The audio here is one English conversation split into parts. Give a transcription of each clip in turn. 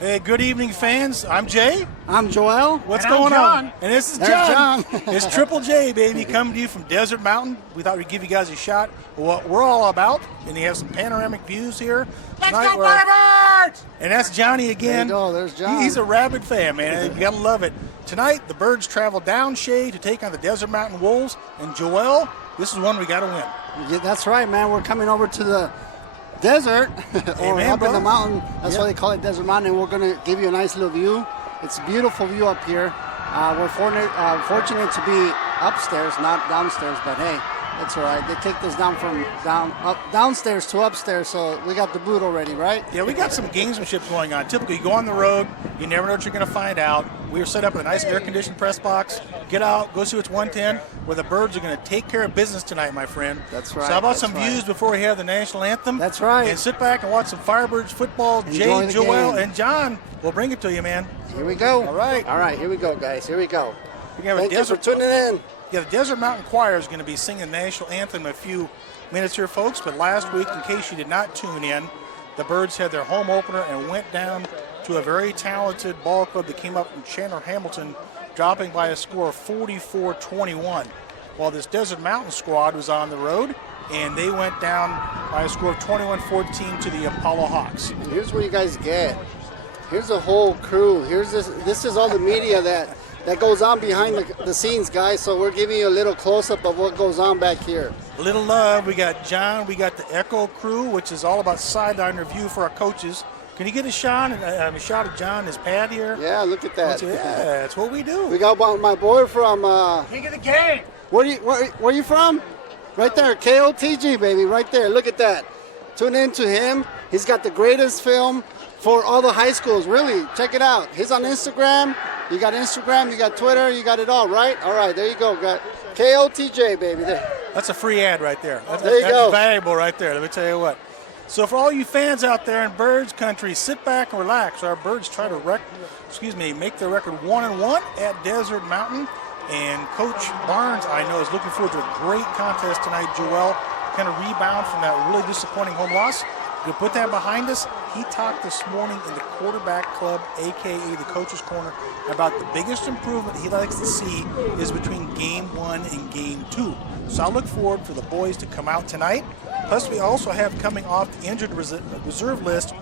Hey, good evening, fans. I'm Jay. I'm Joel. What's And going I'm John. on? And this is There's John. John. It's Triple J, baby, coming to you from Desert Mountain. We thought we'd give you guys a shot of what we're all about. And you have some panoramic views here. Let's Tonight go, Firebirds! And that's Johnny again. There you go. There's John. He's a rabid fan, man. You got to love it. Tonight, the Birds travel down Shea to take on the Desert Mountain Wolves. And Joel, this is one we got to win. Yeah, that's right, man. We're coming over to the desert or Amen, up in the brother. mountain. That's why they call it Desert Mountain. And we're going to give you a nice little view. It's a beautiful view up here. We're fortunate to be upstairs, not downstairs, but hey, that's all right. They kicked us downstairs to upstairs, so we got the boot already, right? Yeah, we got some gamesmanship going on. Typically, you go on the road, you never know what you're going to find out. We are set up in a nice air-conditioned press box. Get out, go see what's 110, where the Birds are going to take care of business tonight, my friend. That's right. So how about that's some right. views before we hear the national anthem? That's right. And sit back and watch some Firebirds football. Enjoy Jay, the Joel, game. and John will bring it to you, man. Here we go. All right. All right, here we go, guys. Here we go. We're gonna have a Thank you for desert. tuning in. Yeah, the Desert Mountain Choir is going to be singing the national anthem in a few minutes here, folks. But last week, in case you did not tune in, the Birds had their home opener and went down to a very talented ball club that came up from Chandler Hamilton, dropping by a score of 44-21. While this Desert Mountain squad was on the road, and they went down by a score of 21-14 to the Apollo Hawks. Here's what you guys get. Here's the whole crew. Here's this. This is all the media that goes on behind the scenes, guys. So we're giving you a little close-up of what goes on back here. A little love. We got John. We got the Echo crew, which is all about sideline review for our coaches. Can you get a shot of John, his pad here? Yeah, look at that. Yeah, that's what we do. We got my boy from. King of the game. Where you from? Right there, KOTG, baby, right there. Look at that. Tune in to him. He's got the greatest film for all the high schools. Really, check it out. He's on Instagram. You got Instagram, you got Twitter, you got it all, right? All right, there you go. Got KOTJ, baby. There. That's a free ad right there. There you that's go. valuable right there. Let me tell you what. So for all you fans out there in Birds country, sit back and relax. Our Birds try to make their record 1-1 at Desert Mountain. And Coach Barnes, I know, is looking forward to a great contest tonight. Joel kind of rebound from that really disappointing home loss. You put that behind us. He talked this morning in the quarterback club, a.k.a. the coach's corner, about the biggest improvement he likes to see is between game 1 and game 2. So I look forward for the boys to come out tonight. Plus, we also have coming off the injured reserve list,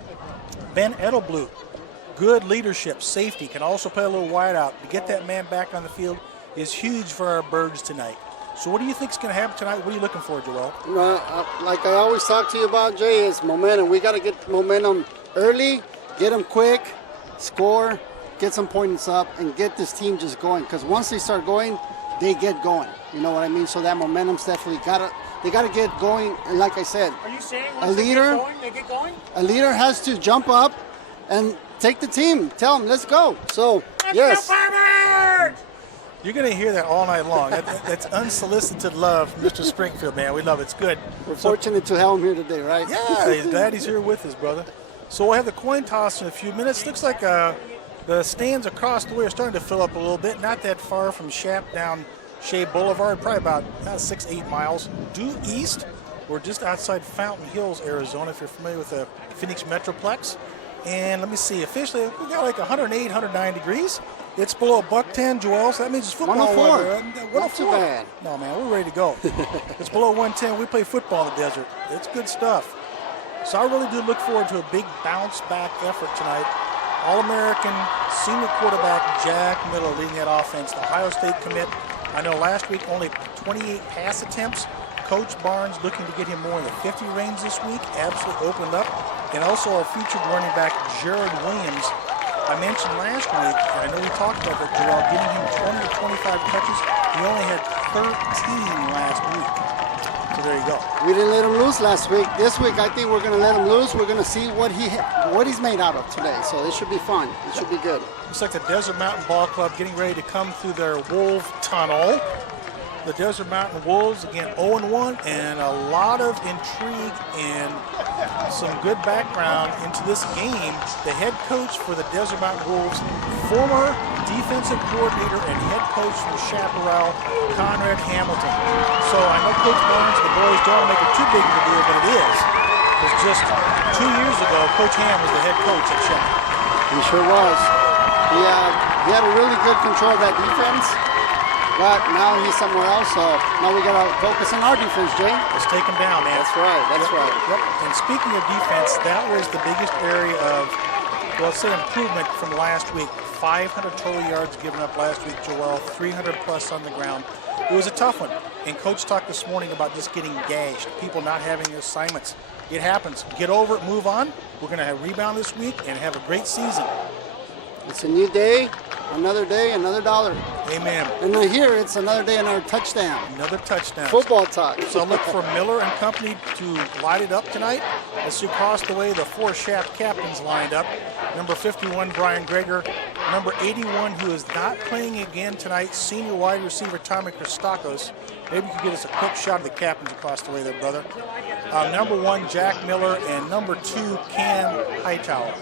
Ben Edelblut. Good leadership, safety, can also play a little wide out. To get that man back on the field is huge for our Birds tonight. So what do you think is going to happen tonight? What are you looking for, Joel? Like I always talk to you about, Jay, is momentum. We got to get momentum early, get them quick, score, get some points up, and get this team just going. Because once they start going, they get going. You know what I mean? So that momentum's definitely they got to get going. And like I said, Are you saying a once leader, they get going? a leader has to jump up and take the team. Tell them, let's go. So, Let's yes. go, Firebirds! You're going to hear that all night long. That's unsolicited love from Mr. Springfield, man. We love it. It's good. We're fortunate to have him here today, right? Yeah, he's glad he's here with us, brother. So we'll have the coin toss in a few minutes. Looks like the stands across the way are starting to fill up a little bit. Not that far from Shap down Shea Boulevard, probably about 6-8 miles due east. We're just outside Fountain Hills, Arizona, if you're familiar with the Phoenix Metroplex. And let me see, officially, we got like 108, 109 degrees. It's below $110, Joel, so that means it's football 104. weather. Not too bad. No, man, we're ready to go. It's below 110. We play football in the desert. It's good stuff. So I really do look forward to a big bounce-back effort tonight. All-American senior quarterback Jack Miller leading that offense, the Ohio State commit. I know last week only 28 pass attempts. Coach Barnes looking to get him more in the 50 range this week. Absolutely opened up. And also our featured running back, Jared Williams. I mentioned last week, and I know we talked about that, Joel, getting him 20 to 25 touches. He only had 13 last week. So there you go. We didn't let him loose last week. This week, I think we're going to let him loose. We're going to see what he's made out of today. So it should be fun. It should be good. Looks like the Desert Mountain Ball Club getting ready to come through their Wolf Tunnel. The Desert Mountain Wolves, again, 0-1, and a lot of intrigue and some good background into this game. The head coach for the Desert Mountain Wolves, former defensive coordinator and head coach from Chaparral, Conrad Hamilton. So I know Coach Barnes and the boys don't want to make it too big of a deal, but it is. Because just 2 years ago, Coach Ham was the head coach at Chaparral. He sure was. He had a really good control of that defense, but now he's somewhere else, so now we got to focus on our defense, Jay. Let's take him down, man. That's right, that's right. Yep. And speaking of defense, that was the biggest area of, well, let's say improvement from last week. 500 total yards given up last week, Joel, 300 plus on the ground. It was a tough one. And Coach talked this morning about just getting gashed, people not having assignments. It happens. Get over it, move on. We're going to rebound this week and have a great season. It's a new day, another $1. Amen. And then here, it's another day, another touchdown. Another touchdown. Football talk. So look for Miller and company to light it up tonight. As you cross the way, the 4 Shaft captains lined up. Number 51, Brian Greger. Number 81, who is not playing again tonight, senior wide receiver Tommy Christakos. Maybe you could get us a quick shot of the captains across the way there, brother. Number 1, Jack Miller, and number 2, Cam Hightower.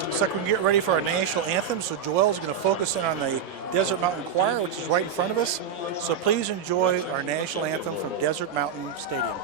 Looks like we can get ready for our national anthem. So Joel's going to focus in on the Desert Mountain Choir, which is right in front of us. So please enjoy our national anthem from Desert Mountain Stadium.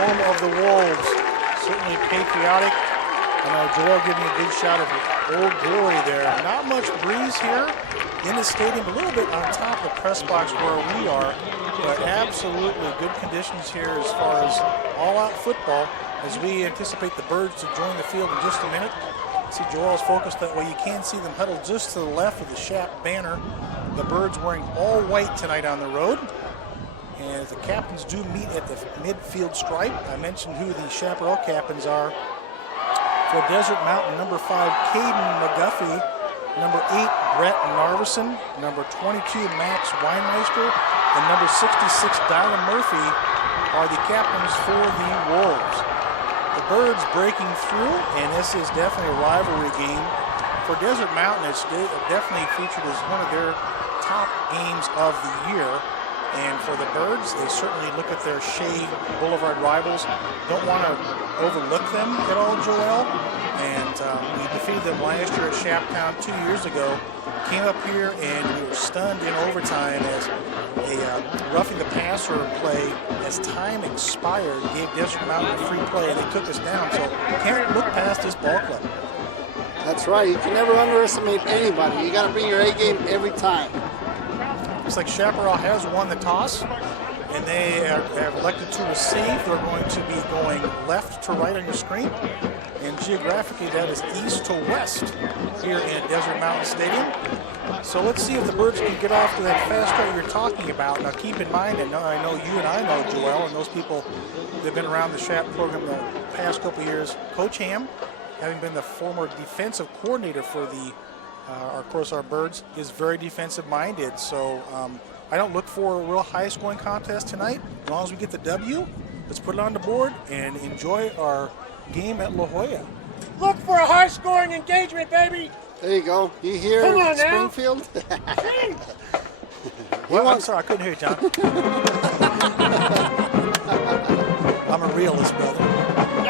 Home of the Wolves, certainly patriotic. I know Joel giving a good shot of Old Glory there. Not much breeze here in the stadium, a little bit on top of the press box where we are, but absolutely good conditions here as far as all-out football as we anticipate the Birds to join the field in just a minute. See Joel's focused that way. You can see them huddled just to the left of the Shap banner. The Birds wearing all white tonight on the road. And the captains do meet at the midfield stripe. I mentioned who the Chaparral captains are. For Desert Mountain, number 5, Caden McGuffey. Number 8, Brett Narvison. Number 22, Max Weinmeister. And number 66, Dylan Murphy are the captains for the Wolves. The Birds breaking through, and this is definitely a rivalry game. For Desert Mountain, it's definitely featured as one of their top games of the year. And for the Birds, they certainly look at their Shea Boulevard rivals. Don't want to overlook them at all, Joel. And we defeated them last year at Shaptown 2 years ago. Came up here and we were stunned in overtime as a roughing the passer play, as time expired, gave Desert Mountain a free play, and they took us down. So can't look past this ball club. That's right. You can never underestimate anybody. You got to bring your A game every time. Looks like Chaparral has won the toss, and they have elected to receive. They're going to be going left to right on your screen, and geographically that is east to west here in Desert Mountain Stadium. So let's see if the Birds can get off to that fast start you're talking about. Now keep in mind, and I know you and I know, Joel, and those people that have been around the SHAP program the past couple of years, Coach Ham, having been the former defensive coordinator for the our Birds, is very defensive minded. So I don't look for a real high scoring contest tonight. As long as we get the W, let's put it on the board and enjoy our game at La Jolla. Look for a high scoring engagement, baby. There you go. You hear Come on Springfield? Well, I'm sorry, I couldn't hear you, John. I'm a realist, brother.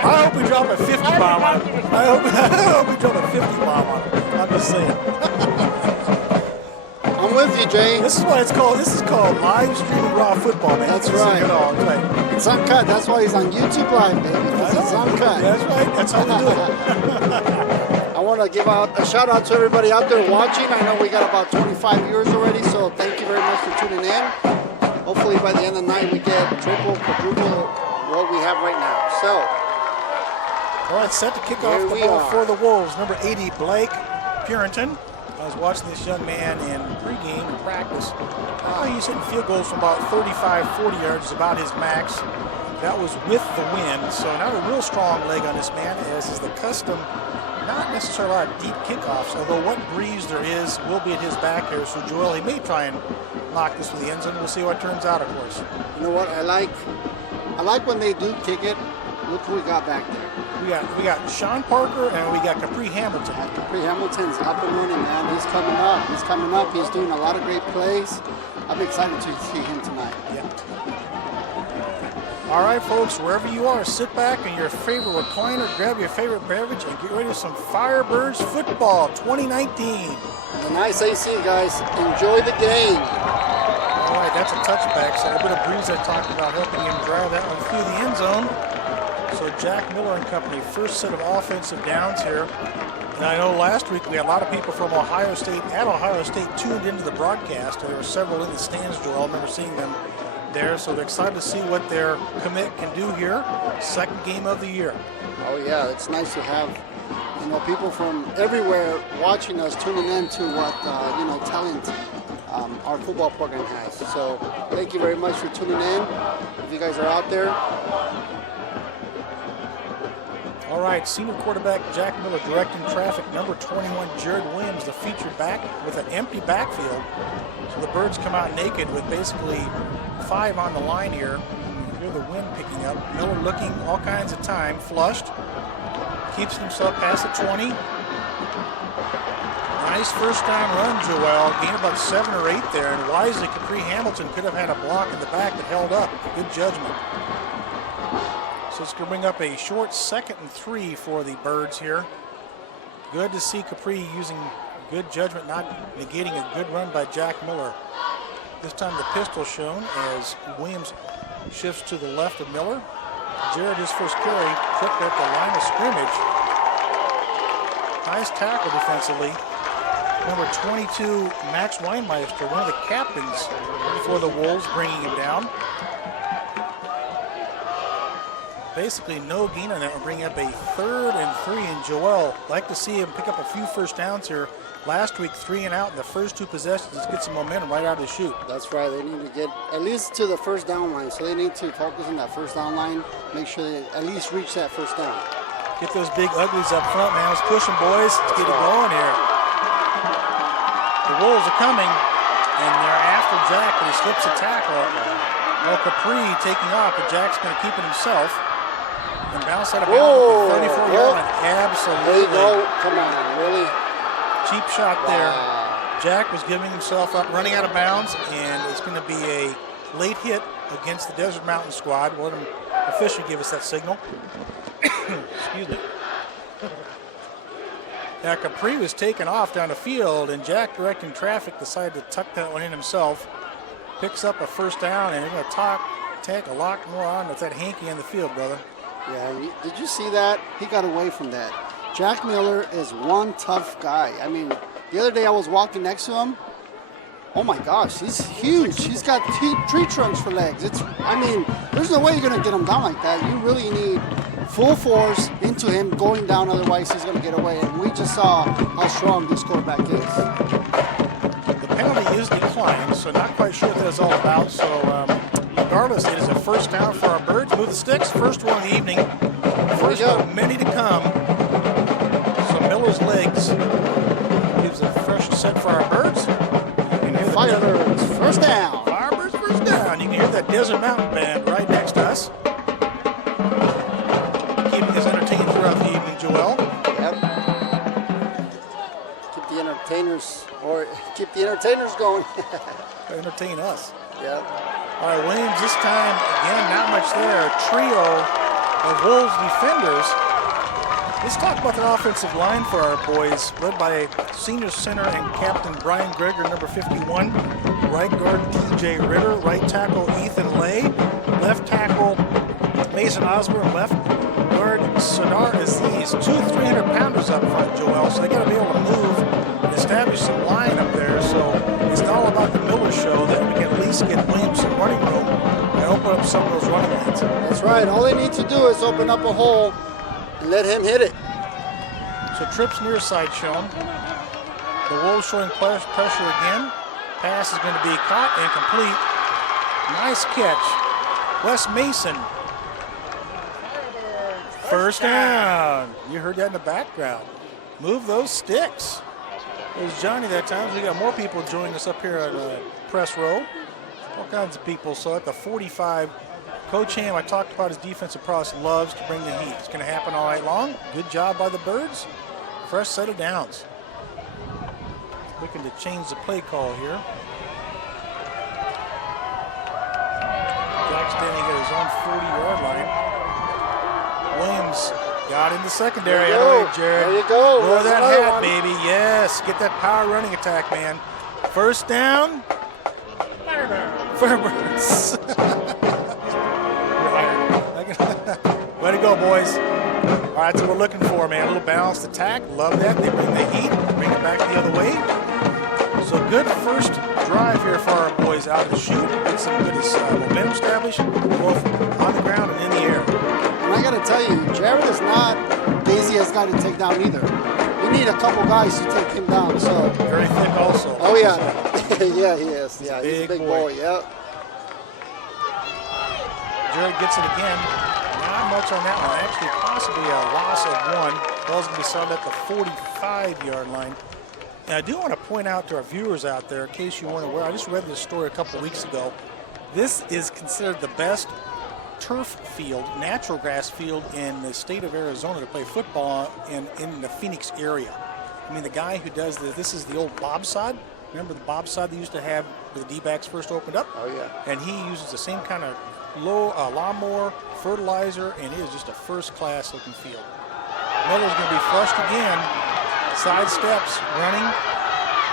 I hope we drop a 50 bomb on him. I hope we drop a 50 bomb on him. I'm just saying. I'm with you, Jay. This is why it's called. This is called live streaming raw football, man. That's right. Right. It's uncut. That's why he's on YouTube Live, baby. Because it's uncut. That's right. That's how we do it. I want to give out a shout out to everybody out there watching. I know we got about 25 viewers already, so thank you very much for tuning in. Hopefully by the end of the night we get triple, quadruple what we have right now. So, all right, set to kick off the ball for the Wolves. Number 80, Blake Purinton. I was watching this young man in pregame and practice. He's hitting field goals from about 35, 40 yards, is about his max. That was with the wind, so not a real strong leg on this man, as is the custom. Not necessarily a lot of deep kickoffs, although what breeze there is will be at his back here. So Joel, he may try and knock this with the end zone. We'll see what turns out, of course. You know what? I like when they do kick it. Look who we got back there. We got Sean Parker and we got Capri Hamilton. Capri Hamilton's up and running, man. He's coming up. He's coming up. He's doing a lot of great plays. I'm excited to see him tonight. Yeah. All right, folks, wherever you are, sit back in your favorite recliner, grab your favorite beverage, and get ready for some Firebirds football 2019. The nice AC, guys. Enjoy the game. All right, that's a touchback, so a bit of breeze I talked about helping him drive that one through the end zone. So Jack Miller and company, first set of offensive downs here. And I know last week we had a lot of people from Ohio State tuned into the broadcast. There were several in the stands, Joel. I remember seeing them there, so they're excited to see what their commit can do here. Second game of the year. Oh yeah, it's nice to have people from everywhere watching us, tuning in to what talent our football program has. So thank you very much for tuning in. If you guys are out there. All right, senior quarterback Jack Miller directing traffic. Number 21, Jared Williams, the featured back with an empty backfield. So the Birds come out naked with basically 5 on the line here. You hear the wind picking up. Miller looking all kinds of time, flushed. Keeps himself past the 20. Nice first down run, Joel. Gained about 7 or 8 there, and wisely Capri Hamilton could have had a block in the back that held up. Good judgment. So it's going to bring up a short 2nd and 3 for the Birds here. Good to see Capri using good judgment, not negating a good run by Jack Miller. This time the pistol shown as Williams shifts to the left of Miller. Jared, his first carry, tripped at the line of scrimmage. Nice tackle defensively. Number 22, Max Weinmeister, one of the captains for the Wolves, bringing him down. Basically no gain on that. We're bringing up a 3rd and 3, and Joel, like to see him pick up a few first downs here. Last week, 3 and out in the first 2 possessions. Let's get some momentum right out of the chute. That's right. They need to get at least to the first down line. So they need to focus on that first down line. Make sure they at least reach that first down. Get those big uglies up front, man. Let's push them, boys. Let's get it going here. The Wolves are coming, and they're after Jack, but he slips a tackle. Well, Capri taking off, but Jack's going to keep it himself. And bounce out of bounds at the 34-yard line. Absolutely. There you go. Come on, really? Cheap shot there. Wow. Jack was giving himself up, running out of bounds, and it's going to be a late hit against the Desert Mountain squad. We'll let him officially give us that signal. Excuse me. Now Capri was taken off down the field, and Jack, directing traffic, decided to tuck that one in himself. Picks up a first down, and they're going to take a lot more on with that hanky in the field, brother. Yeah, did you see that? He got away from that. Jack Miller is one tough guy. I mean, the other day I was walking next to him. Oh my gosh, he's huge. He's got tree trunks for legs. There's no way you're going to get him down like that. You really need full force into him going down, otherwise he's going to get away. And we just saw how strong this quarterback is. The penalty is declined, so not quite sure what that is all about. So regardless, it is a first down for our Birds. Move the sticks, first one of the evening. First of many to come. So Miller's legs gives a fresh set for our Birds. Firebirds, first down. Firebirds, first down. You can hear that Desert Mountain Band right next to us. Keeping us entertained throughout the evening, Joel. Yep. Keep the entertainers going. Entertain us. Yep. All right, Williams this time, again, not much there. Trio of Wolves defenders. Let's talk about the offensive line for our boys, led by senior center and captain Brian Greger, number 51. Right guard TJ Ritter, right tackle Ethan Lay, left tackle Mason Osborne, left guard Sadar Aziz. 2 300-pounders up front, Joel, so they got to be able to move and establish some line up there. So it's all about the Miller show that we can at least get Williams some running room and open up some of those running lanes. That's right. All they need to do is open up a hole and let him hit it. So trips near side shown. The Wolves showing pressure again. Pass is going to be caught and complete. Nice catch. Wes Mason. First down. You heard that in the background. Move those sticks. It was Johnny that time. We got more people joining us up here at press row. All kinds of people. So at the 45, Coach Ham, I talked about his defensive prowess, loves to bring the heat. It's going to happen all night long. Good job by the Birds. Fresh set of downs. Looking to change the play call here. Jack standing at his own 40-yard line. Williams got in the secondary. There you go. Jared. There you go. Wear that That's hat, one. baby. Yes. Get that power running attack, man. First down. Firebirds. Way to go, boys. All right, that's what we're looking for, man. A little balanced attack. Love that. They bring the heat, bring it back the other way. So good first drive here for our boys out to shoot. Get some good momentum established, both on the ground and in the air. And I got to tell you, Jared is not the easiest guy to take down either. You need a couple guys to take him down. So very thick also. Oh, yeah. Yeah, he is. He's Yeah, a he's a big big boy. boy. Yeah. Jared gets it again. Not much on that one. Actually, possibly a loss of 1. Ball's going to be started at the 45-yard line. And I do want to point out to our viewers out there, in case you weren't aware, I just read this story a couple weeks ago. This is considered the best turf field, natural grass field in the state of Arizona to play football in the Phoenix area. I mean, the guy who does this is the old bobsod. Remember the bobsod they used to have when the D-backs first opened up? Oh, yeah. And he uses the same kind of lawnmower, fertilizer, and it is just a first-class looking field. Miller's going to be flushed again. Side steps, running,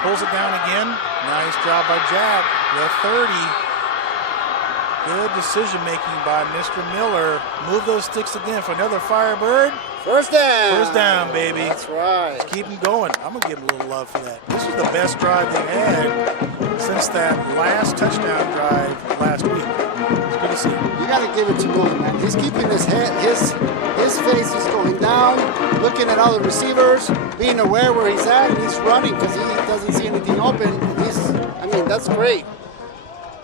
pulls it down again. Nice job by Jack. The 30. Good decision making by Mr. Miller. Move those sticks again for another Firebird. First down. First down, baby. That's right. Let's keep them going. I'm going to give them a little love for that. This was the best drive they've had since that last touchdown drive last week. It's good to see. You got to give it to him, man. He's keeping his head, his face is going down, looking at other receivers, being aware where he's at, and he's running because he doesn't see anything open. That's great.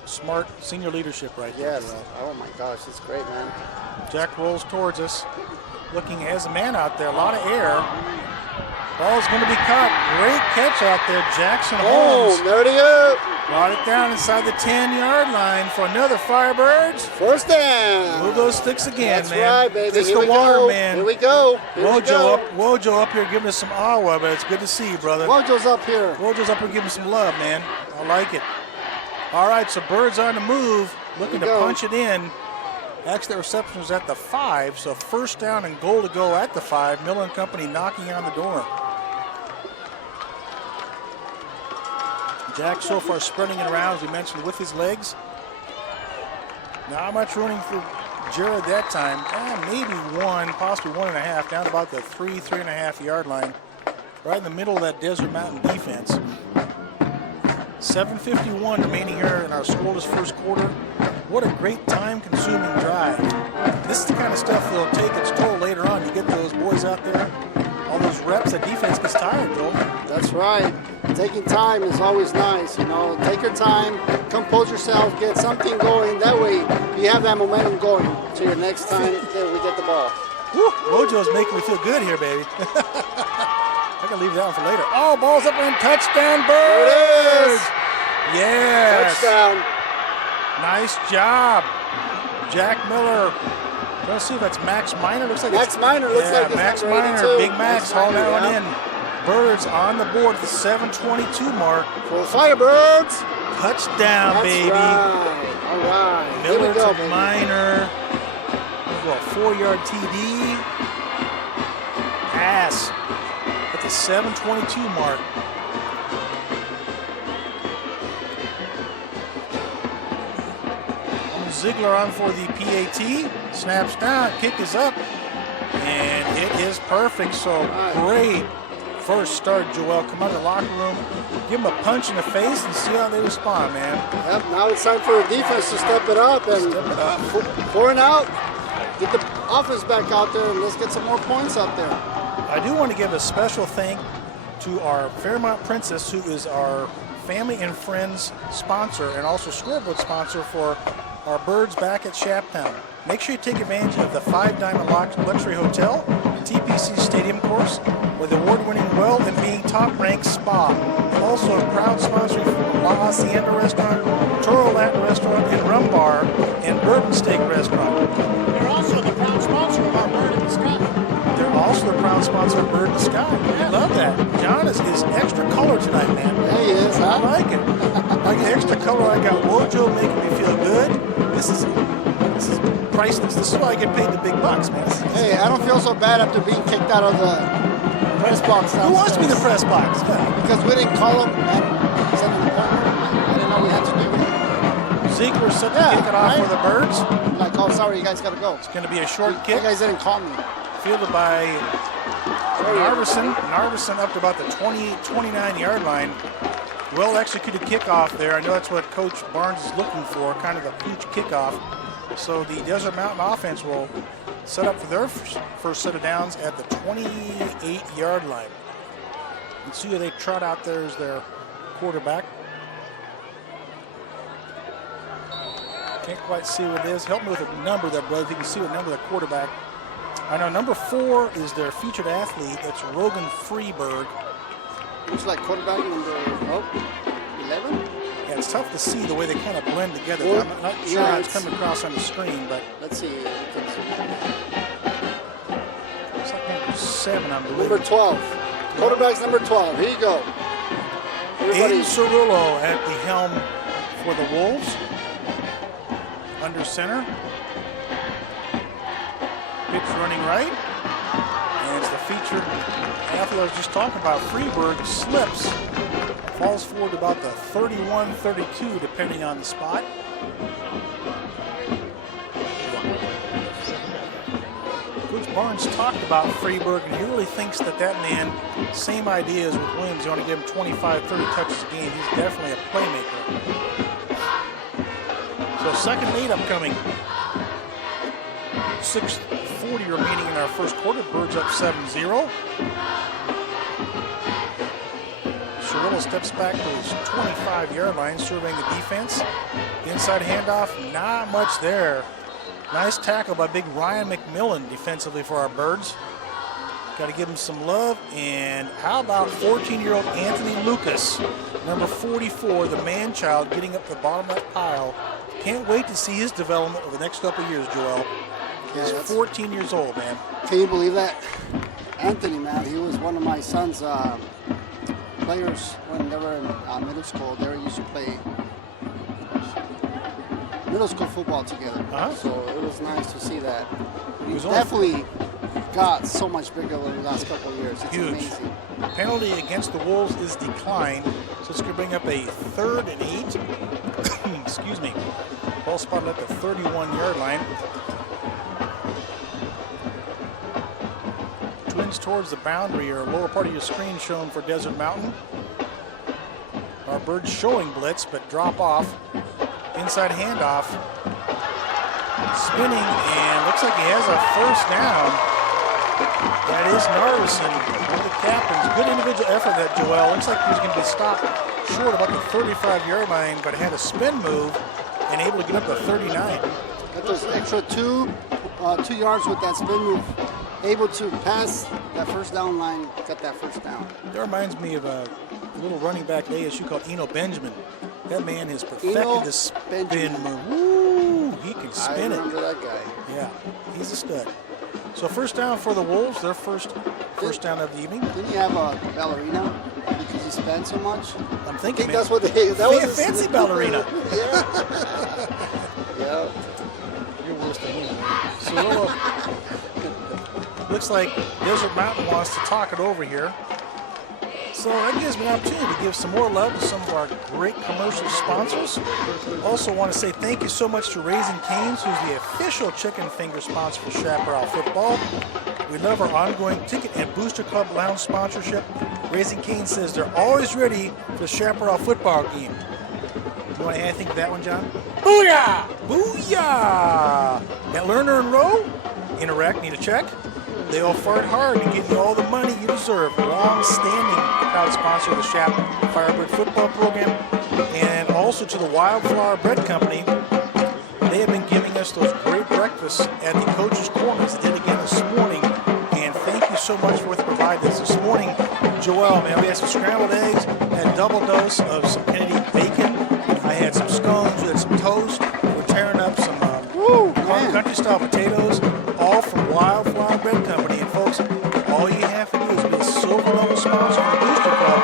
Smart senior leadership right there. Yes. Oh my gosh, it's great, man. Jack rolls towards us, looking as a man out there. A lot of air. Ball's going to be caught. Great catch out there, Jackson Holmes. Oh, there it is. Brought it down inside the 10-yard line for another Firebirds. First down. Move those sticks again, That's man. right, baby. This Here the we water, go. man. Here we go. Here we go. Wojo up here giving us some awa, but it's good to see you, brother. Wojo's up here. Wojo's up here giving some love, man. I like it. All right, so Birds on the move, looking to punch it in. Actually, the reception was at the 5, so first down and goal to go at the 5. Miller and Company knocking on the door. Jack so far spreading it around, as we mentioned, with his legs. Not much running for Jared that time. Maybe one, possibly 1.5, down about the 3.5 yard line. Right in the middle of that Desert Mountain defense. 7:51 remaining here in our scoreless first quarter. What a great time-consuming drive. This is the kind of stuff that'll take its toll later on. You get those boys out there, all those reps, that defense gets tired, Joel. That's right. Taking time is always nice. You know, take your time, compose yourself, get something going. That way you have that momentum going to your next time that we get the ball. Woo, Mojo's making me feel good here, baby. I can leave that one for later. Oh, ball's up and touchdown, Birds! There it is. Yes. Touchdown. Nice job. Jack Miller. Let's see if that's Max Minor. Looks like Max Minor looks like it's Max number Minor. 82. Big Max hauled that one yeah. in. Birds on the board at the 7:22 mark. For the Firebirds. Touchdown, That's baby. Right. All right. Here Miller we go, to baby. Minor. Well, 4-yard TD. Pass at the 7:22 mark. Ziegler on for the PAT. Snaps down, kick is up, and it is perfect. So great first start, Joel. Come out of the locker room, give them a punch in the face, and see how they respond, man. Yep, now it's time for the defense to step it up and 4 and out. Get the offense back out there and let's get some more points up there. I do want to give a special thank to our Fairmont Princess, who is our family and friends sponsor and also scoreboard sponsor for our Birds back at Shaptown. Make sure you take advantage of the 5 Diamond Luxury Hotel, TPC Stadium Course, with award-winning well and being top-ranked spa. Also a proud sponsor from La Hacienda Restaurant, Toro Latin Restaurant, and Rum Bar, and Bourbon Steak Restaurant. They're also the proud sponsor of our Bird in the Sky. They're also the proud sponsor of Bird in the Sky. I love that. John is extra color tonight, man. Yeah, he is, huh? I like it. I get extra color. I got Wojo making me feel good. This is priceless. This is why I get paid the big bucks, man. Hey, I don't feel so bad after being kicked out of the press box. Who wants to be the press box? Yeah. Because we didn't call him and send him the appointment. I didn't know we had to do that. Ziegler set to kick it off for the Birds. Like, oh, sorry, you guys got to go. It's going to be a short kick. You guys didn't call me. Fielded by Narveson. Narveson up to about the 29-yard line. Well executed kickoff there. I know that's what Coach Barnes is looking for, kind of a huge kickoff. So the Desert Mountain offense will set up for their first set of downs at the 28-yard line. And see who they trot out there as their quarterback. Can't quite see what it is. Help me with a number there, brother, if you can see what number the quarterback. I know number 4 is their featured athlete. That's Rogan Freeberg. Looks like quarterback number 11? Yeah, it's tough to see the way they kind of blend together. I'm not sure how it's coming across on the screen, but let's see. Looks like number 7, I believe. Number 12. Quarterback's number 12. Here you go. Aiden Cirillo at the helm for the Wolves. Under center. Pitch running right. And it's the featured athlete I was just talking about. Freeberg slips. Falls forward to about the 31-32, depending on the spot. Coach Barnes talked about Freeberg, and he really thinks that man, same idea as with Williams, you want to give him 25, 30 touches a game. He's definitely a playmaker. So second and 8 upcoming. 6:40 remaining in our first quarter. Birds up 7-0. Cirillo steps back to his 25-yard line, surveying the defense. Inside handoff, not much there. Nice tackle by big Ryan McMillan defensively for our Birds. Got to give him some love. And how about 14-year-old Anthony Lucas, number 44, the man-child, getting up the bottom of that pile. Can't wait to see his development over the next couple of years, Joel. He's 14 years old, man. Can you believe that? Anthony, man, he was one of my son's players when they were in middle school. They used to play middle school football together. So it was nice to see that. He definitely got so much bigger over the last couple of years. It's huge. Amazing. Penalty against the Wolves is declined, so it's going to bring up a 3rd and 8. Excuse me. Ball spotted at the 31-yard line. Twins towards the boundary, or lower part of your screen shown for Desert Mountain. Our Birds showing blitz, but drop off. Inside handoff. Spinning, and looks like he has a first down. That is Narveson, one of the captains. Good individual effort that Joel. Looks like he's going to be stopped short about the 35-yard line, but had a spin move and able to get up to 39. Got those extra 2 yards with that spin move. Able to pass that first down line, got that first down. That reminds me of a little running back at ASU called Eno Benjamin. That man has perfected the spin move. Woo! He can spin it. I remember that guy. Yeah, he's a stud. So first down for the Wolves, their first down of the evening. Didn't he have a ballerina because he spent so much? I'm thinking, that's what that was a fancy ballerina. Yeah. Yeah. You're close to me. So looks like Desert Mountain wants to talk it over here. So that gives me an opportunity to give some more love to some of our great commercial sponsors. Also want to say thank you so much to Raising Cane's, who's the official chicken finger sponsor for Chaparral football. We love our ongoing ticket and Booster Club lounge sponsorship. Raising Cane's says they're always ready for the Chaparral football game. You want to add anything to that one, John? Booyah! Booyah! At Lerner and Rowe, Interact, need a check? They all fought hard to give you all the money you deserve. Long-standing proud sponsor of the Shap Firebird football program, and also to the Wildflower Bread Company. They have been giving us those great breakfasts at the Coach's Corners. They did again this morning, and thank you so much for providing this. This morning, Joel, man, we had some scrambled eggs, had a double dose of some Kennedy bacon. I had some scones, we had some toast. We're tearing up some country-style potatoes, all from Wildflower Bread Company. And folks, all you have to do is be a silver level sponsor of the Booster Club.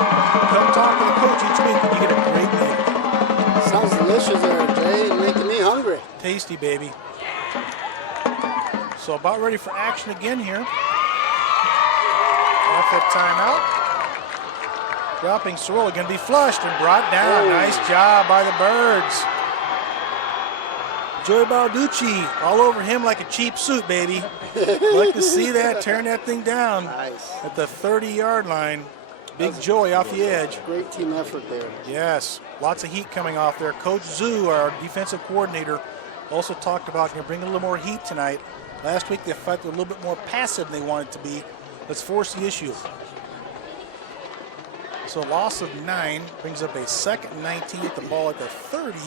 Come talk to the coach each week and you get a great meal. Sounds delicious there, Jay. Making me hungry. Tasty, baby. So about ready for action again here. Off that timeout. Dropping Sorrel, going to be flushed and brought down. Nice job by the Birds. Joey Balducci all over him like a cheap suit, baby. Like to see that, tearing that thing down at the 30-yard line. Big Joey off the edge. Great team effort there. Yes, lots of heat coming off there. Coach Zoo, our defensive coordinator, also talked about bringing a little more heat tonight. Last week they felt a little bit more passive than they wanted to be. Let's force the issue. So loss of 9 brings up a 2nd and 19 at the ball at the 30.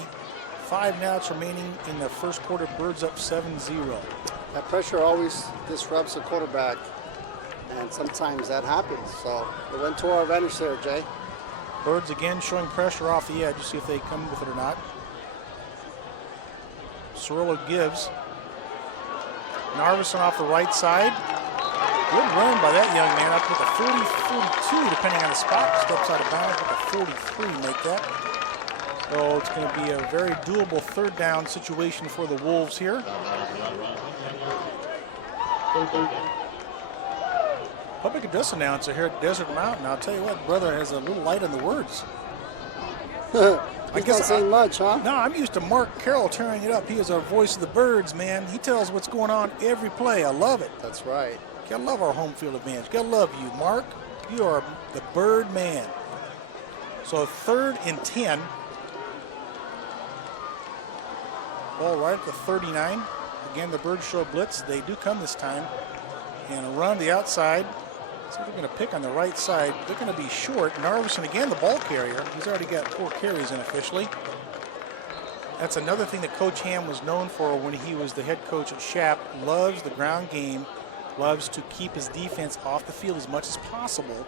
5 minutes remaining in the first quarter. Birds up 7-0. That pressure always disrupts the quarterback, and sometimes that happens. So it went to our advantage there, Jay. Birds again showing pressure off the edge. See if they come with it or not. Cirillo gives. Narveson off the right side. Good run by that young man up with a 40-42, depending on the spot. Steps out of bounds with a 43, make that. So it's going to be a very doable 3rd down situation for the Wolves here. Public address announcer here at Desert Mountain. I'll tell you what, brother has a little light on the words. I guess not saying much, huh? No, I'm used to Mark Carroll tearing it up. He is our voice of the Birds, man. He tells what's going on every play. I love it. That's right. Gotta love our home field advantage. Gotta love you, Mark. You are the Bird man. So 3rd and 10. Ball right at the 39. Again, the Birds show blitz. They do come this time. And a run to the outside. So they're going to pick on the right side. They're going to be short. Narveson, again, the ball carrier. He's already got 4 carries in officially. That's another thing that Coach Ham was known for when he was the head coach at Shap. Loves the ground game. Loves to keep his defense off the field as much as possible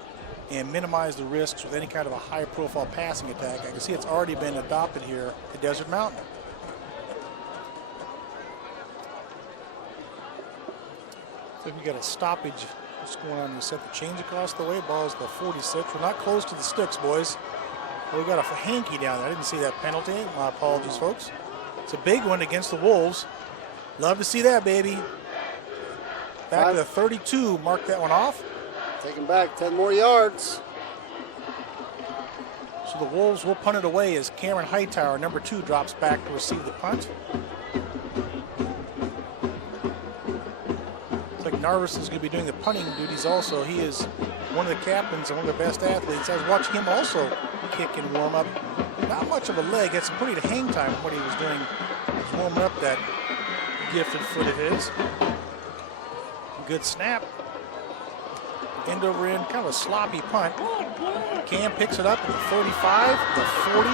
and minimize the risks with any kind of a high-profile passing attack. I can see it's already been adopted here at Desert Mountain. So we got a stoppage. What's going on? We set the change across the way. Ball's the 46. We're not close to the sticks, boys. Well, we got a hanky down there. I didn't see that penalty. My apologies, folks. It's a big one against the Wolves. Love to see that, baby. Back to the 32. Mark that one off. Taking back 10 more yards. So the Wolves will punt it away as Cameron Hightower, number 2, drops back to receive the punt. Like Narveson's going to be doing the punting duties also. He is one of the captains and one of the best athletes. I was watching him also kick and warm up. Not much of a leg. Had some pretty hang time what he was doing. He was warming up that gifted foot of his. Good snap. End over end, kind of a sloppy punt. Cam picks it up at the 35, the 40,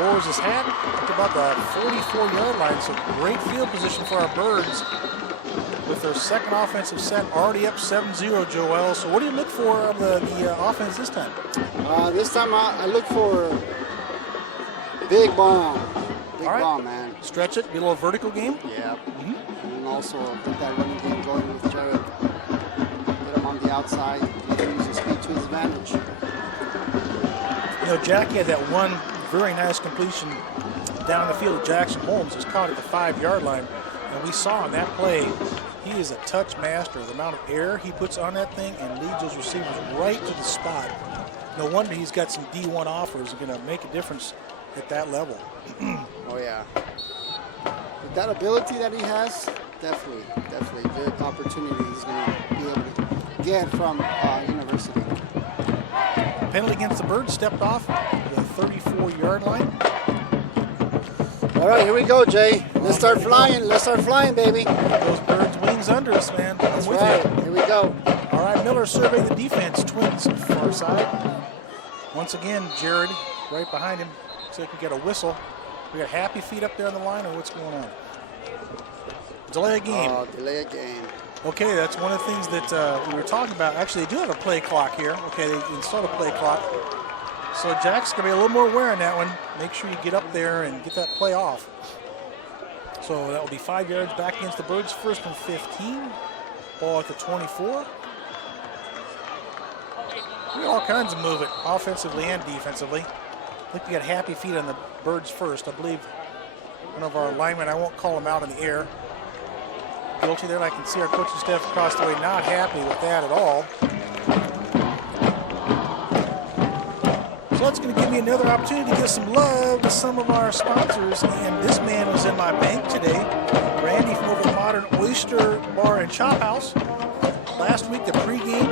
lowers his hat to about the 44-yard line. So great field position for our Birds with their 2nd offensive set, already up 7-0, Joel. So what do you look for of the offense this time? This time I look for big bomb. Big bomb, man. Stretch it, be a little vertical game? Yeah. And also get that running game going with Jared. Get him on the outside. He can use his speed to his advantage. You know, Jack had that one very nice completion down the field. Jackson Holmes was caught at the 5-yard line. And we saw on that play, he is a touch master. The amount of air he puts on that thing and leads those receivers right to the spot. No wonder he's got some D1 offers that are going to make a difference at that level. Oh, yeah. With that ability that he has, definitely good opportunity he's going to be able to get from university. Penalty against the Birds, stepped off the 34-yard line. All right, here we go, Jay. Let's start flying. Let's start flying, baby. Those Birds wings under us, man. That's right. Here we go. All right, Miller survey the defense. Twins far side. Once again, Jared right behind him. Looks like we got a whistle. We got happy feet up there on the line, or what's going on? Delay a game. Oh, delay a game. Okay, that's one of the things that we were talking about. Actually, they do have a play clock here. Okay, they installed a play clock. So Jack's going to be a little more aware on that one. Make sure you get up there and get that play off. So that will be 5 yards back against the Birds. First and 15. Ball at the 24. We got all kinds of movement, offensively and defensively. I think we got happy feet on the Birds first. I believe one of our linemen, I won't call him out in the air. Guilty there. I can see our coaching staff across the way not happy with that at all. So that's going to give me another opportunity to give some love to some of our sponsors. And this man was in my bank today. Randy from over at Modern Oyster Bar and Chop House. Last week, the pregame,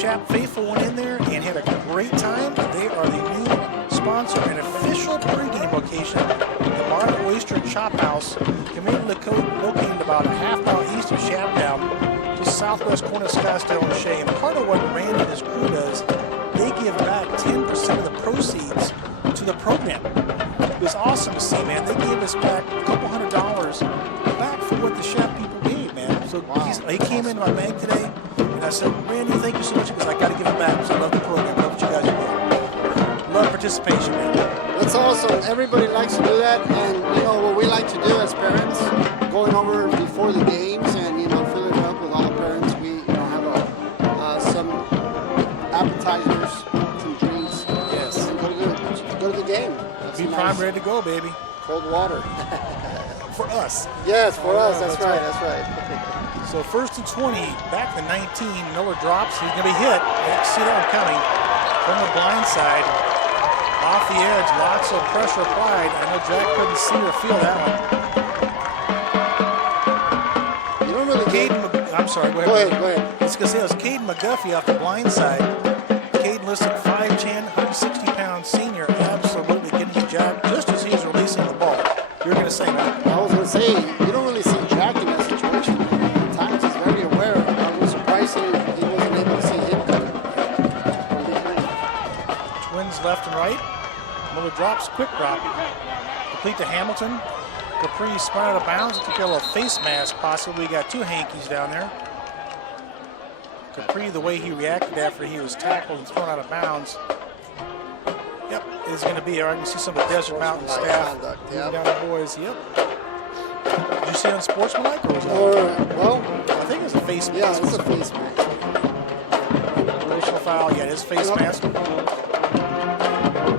Shap Faithful went in there and had a great time. They are the new sponsor and official pregame location. The Modern Oyster Chop House, conveniently located about a half-mile east of Shaptown, just southwest corner of Scottsdale and Shea. And part of what Randy and his crew does, they give back 10% of the proceeds to the program. It was awesome to see, man. They gave us back a couple $100 back for what the Shap people gave, man. So he came into my bank today, and I said, Randy, thank you so much, because I got to give it back because I love the program. I love what you guys are doing. Love participation, man. That's awesome. Everybody likes to do that, and what we like to do as parents, going over before the games and filling up with all the parents. We have some appetizers, some drinks. Yes. And go to the game. Be prime ready to go, baby. Cold water. For us. Yes, for us. That's right. That's right. So first and 20, back to 19. Miller drops. He's going to be hit. See that one coming from the blind side. Off the edge, lots of pressure applied. I know Jack couldn't see or feel that one. You don't really I'm sorry, go ahead. Go ahead. I was going to say it was Caden McGuffey off the blind side. Caden listed 5'10", 160-pound senior, absolutely getting the job just as he was releasing the ball. You were going to say, man. I was going to say, you don't really see Jack in that situation. At times he's very aware. I was surprised he wasn't able to see him coming from behind. Twins left and right. Miller drops, quick drop. Complete to Hamilton. Capri spun out of bounds. It took a little face mask, possibly. We got two hankies down there. Capri, the way he reacted after he was tackled and thrown out of bounds. Yep, it's going to be. All right, you see some of the Desert Mountain staff. Yep. Down the boys. Yep. Did you see it on Sportsmanlike? Or was it I think it was a face mask. Yeah, it was a face mask. Operational foul. Yeah, his face mask.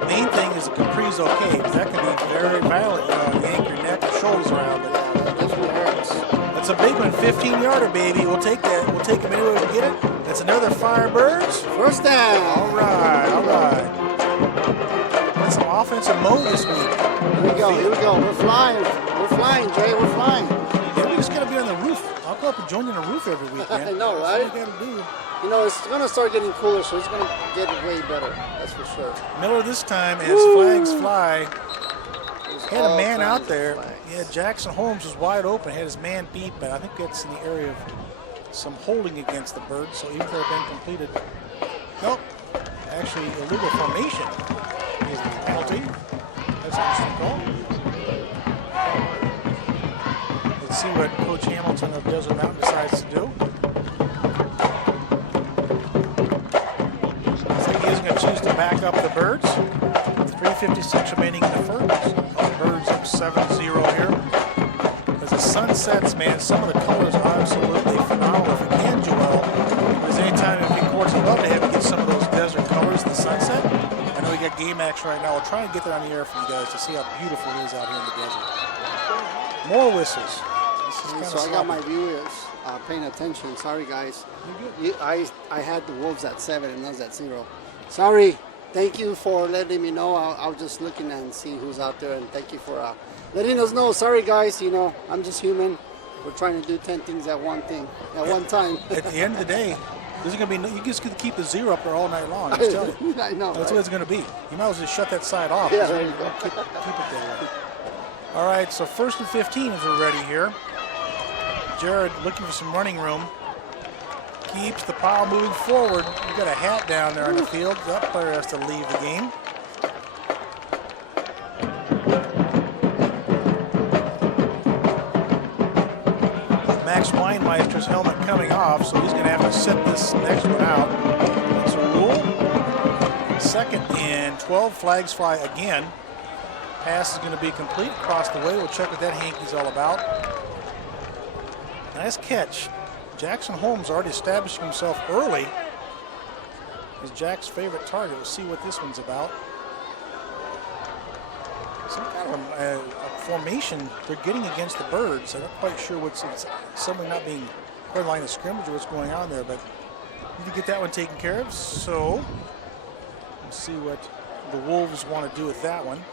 Main thing is the Capri's okay, because that can be very violent. Yank your neck and shoulders around. But that definitely hurts. That's a big one, 15-yarder, baby. We'll take that. We'll take him anywhere we can get it. That's another Firebirds. First down. All right. Got some offensive mode this week. Here we go. We're flying, Jay. We're flying. Yeah, we just got to be on the roof. I'll go up and join you on the roof every week, man. I know, right? That's what we got to do. It's going to start getting cooler, so it's going to get way better. That's for sure. Miller this time, as flags fly, had a man out there. Yeah, Jackson Holmes was wide open, had his man beat, but I think that's in the area of some holding against the Birds, so even though it's been completed. Nope. Actually, illegal formation is the penalty. That's an interesting call. Let's see what Coach Hamilton of Desert Mountain decides to do. Choose to back up the Birds. 3:56 remaining in the first. The Birds up 7-0 here. As the sun sets, man, some of the colors are absolutely phenomenal. If you can, Joel, if there's any time in big courts, I'd love to have you get some of those desert colors in the sunset. I know we got game action right now. We'll try and get that on the air for you guys to see how beautiful it is out here in the desert. More whistles. This kinda So I got my sloppy. viewers paying attention. Sorry, guys. I had the Wolves at 7 and us at 0. Sorry. Thank you for letting me know. I was just looking and see who's out there, and thank you for letting us know. Sorry, guys. You know, I'm just human. We're trying to do 10 things at one time. At the end of the day, there's gonna be you just gonna keep the 0 up there all night long. I just tell you. I know. That's right? what it's gonna be. You might as well just shut that side off. Yeah, there you go. Keep it that way. All right, so 1st and 15 as we're ready here. Jared looking for some running room. Keeps the pile moving forward. We've got a hat down there on the field. That player has to leave the game. Max Weinmeister's helmet coming off, so he's going to have to set this next one out. That's a rule. 2nd and 12. Flags fly again. Pass is going to be complete across the way. We'll check what that hanky's all about. Nice catch. Jackson Holmes already establishing himself early as Jack's favorite target. We'll see what this one's about. Some kind of a formation they're getting against the Birds. I'm not quite sure what's somebody not being clear line of scrimmage or what's going on there, but need to get that one taken care of. So we'll see what the Wolves want to do with that one.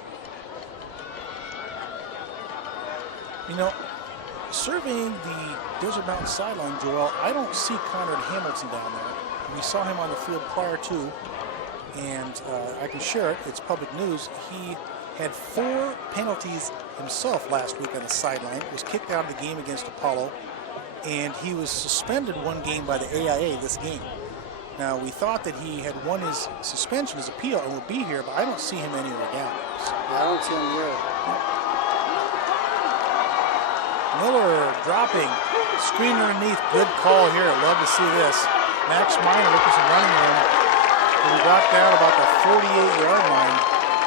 You know, surveying the Desert Mountain sideline, Joel, I don't see Conrad Hamilton down there. We saw him on the field prior to, and I can share it. It's public news. He had 4 penalties himself last week on the sideline. Was kicked out of the game against Apollo, and he was suspended 1 game by the AIA this game. Now, we thought that he had won his suspension, his appeal, and would be here, but I don't see him anywhere down there. Yeah, I don't see him here. Miller dropping, screen underneath, good call here. Love to see this. Max Meyer looking some running room. He got down about the 48-yard line.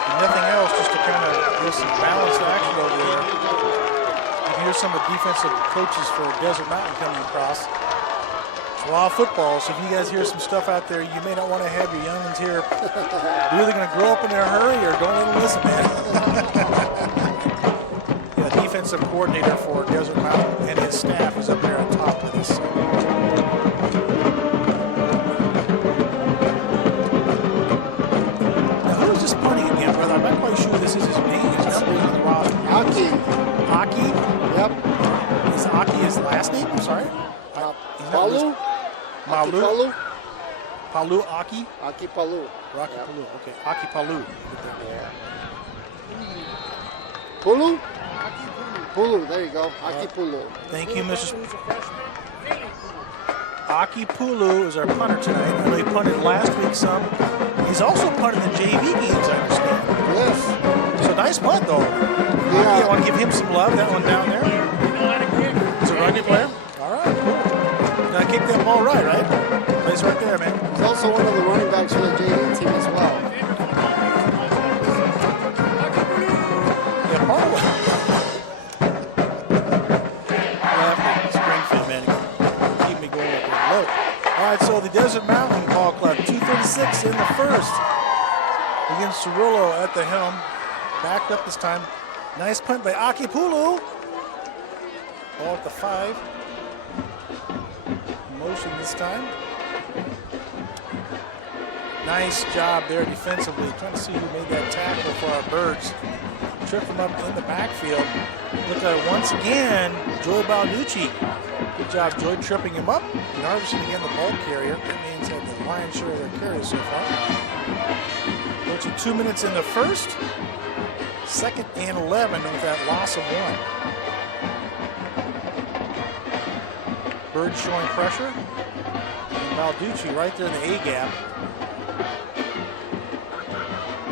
And nothing else, just to kind of do some balanced action over there. You can hear some of the defensive coaches for Desert Mountain coming across. It's raw football, so if you guys hear some stuff out there, you may not want to have your youngins here. You're either going to grow up in a hurry or don't let them listen, man. Defensive coordinator for Desert Mountain and his staff is up there on top of this. Now, who is this punting again, brother? I'm not quite sure who this is his name. His number is on the roster. Aki. Aki? Yep. Is Aki his last name? I'm sorry. Palu? Malu? Palu? Palu Aki? Aki Palu. Rocky Yep. Palu. Okay. Aki Palu. Yeah. Pulu? Pulu, there you go. Aki Pulu. Thank you, Mrs. Aki Pulu is our punter tonight. I know he punted last week some. He's also punted the JV games, I understand. Yes. So nice punt, though. Yeah. Aki, I want to give him some love. That one down there. It's a rugby player. All right, cool. Gotta kick that ball right? Plays right there, man. He's also one of the running backs for the JV team as well. Yeah, Paul. Springfield, man. Keep me going up there. Look. All right, so the Desert Mountain Ball Club, 2:36 in the first. Against Cirillo at the helm. Backed up this time. Nice punt by Aki Pulu. Ball at the 5. Motion this time. Nice job there defensively. Trying to see who made that tackle for our Birds. Tripped him up in the backfield. Look at it once again. Joey Balducci. Good job, Joey, tripping him up. Narvison again, the ball carrier. That means had the lion's share of their carries so far. Approaching 2 minutes in the first. 2nd and 11 with that loss of 1. Birds showing pressure. And Balducci right there in the A-gap.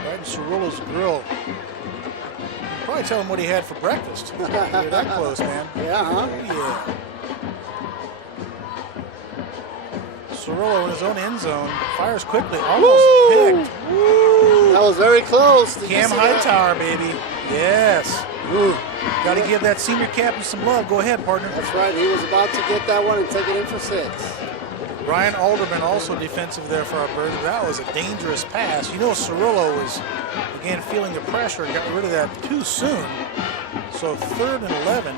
Right in Cirillo's grill. Probably tell him what he had for breakfast. You're that close, man. Yeah, huh? Oh, yeah. Cirillo in his own end zone. Fires quickly. Almost picked. That was very close. Did Cam you see that? Hightower, baby. Yes. Ooh. Got to give that senior captain some love. Go ahead, partner. That's right. He was about to get that one and take it in for 6. Ryan Alderman also defensive there for our Birds. That was a dangerous pass. You know, Cirillo was, again, feeling the pressure and got rid of that too soon. So 3rd and 11.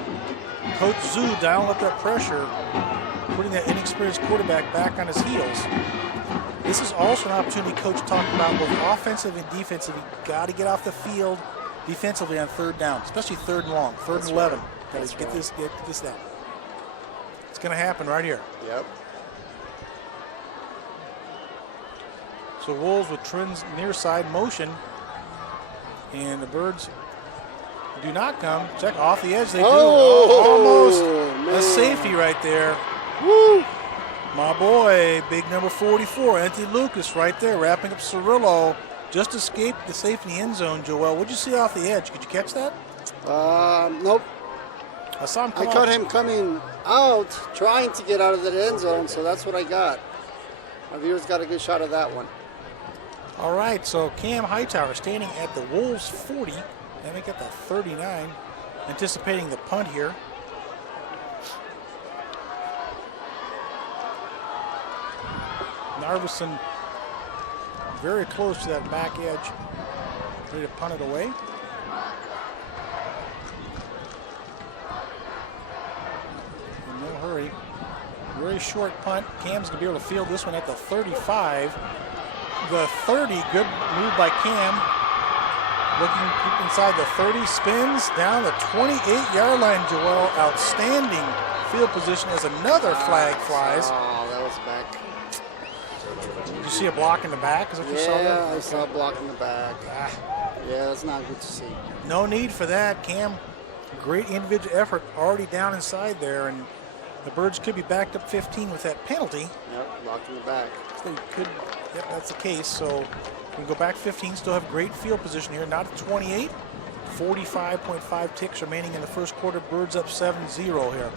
Coach Zoo dialing up that pressure, putting that inexperienced quarterback back on his heels. This is also an opportunity Coach talked about both offensive and defensive. You got to get off the field defensively on third down, especially third and long, third and 11. Got to get this down. It's going to happen right here. Yep. So Wolves with Trins near side motion, and the Birds do not come. Check off the edge. They do. Almost a safety right there. Woo! My boy, big number 44, Anthony Lucas right there, wrapping up Cirillo. Just escaped the safety end zone, Joel. What'd you see off the edge? Could you catch that? Nope. I saw him come I caught him coming out, trying to get out of the end zone, so that's what I got. Our viewers got a good shot of that one. All right, so Cam Hightower standing at the Wolves 40. Let me get the 39, anticipating the punt here. Narveson very close to that back edge, ready to punt it away. In no hurry. Very short punt. Cam's going to be able to field this one at the 35. The 30, good move by Cam. Looking inside the 30, spins down the 28-yard line, Joel. Outstanding field position as another flag flies. Oh, that was back. Did you see a block in the back? Is that what you saw there? Yeah, I saw a block in the back. Yeah, that's not good to see. No need for that. Cam, great individual effort already down inside there, and the Birds could be backed up 15 with that penalty. Yep, blocked in the back. They could, yep, that's the case. So we can go back 15, still have great field position here. Not at 28. 45.5 ticks remaining in the first quarter. Birds up 7-0 here.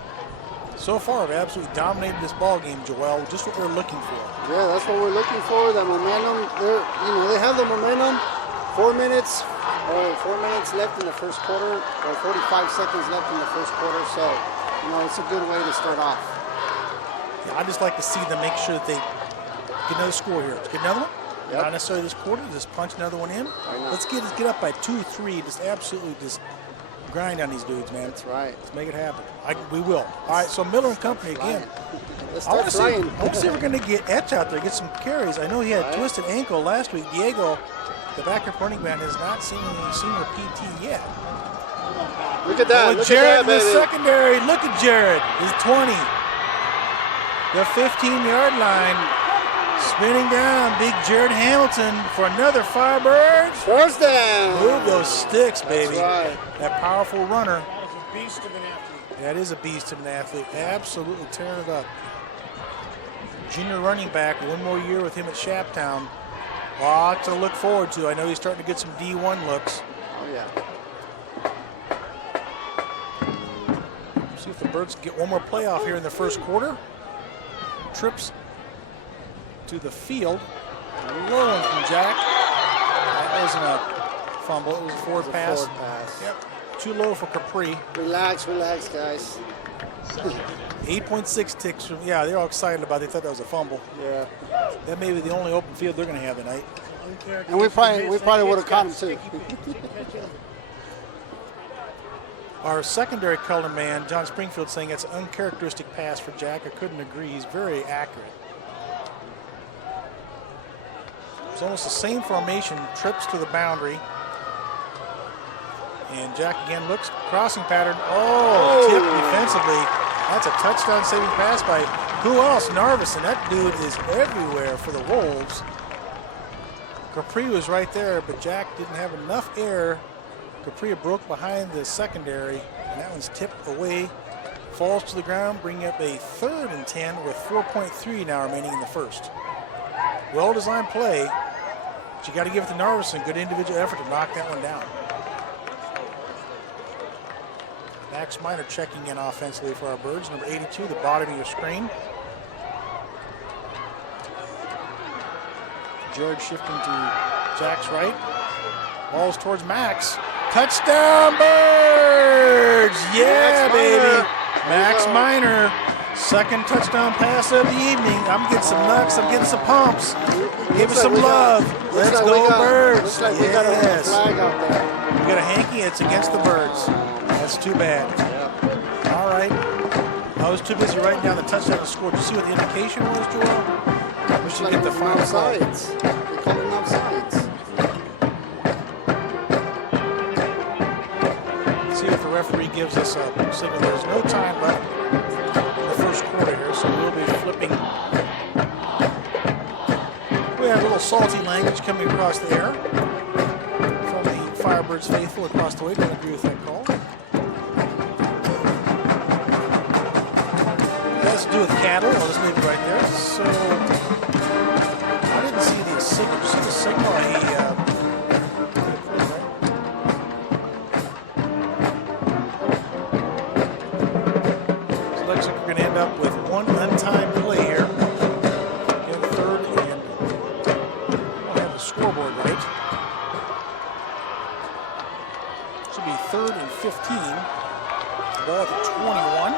So far, have absolutely dominated this ball game, Joel. Just what we're looking for. Yeah, that's what we're looking for. The momentum. They have the momentum. 4 minutes left in the first quarter, or 45 seconds left in the first quarter. So, it's a good way to start off. Yeah, I just like to see them make sure that they get another score here. Let's get another one. Yep. Not necessarily this quarter. Just punch another one in. Let's get up by 2, 3. Just absolutely just grind on these dudes, man. That's right. Let's make it happen. We will. All right, so Miller and Company again. Let's I want start to flying. see if we're going to get Etch out there, get some carries. I know he had a twisted ankle last week. Diego, the backup running back, has not seen any senior PT yet. Look at that. With Jared in the secondary. Look at Jared. He's 20. The 15-yard line. Spinning down, big Jared Hamilton for another Firebirds. First down. Move those sticks, baby. That's right. That powerful runner. That is a beast of an athlete. That is a beast of an athlete. Absolutely tearing it up. Junior running back, one more year with him at Shaptown. Lot to look forward to. I know he's starting to get some D1 looks. Oh, yeah. See if the Birds can get one more playoff here in the first quarter. Trips to the field. Low one from Jack. That wasn't a fumble. It was a forward pass. Forward pass. Yep. Too low for Capri. Relax, guys. 8.6 ticks from, yeah, they're all excited about it. They thought that was a fumble. Yeah. That may be the only open field they're going to have tonight. And we probably would have caught him too. Our secondary color man, John Springfield, saying it's an uncharacteristic pass for Jack. I couldn't agree. He's very accurate. It's almost the same formation, trips to the boundary. And Jack again looks, crossing pattern. Oh, tip defensively. That's a touchdown saving pass by who else? Narveson. That dude is everywhere for the Wolves. Capri was right there, but Jack didn't have enough air. Capri broke behind the secondary, and that one's tipped away. Falls to the ground, bringing up a 3rd and 10 with 4.3 now remaining in the first. Well-designed play, but you got to give it to Narveson. Good individual effort to knock that one down. Max Miner checking in offensively for our Birds. Number 82, the bottom of your screen. Jared shifting to Jack's right. Ball's towards Max. Touchdown Birds! Yeah, baby. Max Miner. Second touchdown pass of the evening. I'm getting some nuts. I'm getting some pumps. Give us some love. Let's go Birds. Looks like we got a flag out there. We got a hanky. It's against the Birds. That's too bad. All right. I was too busy writing down the touchdown score. Did you see what the indication was, Joel? We should get the final call. Offsides. They call them offsides. See if the referee gives us a signal. There's no time left in the first quarter here, so we'll be flipping. We have a little salty language coming across the air from the Firebirds faithful across the way. Don't agree with that call. It has to do with cattle. I'll just leave it right there. So I didn't see the signal. Did you see the signal? Looks like we're going to end up with one untimed play here in third, and we'll have the scoreboard right. This will be 3rd and 15. Ball at the 21.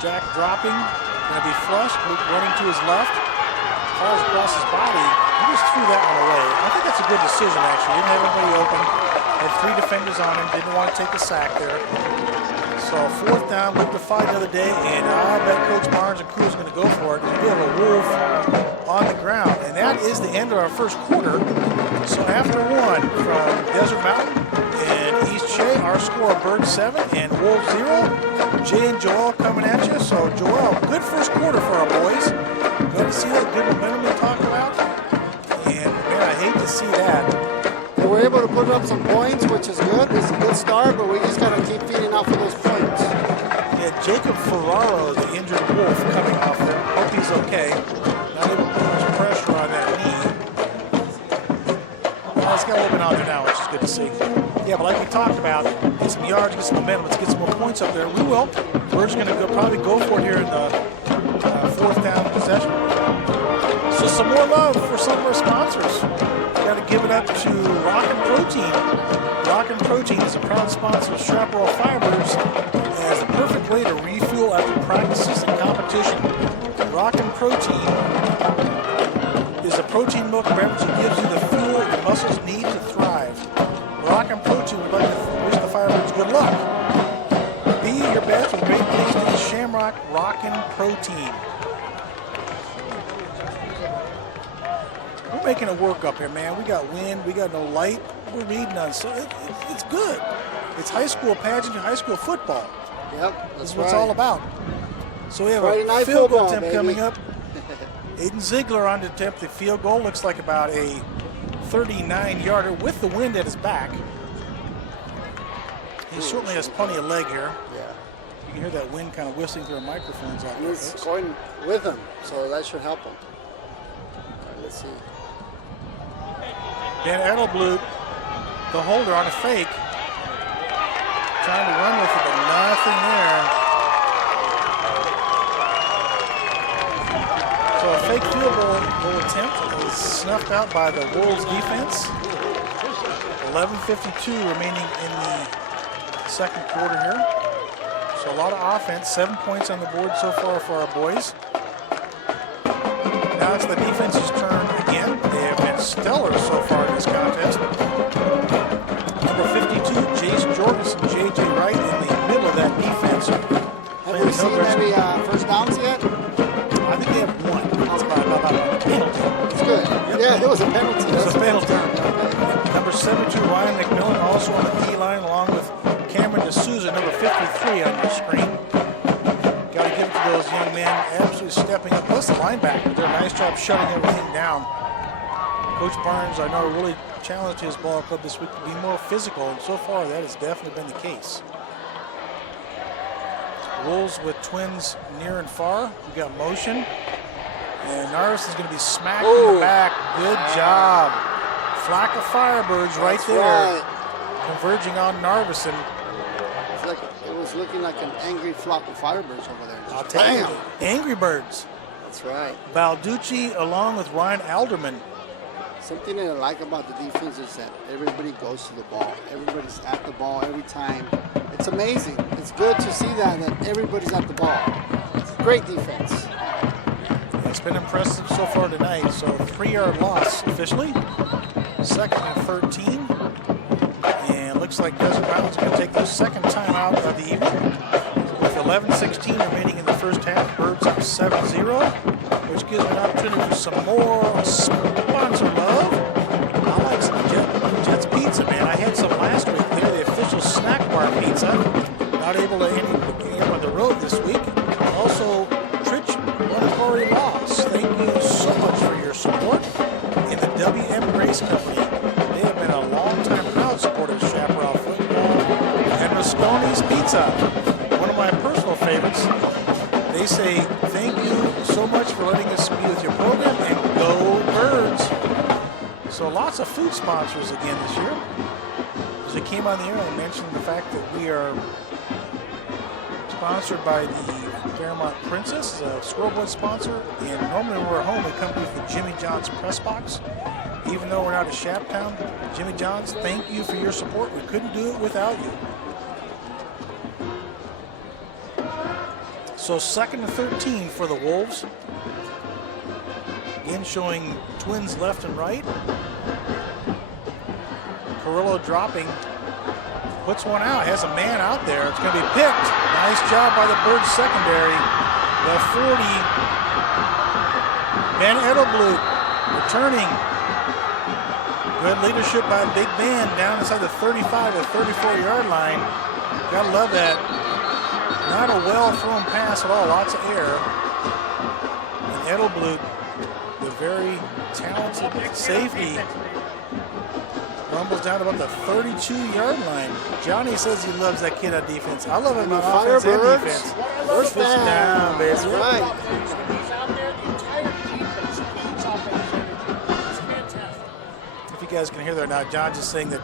Jack dropping, going to be flushed. Luke running to his left. Falls across his body. He just threw that one away. I think that's a good decision, actually. Didn't have anybody open. Had 3 defenders on him. Didn't want to take a sack there. So 4th down, Luke defied the other day, and I bet Coach Barnes and crew is going to go for it. We have a wolf on the ground, and that is the end of our first quarter. So after 1 from Desert Mountain and East Shea, our score of Bird 7 and Wolf 0. Jay and Joel coming at you. So Joel, good first quarter for our boys. Good to see that good momentum we talked about. And man, I hate to see that. They were able to put up some points, which is good. It's a good start, but we just got to keep feeding off of those points. Yeah, Jacob Ferraro, the injured wolf, coming off there. Hope he's okay. Not able to put much pressure on that knee. Well, he's got a little bit on there now, which is good to see. Yeah, but like we talked about, get some yards, get some momentum. Let's get some more points up there. We will. We're just going to probably go for it here in the 4th down possession. So some more love for some of our sponsors. Got to give it up to Rockin' Protein. Rockin' Protein is a proud sponsor of Chaparral Firebirds and has a perfect way to refuel after practices and competition. Rockin' Protein is a protein milk beverage that gives you the fuel your muscles need to thrive. Rockin' Protein would like to wish the Firebirds good luck. Be your best with great tasting Shamrock Rockin' Protein. We're making it work up here, man. We got wind, we got no light. We're reading on, so it's good. It's high school pageant, high school football. Yep, That's what it's all about. So we have Friday a night field goal football, attempt baby. coming up. Aiden Ziegler on to attempt the field goal. Looks like about a 39-yarder with the wind at his back. He certainly has plenty of leg here. Yeah. You can hear that wind kind of whistling through our microphones out And there, it's folks. going with him, so that should help him. All right, let's see. Ben Edelblut, the holder on a fake. Trying to run with it, but nothing there. So a fake field goal attempt is snuffed out by the Wolves defense. 11:52 remaining in the second quarter here. So a lot of offense, 7 points on the board so far for our boys. Now it's the defense's turn again. They have been stellar so far in this contest. Number 52, Jace Jorgensen, J.J. Wright in the middle of that defense. Have we seen any first downs yet? I think they have one. It's about a penalty. It's good. Yep. Yeah, it was a penalty. It was That's a penalty. Okay. Number 72, Ryan McMillan, also on the D line, along with Cameron D'Souza, number 53 on your screen. Got to give it to those young men, absolutely stepping up. Plus the linebacker, did a nice job shutting everything down. Coach Barnes, I know, really challenged his ball club this week to be more physical, and so far that has definitely been the case. Wolves with twins near and far. We got motion. And Narvis is going to be smacked in the back. Good job. Flock of Firebirds right That's there. right. Converging on Narvison. It's like, it was looking like an angry flock of Firebirds over there. Just I'll tell you, bam. Angry Birds. That's right. Balducci along with Ryan Alderman. Something that I like about the defense is that everybody goes to the ball. Everybody's at the ball every time. It's amazing. It's good to see that everybody's at the ball. It's great defense. It's been impressive so far tonight. So 3-yard loss officially. 2nd and 13. And looks like Desert Mountain's going to take their second time out of the evening. With 11:16 remaining in the first half, Birds up 7-0, which gives me an opportunity for some more sponsor love. I like some Jets Pizza, man. I had some last week. They're the official snack bar pizza. Not able to end on the road this week. Also, Trich, one have already lost. Thank you so much for your support. In the WM Grace Company, they have been a long-time proud supporter of Chaparral football. And Moscone's Pizza, one of my personal favorites. They say, thank you so much for letting us be with your program, and go Birds. So lots of food sponsors again this year. As I came on the air, I mentioned the fact that we are sponsored by the Fairmont Princess, a scoreboard sponsor, and normally when we're home we come to the Jimmy John's press box. Even though we're not at Shaptown, Jimmy John's, thank you for your support. We couldn't do it without you. So 2nd and 13 for the Wolves. Again showing twins left and right. Carrillo dropping. Puts one out, has a man out there. It's going to be picked. Nice job by the Birds secondary. The 40. Ben Edelblut returning. Good leadership by Big Ben down inside the 35 to 34-yard line. Gotta love that. Not a well-thrown pass at all, lots of air. And Edelblut, the very talented safety, rumbles down about the 32-yard line. Johnny says he loves that kid on defense. I love him on offense and defense. First down, baby. That's right. When he's out there, the entire defense feeds off of his energy. It's fantastic. If you guys can hear that now, John just saying that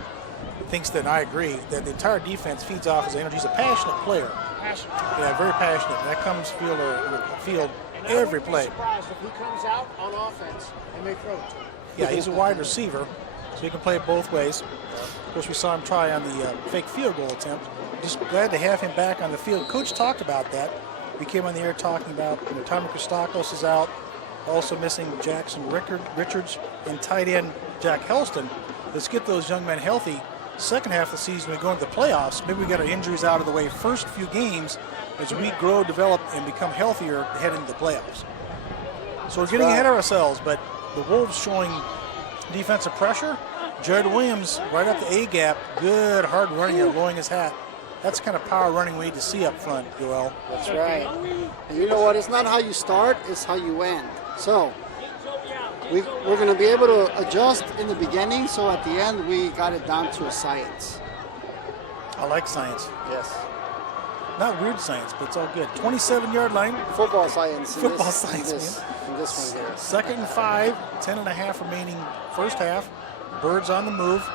thinks that I agree that the entire defense feeds off his energy. He's a passionate player. Passionate. Yeah, very passionate. That comes field every play. I'm surprised if he comes out on offense and they throw it to him. Yeah, he's a wide receiver, so he can play it both ways. Of course, we saw him try on the fake field goal attempt. Just glad to have him back on the field. Coach talked about that. We came on the air talking about Tommy Christakos is out, also missing Jackson Richards, and tight end Jack Helston. Let's get those young men healthy. Second half of the season, we go into the playoffs. Maybe we get our injuries out of the way first few games as we grow, develop, and become healthier head into the playoffs. So we're getting ahead of ourselves, but the Wolves showing defensive pressure. Jared Williams right up the A-gap. Good hard running and blowing his hat. That's the kind of power running we need to see up front, Joel. That's right. And you know what? It's not how you start, it's how you end. So we're going to be able to adjust in the beginning, so at the end we got it down to a science. I like science. Yes. Not weird science, but it's all good. 27-yard line. Football science. Football science, in this one here. 2nd and 5, 10.5 remaining first half. Birds on the move.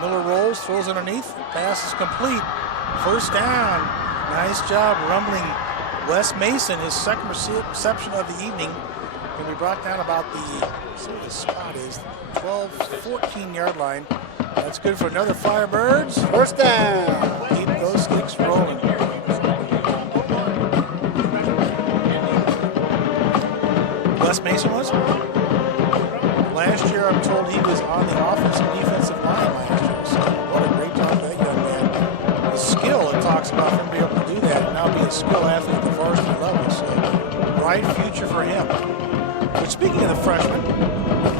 Miller rolls, throws underneath. Pass is complete. First down. Nice job rumbling Wes Mason, his second reception of the evening. Going to be brought down about the, let's see what the spot is, 12, 14-yard line. That's good for another Firebirds. First down. Keep those sticks rolling. Wes Mason was? Last year, I'm told he was on the offensive defensive line last year. So what a great job that young man. The skill, it talks about him being able to do that and now be a skill athlete at the varsity level. So bright future for him. But speaking of the freshmen,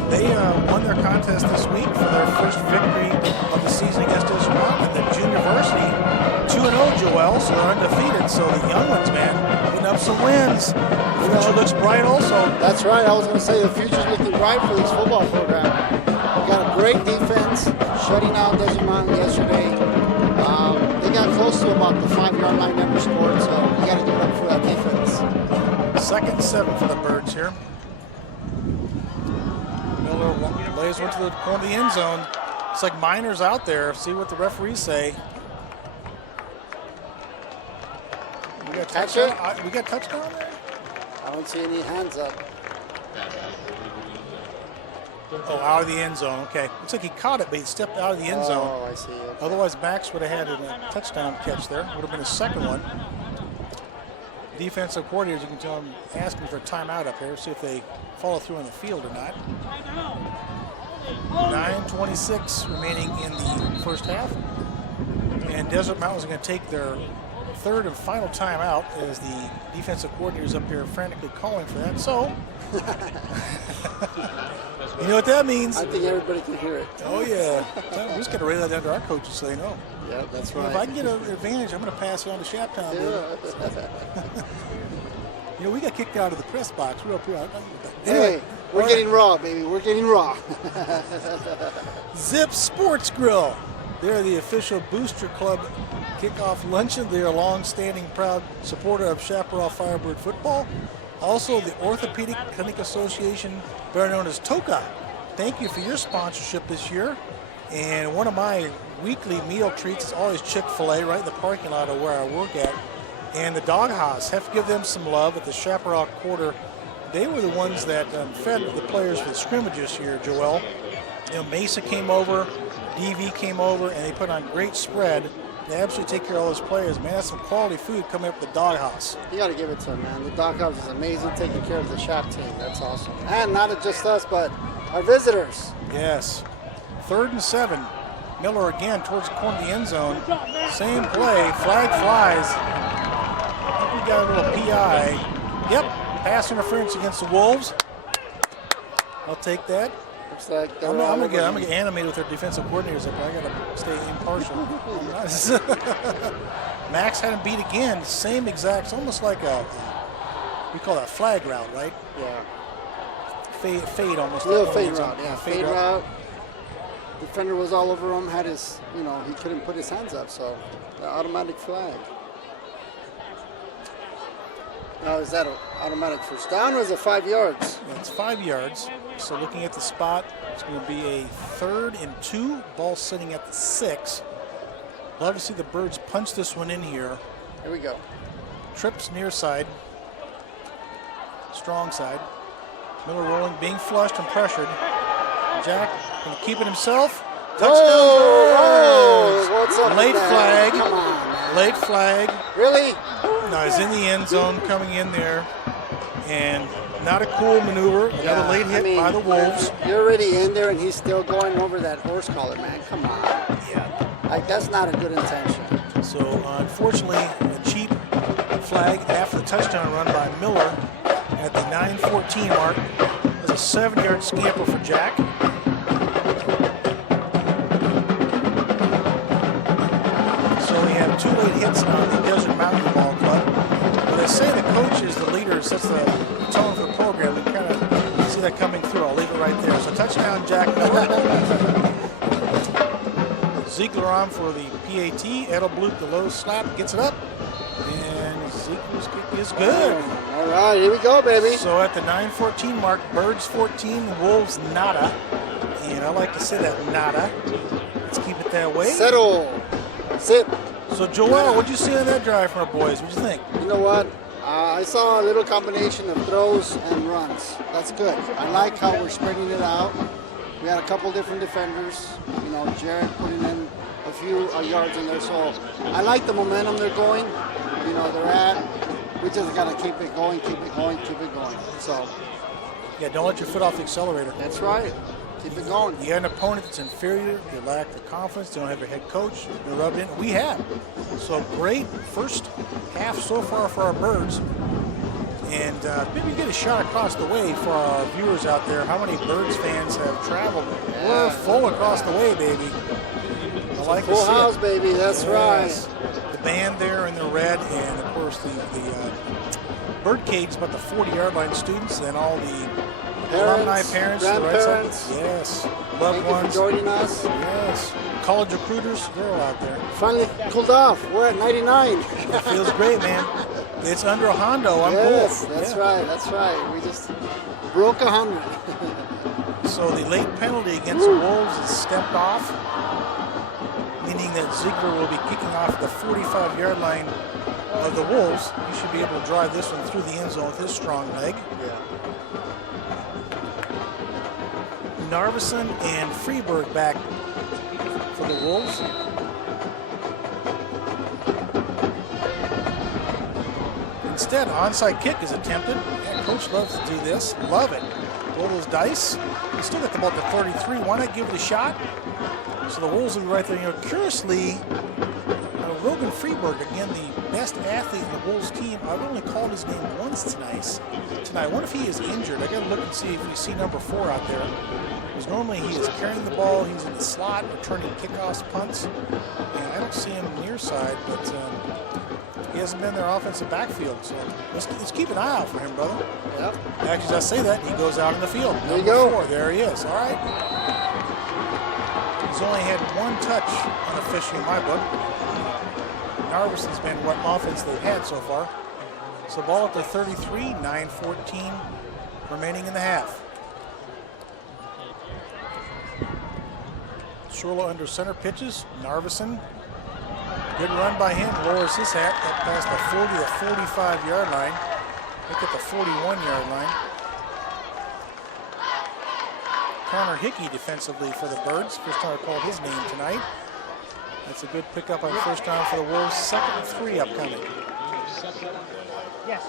they won their contest this week for their first victory of the season against Desert Mountain. The junior varsity, 2-0, Joel, so they're undefeated. So the young ones, man, getting up some wins. The future looks bright also. That's right. I was going to say the future's looking bright for this football program. We got a great defense, shutting out Desert Mountain yesterday. They got close to about the 5-yard line, never scored, so we got to give it up for that defense. 2nd and 7 for the Birds here. Miller lays one to the corner of the end zone. It's like Miners out there. See what the referees say. We got touchdown. We got touchdown there? I don't see any hands up. Oh, out of the end zone. Okay. Looks like he caught it, but he stepped out of the end zone. Oh, I see. Okay. Otherwise, Max would have had a touchdown catch there. Would have been a second one. Defensive coordinators, you can tell them, asking for a timeout up here, see if they follow through on the field or not. 9:26 remaining in the first half. And Desert Mountain's going to take their third and final timeout as the defensive coordinator's up here frantically calling for that. So, you know what that means? I think everybody can hear it. Oh, yeah. We just got to relay that down to our coaches so they know. Yeah, that's If I right. can get an advantage, I'm going to pass it on to Shaptown. Yeah. You know, we got kicked out of the press box. We're up here. Hey, we're getting raw, baby. We're getting raw. Zip Sports Grill. They're the official Booster Club kickoff luncheon. They're a long-standing, proud supporter of Chaparral Firebird football. Also, the Orthopedic Clinic Association, better known as TOCA. Thank you for your sponsorship this year. And one of my weekly meal treats is always Chick-fil-A right in the parking lot of where I work at. And the Dog House, have to give them some love at the Chaparral Quarter. They were the ones that fed the players for the scrimmages here, Joel. You know, Mesa came over, DV came over, and they put on a great spread. They absolutely take care of all those players. Man, that's some quality food coming up at the Dog House. You got to give it to them, man. The Dog House is amazing, taking care of the shop team. That's awesome. And not just us, but our visitors. Yes. 3rd and 7. Miller again towards the corner of the end zone. Same play. Flag flies. I think we got a little PI. Yep. Pass interference against the Wolves. I'll take that. Looks like I'm gonna get animated with our defensive coordinators up there. I gotta stay impartial. Max had him beat again. Same exact. It's almost like we call that a flag route, right? Yeah. Fade almost. A little fade route, yeah. Fade route. Defender was all over him. Had his, he couldn't put his hands up, so the automatic flag. Now, is that an automatic first down or is it 5 yards? Yeah, it's 5 yards. So looking at the spot, it's going to be a 3rd and 2. Ball sitting at the 6. Love to see the Birds punch this one in here. Here we go. Trips near side. Strong side. Miller rolling, being flushed and pressured. Jack going to keep it himself. Touchdown. Oh, what's up? Late flag. Come on, man. Late flag. Really? No, he's in the end zone coming in there. And not a cool maneuver. Another late hit by the Wolves. You're already in there and he's still going over that horse collar, man. Come on. Yeah. Like, that's not a good intention. So, unfortunately, a cheap flag after the touchdown run by Miller at the 9:14 mark. There's a 7-yard scamper for Jack. So we have 2 late hits on the Desert Mountain Ball Club. But they say the coach is the leader, sets the tone for the program. We kind of see that coming through. I'll leave it right there. So touchdown, Jack Miller. Ziegler on for the PAT. Edelblut, the low slap, gets it up. And Ziegler's kick is good. All right, here we go, baby. So at the 9:14 mark, Birds 14, Wolves nada. And I like to say that nada. Let's keep it that way. Settle. Sit. So Joel, what'd you see on that drive from our boys? What'd you think? You know what? I saw a little combination of throws and runs. That's good. I like how we're spreading it out. We had a couple different defenders. Jared putting in a few yards in there. So I like the momentum they're going. They're at. We just got to keep it going, keep it going, keep it going. So. Yeah, don't let your foot off the accelerator. That's right. Keep it going. You got an opponent that's inferior. They lack the confidence. They don't have a head coach. They're rubbed in. We have. So great first half so far for our Birds. And maybe get a shot across the way for our viewers out there. How many Birds fans have traveled? Yeah. We're full across the way, baby. I like to Full see house, it. baby. That's Yes. right. The band there in the red, and of course the bird cage, about the 40-yard line students, and all the alumni parents, the right side. grandparents. Yes, loved Thank you ones. for joining us. Yes, college recruiters, they're all out there. Finally cooled off. We're at 99. It feels great, man. It's under a Hondo. I'm Yes, cool. that's Yeah. right. That's right. We just broke 100. So the late penalty against the Wolves is stepped off, meaning that Ziegler will be kicking off the 45-yard line of the Wolves. He should be able to drive this one through the end zone with his strong leg. Yeah. Narveson and Freeburg back for the Wolves. Instead, onside kick is attempted. Yeah, Coach loves to do this. Love it. Roll those dice. He's still got about the 33. Why not give it a shot? So the Wolves will be right there. Curiously, Rogan Steven Freeberg, again, the best athlete in the Wolves team. I've only called his name once tonight. I wonder if he is injured. I got to look and see if we see number 4 out there. Because normally he is carrying the ball, he's in the slot, returning kickoffs, punts. And I don't see him near side, but he hasn't been in their offensive backfield. So let's keep an eye out for him, brother. Yep. Actually, as I say that, he goes out in the field. There you go. 4, there he is. All right. He's only had 1 touch unofficially in my book. Narvison's been what offense they've had so far. So ball at the 33, 9:14 remaining in the half. Cirillo under center pitches. Narvison. Good run by him. Lowers his hat up past the 40 to 45-yard line. Look at the 41-yard line. Connor Hickey defensively for the Birds. First time I called his name tonight. That's a good pickup on first down for the Wolves. 2nd and 3 upcoming. Yes.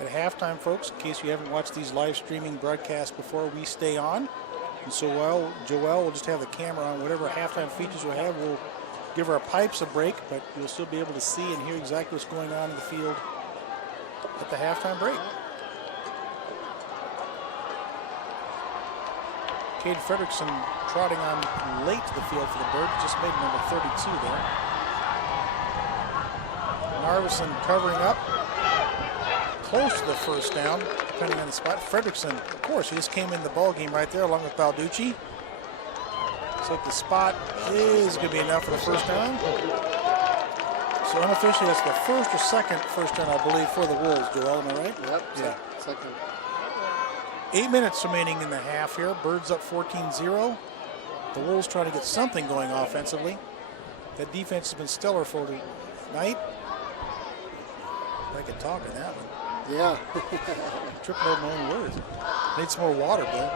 At halftime, folks, in case you haven't watched these live streaming broadcasts before, we stay on. And so while Joel will just have the camera on, whatever halftime features we have, we'll give our pipes a break, but you'll still be able to see and hear exactly what's going on in the field at the halftime break. Cade Fredrickson trotting on late to the field for the Birds, just made number 32 there. Narvison covering up, close to the first down, depending on the spot. Fredrickson, of course, he just came in the ball game right there along with Balducci. So the spot is going to be enough for the first down. So unofficially, that's the first or second first down, I believe, for the Wolves. Joel, am I right? Yep. Yeah. Second. 8 minutes remaining in the half here. Birds up 14-0. The Wolves trying to get something going offensively. That defense has been stellar for tonight. I could talk in that one. Yeah. Tripping over my own words. Need some more water, Bill.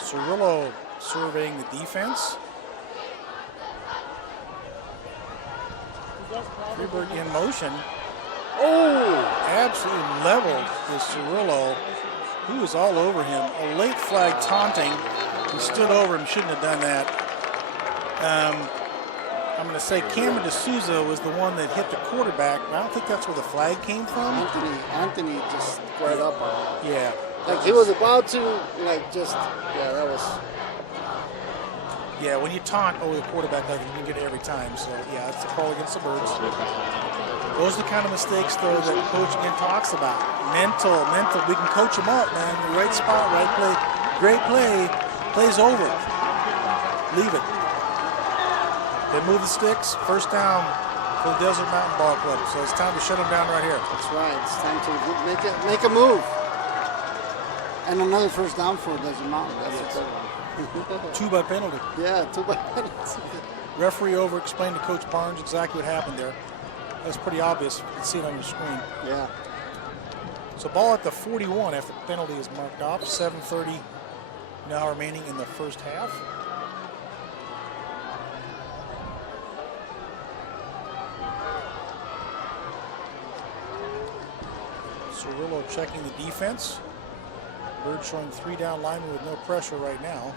Cirillo surveying the defense. Freeberg in motion. Oh! Absolutely leveled with Cirillo. He was all over him. A late flag taunting. He stood over him, shouldn't have done that. I'm going to say Cameron D'Souza was the one that hit the quarterback. I don't think that's where the flag came from. Anthony just squared up on him. Yeah. Like he was about to, like just, yeah, that was. Yeah, when you taunt over the quarterback, like you get it every time. So, yeah, it's a call against the Birds. Those are the kind of mistakes, though, that Coach again talks about. Mental. We can coach them up, man. The right spot, right play. Great play. Play's over. Leave it. They move the sticks. First down for the Desert Mountain Ball Club. So it's time to shut them down right here. That's right. It's time to make a move. And another first down for Desert Mountain. That's a good one. 2 by penalty. Yeah, 2 by penalty. Referee over explained to Coach Barnes exactly what happened there. That's pretty obvious. You can see it on your screen. Yeah. So ball at the 41 after the penalty is marked off. 7:30 now remaining in the first half. Cirillo checking the defense. Bird showing 3 down linemen with no pressure right now.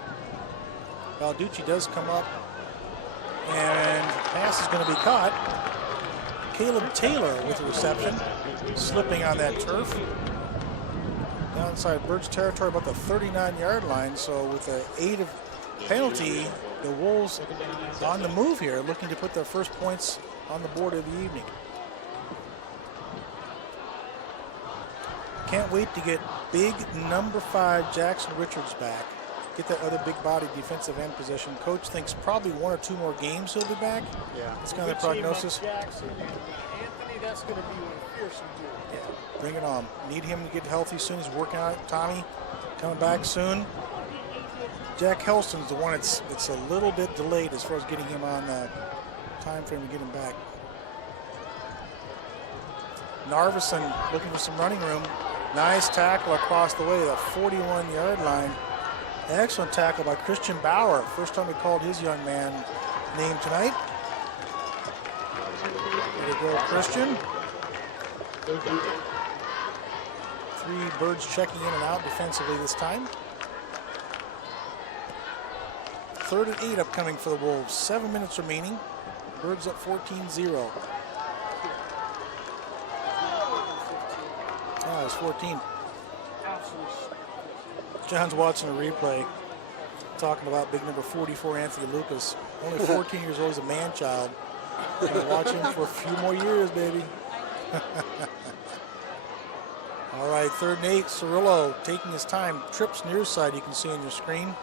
Balducci does come up, and pass is going to be caught. Caleb Taylor with the reception, slipping on that turf. Downside Birds territory, about the 39-yard line. So with the 8 of penalty, the Wolves on the move here, looking to put their first points on the board of the evening. Can't wait to get big number 5 Jackson Richards back. Get that other big body defensive end position. Coach thinks probably 1 or 2 more games he'll be back. Yeah. That's kind of the prognosis. Jackson and Anthony, that's going to be a fearsome dude. Yeah, bring it on. Need him to get healthy soon. He's working on it. Tommy coming back soon. Jack Helston's the one it's a little bit delayed as far as getting him on time frame to get him back. Narvison looking for some running room. Nice tackle across the way, the 41-yard line. Excellent tackle by Christian Bauer. First time we called his young man name tonight. Way to go, Christian. Three Birds checking in and out defensively this time. 3rd and 8 upcoming for the Wolves. 7 minutes remaining. Birds up 14-0. Oh, it's 14. John's watching a replay, talking about big number 44, Anthony Lucas. Only 14 years old, he's a man-child. Gonna watch him for a few more years, baby. All right, 3rd and 8, Cirillo taking his time. Trips near side, you can see on your screen.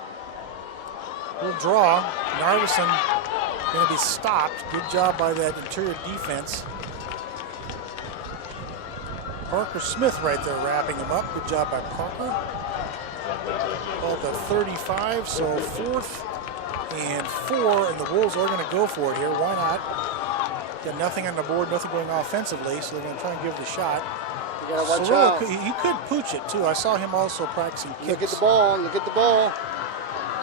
We'll draw. Narveson going to be stopped. Good job by that interior defense. Parker Smith right there wrapping him up. Good job by Parker. Ball to 35, so 4th and 4, and the Wolves are going to go for it here. Why not? Got nothing on the board, nothing going offensively, so they're going to try and give it a shot. You gotta watch out. He could pooch it too. I saw him also practicing kicks. Look at the ball. Look at the ball.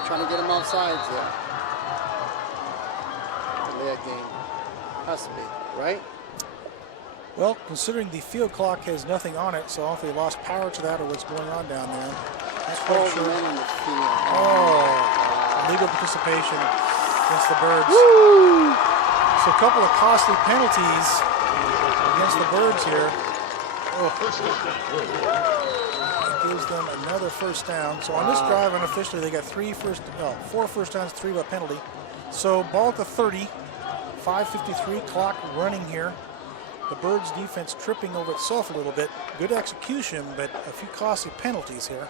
Trying to get him offsides. Yeah. Delay a game. Has to be, right? Well, considering the field clock has nothing on it, so if they lost power to that or what's going on down there. That's quite sure. In the field. Oh, illegal participation against the Birds. Woo! So a couple of costly penalties against the Birds here. Oh. That gives them another 1st down. So on this drive, unofficially, they got 4 first downs, 3 by penalty. So ball at the 30, 5:53 clock running here. The Birds defense tripping over itself a little bit. Good execution, but a few costly penalties here.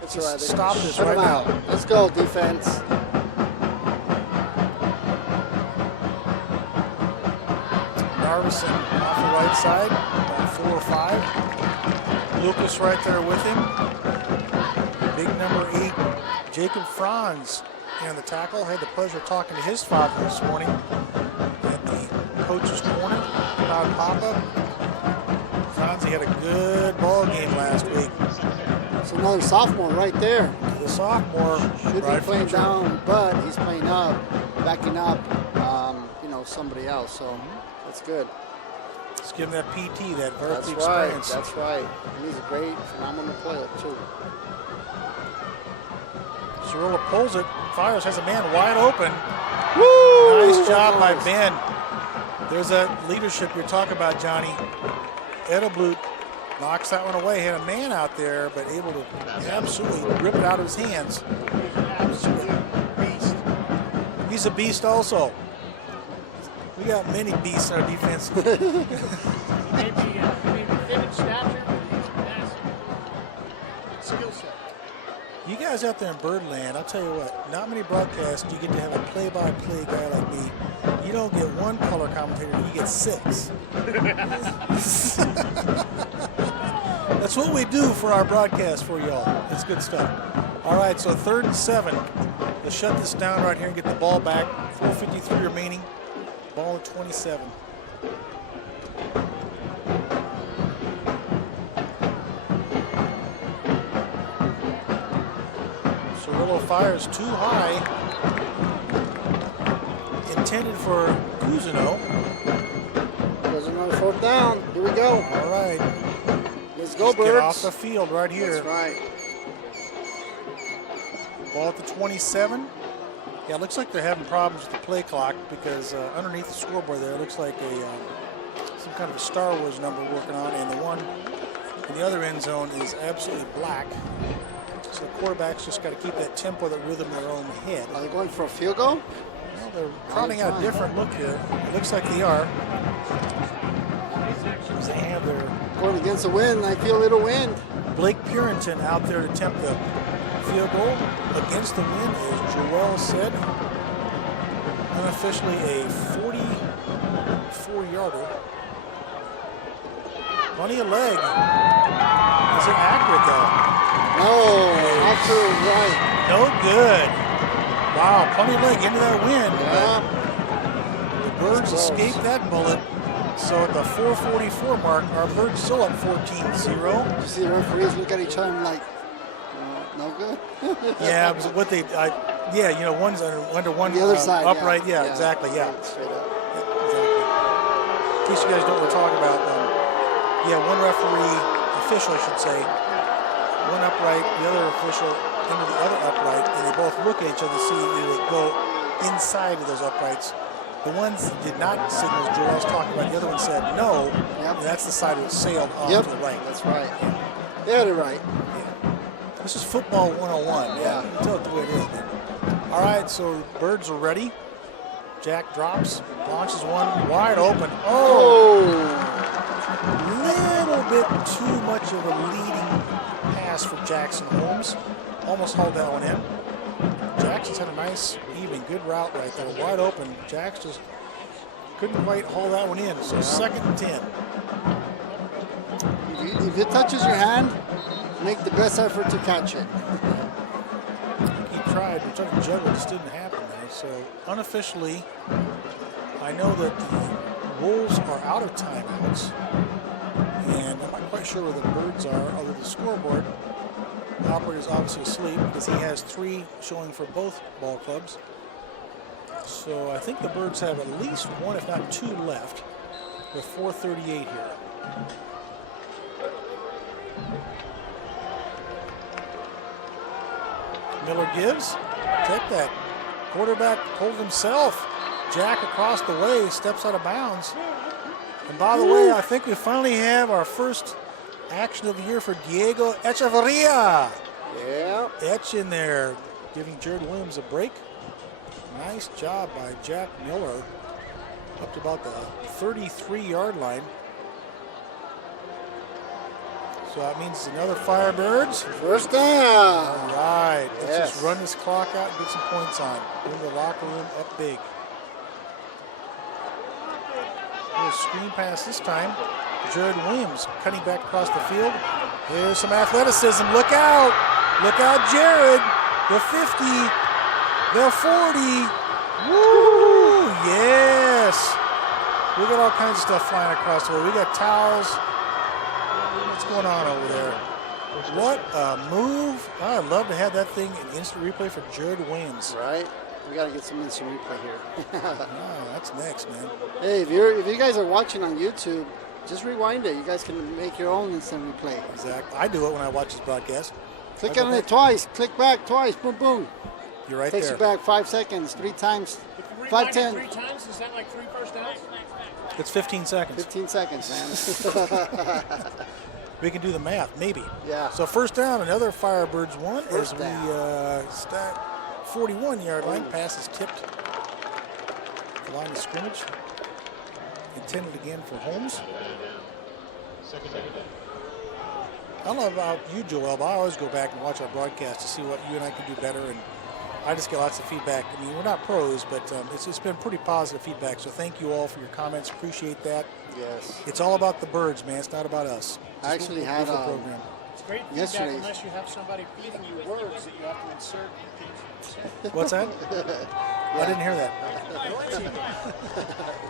That's right. Stop this Shut right him out. now. Let's go, defense. Narveson off the right side, about 4 or 5. Lucas right there with him. Big number 8, Jacob Franz in the tackle. Had the pleasure of talking to his father this morning at the coach's corner about Papa. Franzi had a good ball game last week. It's another sophomore right there. The sophomore Should right be playing future. down, but he's playing up, backing up, somebody else. So that's good. Let's give him that PT, that That's Varisty right. experience. That's right. And he's a great, phenomenal player too. Cirillo pulls it, fires, has a man wide open. Woo! Nice job by Ben. There's that leadership you're talking about, Johnny. Edelblut knocks that one away. Had a man out there, but able to absolutely rip it out of his hands. He's a beast also. We got many beasts in our defense. Maybe thin stature, but he's massive. Skill set. You guys out there in Birdland, I'll tell you what, not many broadcasts do you get to have a play-by-play guy like me. You don't get one color commentator, you get 6. That's what we do for our broadcast for y'all. It's good stuff. All right, so 3rd and 7. Let's shut this down right here and get the ball back. 4:53 remaining. Ball at 27. Cirillo fires too high. Intended for Cousineau. There's another 4th down. Here we go. All right. Let's go, Get off Birds. the field right here. That's right. Ball at the 27. Yeah, it looks like they're having problems with the play clock because underneath the scoreboard there, it looks like some kind of a Star Wars number working on, and the one in the other end zone is absolutely black. So the quarterbacks just got to keep that tempo, that rhythm in their own head. Are they going for a field goal? Well, they're trotting out a different look here. It looks like they are. They have their Going against the wind. I feel a little wind. Blake Purinton out there to attempt the field goal. Against the wind, as Joel said. Unofficially a 44-yarder. Plenty of leg. Is it accurate though? No, off to the right. No good. Wow, plenty of leg into that wind. Yeah. The Birds Close. escaped that bullet. So at the 4:44 mark, our Birds still up 14-0. You see the referees look at each other and like, no good. Yeah, but what they, one's under one The other side, upright. Yeah, exactly. Yeah. Straight up. Yeah, exactly. In case you guys know what we're talking about, Yeah, one official, I should say, one upright, the other official into the other upright, and they both look at each other to see if they go inside of those uprights. The ones that did not signal, as Joel's talking about, the other one said no, and that's the side that sailed off to the right. That's right. Yeah, they're right. Yeah. This is football 101. Yeah. You tell it the way it is. All right, so birds are ready. Jack drops, launches one wide open. Oh! Little bit too much of a leading pass for Jackson Holmes. Almost hauled that one in. Jackson's had a nice, even, good route right there. Wide open. Jax just couldn't quite haul that one in. So 2nd and 10. If it touches your hand, make the best effort to catch it. He tried to juggle, just didn't happen there. So unofficially, I know that the Wolves are out of timeouts. And I'm not quite sure where the birds are, other than the scoreboard. The operator's obviously asleep because he has 3 showing for both ball clubs. So I think the birds have at least 1, if not 2 left with 4:38 here. Miller gives. Take that. Quarterback pulled himself. Jack across the way, steps out of bounds. And by the way, I think we finally have our first action of the year for Diego Echeverria. Yeah. Etch in there, giving Jared Williams a break. Nice job by Jack Miller. Up to about the 33-yard line. So that means another Firebirds. First down. All right. Let's Yes. just run this clock out and get some points on. In the locker room up big. Little screen pass this time. Jared Williams cutting back across the field. There's some athleticism. Look out. Look out, Jared. The 50. The 40. Woo! Yes. We got all kinds of stuff flying across the way. We got towels. What's going on over there? What a move. I'd love to have that thing in instant replay for Jared Williams. Right. We got to get some instant replay here. Oh, that's next, man. Hey, if you guys are watching on YouTube, just rewind it. You guys can make your own instant replay. Exactly. I do it when I watch this broadcast. Click on it twice. Click back twice. Boom, boom. You're right Takes there. you back 5 seconds, 3 times. If you 5, rewind 10. it 3 times, is that like 3 first downs? It's 15 seconds. 15 seconds, man. We can do the math, maybe. Yeah. So first down, another Firebirds one First as we down. stack 41-yard line. Pass is tipped. The line of scrimmage. Intended again for Holmes. I don't know about you, Joel, but I always go back and watch our broadcast to see what you and I can do better, and I just get lots of feedback. I mean, we're not pros, but it's been pretty positive feedback, so thank you all for your comments. Appreciate that. Yes. It's all about the birds, man. It's not about us. I actually had program. It's great feedback Yesterday. unless you have somebody feeding you words that you have to insert. What's that? I didn't hear that.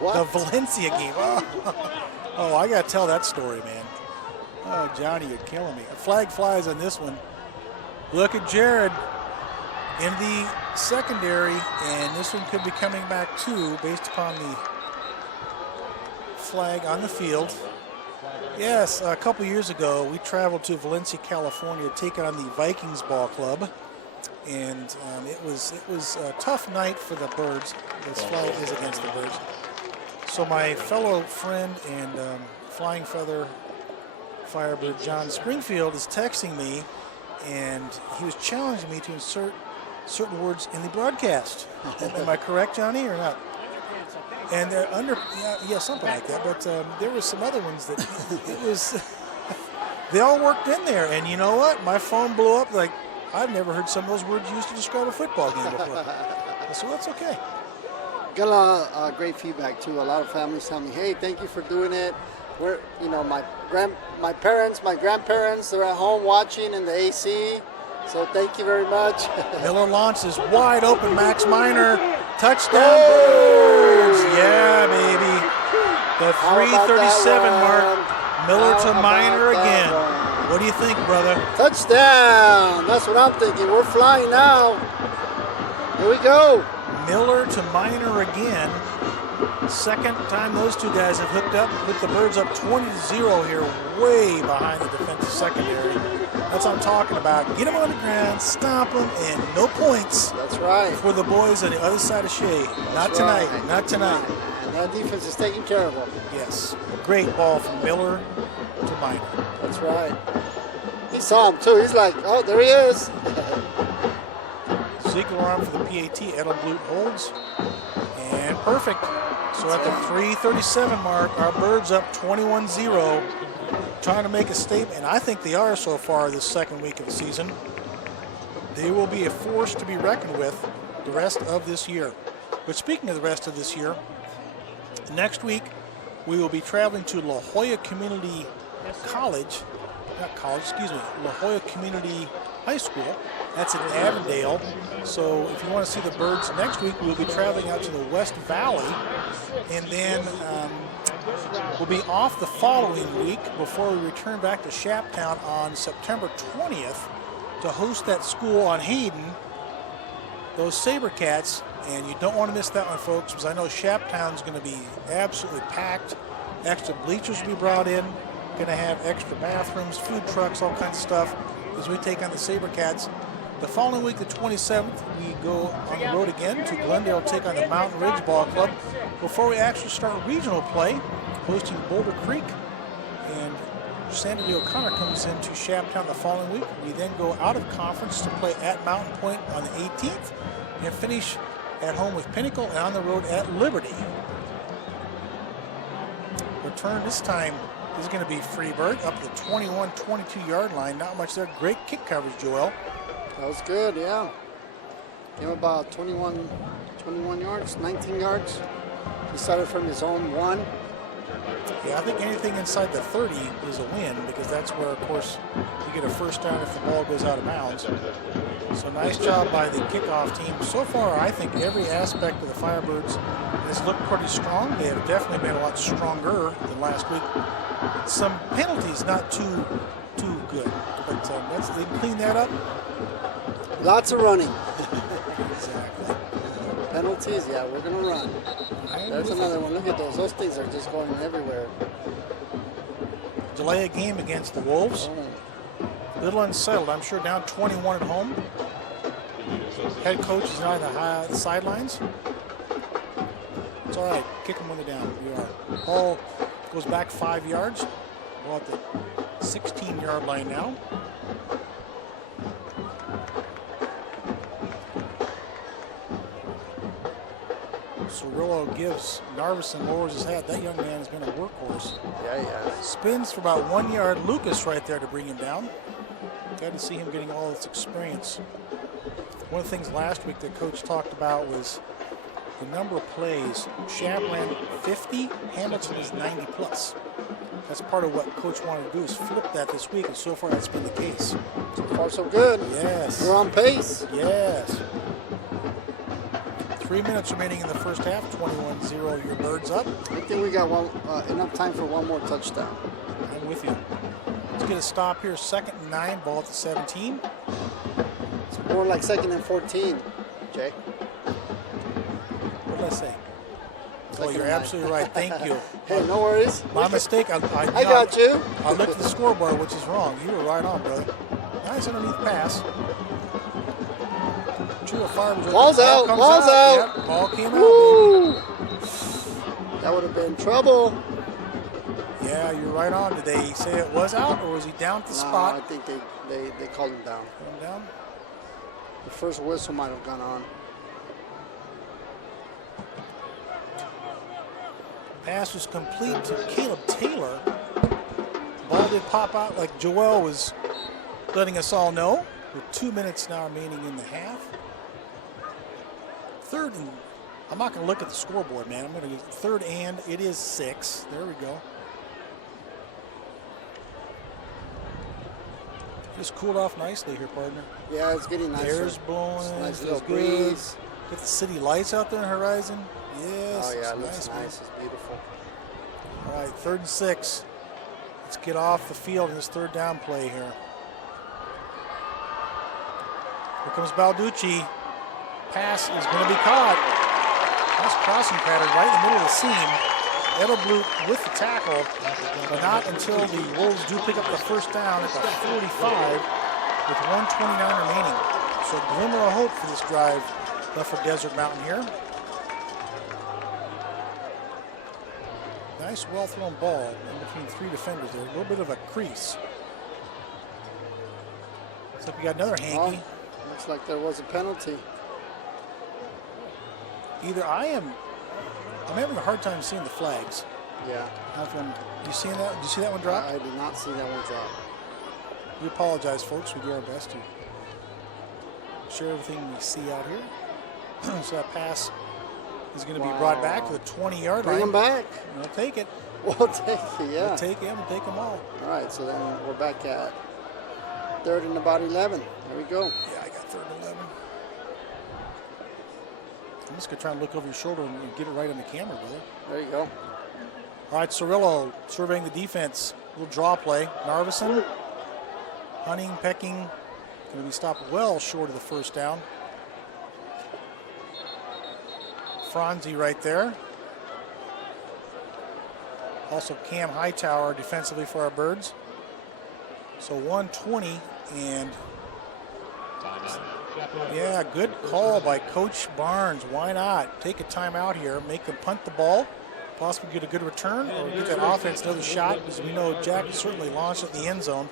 What? The Valencia game. Oh, I got to tell that story, man. Oh, Johnny, you're killing me. A flag flies on this one. Look at Jared in the secondary, and this one could be coming back too based upon the flag on the field. Yes, a couple years ago, we traveled to Valencia, California to take on the Vikings ball club. And it was a tough night for the birds. This flag is against the birds. So my fellow friend and Flying Feather Firebird John Springfield is texting me, and he was challenging me to insert certain words in the broadcast. Am I correct, Johnny, or not? And they're under, yeah, something like that. But there were some other ones that it was. They all worked in there, and you know what? My phone blew up like. I've never heard some of those words used to describe a football game before. So that's okay. Got a lot of great feedback too. A lot of families tell me, "Hey, thank you for doing it." We're, my parents, my grandparents, they're at home watching in the AC. So thank you very much. Miller launches wide open. Max Minor, touchdown Birds! Yeah, baby. The 3:37 mark. Miller to Minor again. What do you think, brother? Touchdown! That's what I'm thinking. We're flying now. Here we go. Miller to Minor again. Second time those two guys have hooked up. Put the Birds up 20-0 here, way behind the defensive secondary. That's what I'm talking about. Get them on the ground, stomp them, and no points. That's right. For the boys on the other side of Shea. Not tonight. Right. Not tonight. And that defense is taking care of them. Yes. Great ball from Miller to Minor. That's right. He saw him too. He's like, oh, there he is. Ziegler arm for the PAT. Edelblut holds. And perfect. So at the 3:37 mark, our Birds up 21-0. Trying to make a statement, and I think they are so far this second week of the season. They will be a force to be reckoned with the rest of this year. But speaking of the rest of this year, next week we will be traveling to La Jolla Community College, La Jolla Community High School. That's in Avondale. So if you want to see the Birds next week, we'll be traveling out to the West Valley, and then we'll be off the following week before we return back to Shaptown on September 20th to host that school on Hayden, those Sabercats. And you don't want to miss that one, folks, because I know Shaptown's going to be absolutely packed. Extra bleachers will be brought in, going to have extra bathrooms, food trucks, all kinds of stuff as we take on the Sabercats. The following week, the 27th, we go on the road again to Glendale, take on the Mountain Ridge Ball Club before we actually start regional play, hosting Boulder Creek. And Sandra O'Connor comes into Shaptown the following week. We then go out of conference to play at Mountain Point on the 18th and finish at home with Pinnacle and on the road at Liberty. Return this time is going to be Freeburg up the 21-22 yard line. Not much there. Great kick coverage, Joel. That was good, yeah. Came about 21 yards, 19 yards. He started from his own 1. Yeah, I think anything inside the 30 is a win, because that's where, of course, you get a first down if the ball goes out of bounds. So nice job by the kickoff team. So far, I think every aspect of the Firebirds has looked pretty strong. They have definitely been a lot stronger than last week. Some penalties not too good, but they clean that up. Lots of running. Exactly. Penalties, yeah, we're going to run. There's another one. Look at those. Those things are just going everywhere. Delay a game against the Wolves. Little unsettled. I'm sure down 21 at home. Head coach is not on the sidelines. It's all right. Kick them when they're down. We are. Ball goes back 5 yards. We're at the 16-yard line now. Cirillo gives Narveson, lowers his head. That young man has been a workhorse. Yeah, he has. Spins for about 1 yard. Lucas right there to bring him down. Glad to see him getting all this experience. One of the things last week that coach talked about was the number of plays. Shab ran 50, Hamilton is 90 plus. That's part of what coach wanted to do, is flip that this week, and so far that's been the case. So far so good. Yes. We're on pace. Yes. 3 minutes remaining in the first half, 21-0, your Birds up. I think we got enough time for one more touchdown. I'm with you. Let's get a stop here, 2nd and 9, ball at the 17. It's more like 2nd and 14, Jay. What did I say? Oh, you're and absolutely right. Thank you. Hey, no worries. My mistake. I got you. I looked at the scoreboard, which is wrong. You were right on, brother. Nice underneath pass. Ball's out. Ball's out. Yep, ball came Woo. out, baby. That would have been trouble. Yeah, you're right on. Did they say it was out, or was he down at the spot? I think they called him down. Put him down? The first whistle might have gone on. Pass was complete to Caleb Taylor. Ball did pop out like Joel was letting us all know. With 2 minutes now remaining in the half. Third and, I'm not going to look at the scoreboard, man. I'm going to do third and, it is 6. There we go. Just cooled off nicely here, partner. Yeah, it's getting nicer. Air's blowing. Nice Feels little good. breeze. Get the city lights out there on the horizon. Yes. Oh yeah, it it's looks man. nice. It's beautiful. All right, 3rd and 6. Let's get off the field in this 3rd down play here. Here comes Balducci. Pass is going to be caught. Nice crossing pattern right in the middle of the seam. Edelblut with the tackle, but not until the Wolves do pick up the first down at the 45 with 1:29 remaining. So glimmer of hope for this drive left for Desert Mountain here. Nice well-thrown ball in between three defenders there. A little bit of a crease. Looks like we got another hanky. Oh, looks like there was a penalty. I'm having a hard time seeing the flags. Yeah. You seen that? Did you see that one drop? I did not see that one drop. We apologize, folks. We do our best to share everything we see out here. So that pass is going to be brought back to the 20-yard line. Bring him back. We'll take it. We'll take it, yeah. We'll take him and take them all. All right, so then we're back at 3rd and about 11. There we go. Yeah, I got 3rd and 11. I'm just going to try and look over your shoulder and get it right on the camera, brother. There you go. All right, Cirillo surveying the defense. Little draw play. Narveson, hunting, pecking. Going to be stopped well short of the first down. Franzi right there. Also Cam Hightower defensively for our Birds. So 120 and yeah, good call by Coach Barnes. Why not? Take a timeout here, make them punt the ball, possibly get a good return or get that offense another shot, because we know Jack certainly launched at the end zone.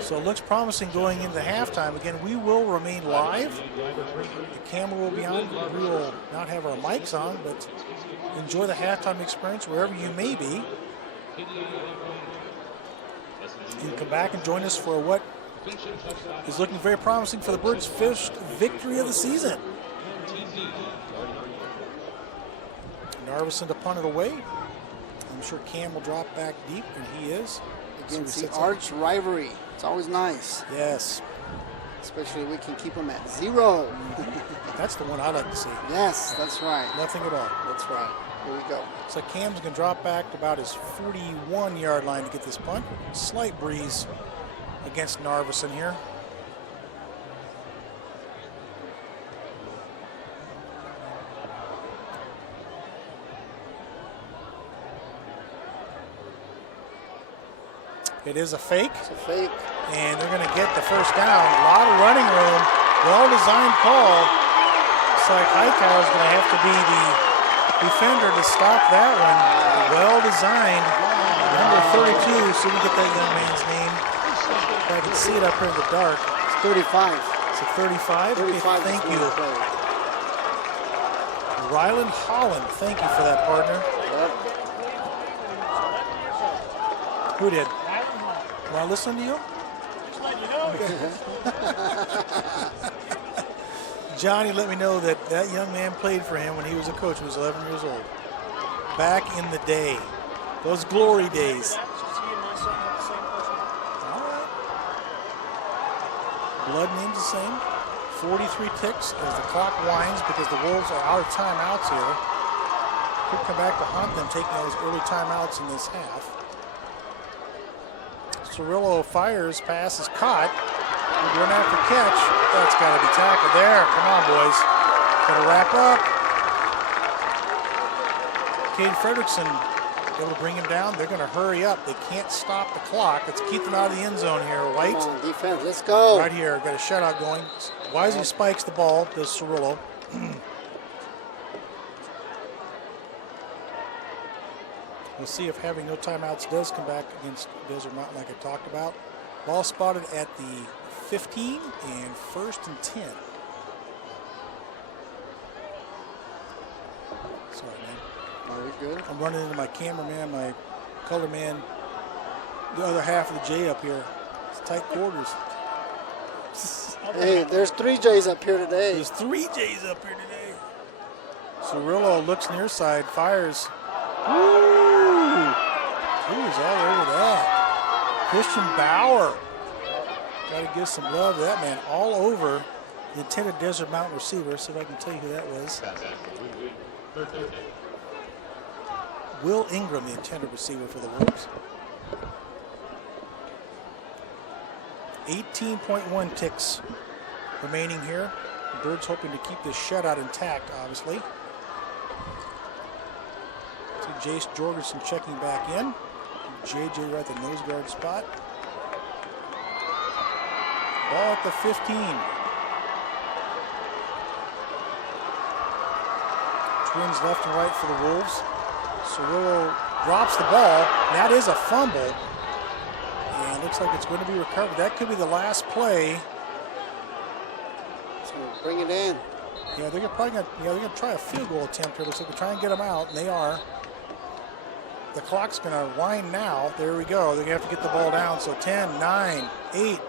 So it looks promising going into the halftime. Again, we will remain live. The camera will be on. We will not have our mics on, but enjoy the halftime experience wherever you may be. You can come back and join us for what is looking very promising for the Birds' first victory of the season. Narveson to punt it away. I'm sure Cam will drop back deep, and he is. Against the arch rivalry. It's always nice. Yes. Especially if we can keep them at 0. That's the one I like to see. Yes, that's right. Nothing at all. That's right. Here we go. So Cam's going to drop back to about his 41-yard line to get this punt. Slight breeze against Narveson here. It is a fake. It's a fake. And they're going to get the first down. A lot of running room. Well-designed call. Looks like Hightower's going to have to be the defender to stop that one. Well-designed. Number 32, so we can get that young man's name. If I can see it up here in the dark. It's 35. Is it 35? 35 Okay, thank you. Ryland Holland, thank you for that, partner. Yep. Who did? Want to listen to you? Just letting you know. Johnny let me know that that young man played for him when he was a coach. He was 11 years old. Back in the day. Those glory days. All right. Blood name's the same. 43 ticks as the clock winds because the Wolves are out of timeouts here. Could come back to haunt them, taking those early timeouts in this half. Cirillo fires, pass is caught. Run after catch. That's got to be tackled there. Come on, boys. Got to wrap up. Cade Fredrickson able to bring him down. They're going to hurry up. They can't stop the clock. Let's keep them out of the end zone here. White. Come on, defense. Let's go. Right here. Got a shutout going. Wisely spikes the ball. Does Cirillo. We'll see if having no timeouts does come back against Desert Mountain like I talked about. Ball spotted at the 15 and 1st and 10. Sorry, man. Are we good? I'm running into my cameraman, my color man, the other half of the J up here. It's tight quarters. Hey, there's 3 J's up here today. There's 3 J's up here today. Cirillo looks near side, fires. Woo! Who's all over that? Christian Bauer. Got to give some love to that man. All over the intended Desert Mountain receiver. See if I can tell you who that was. Will Ingram, the intended receiver for the Wolves. 18.1 ticks remaining here. Birds hoping to keep this shutout intact, obviously. See Jace Jorgensen checking back in. JJ right at the nose guard spot. Ball at the 15. Twins left and right for the Wolves. Cirillo drops the ball. That is a fumble. And looks like it's going to be recovered. That could be the last play. So bring it in. Yeah, they're probably going to, they're going to try a field goal attempt here. Looks like they're trying to get them out, and they are. The clock's going to wind now. There we go. They're going to have to get the ball down. So 10, 9, 8.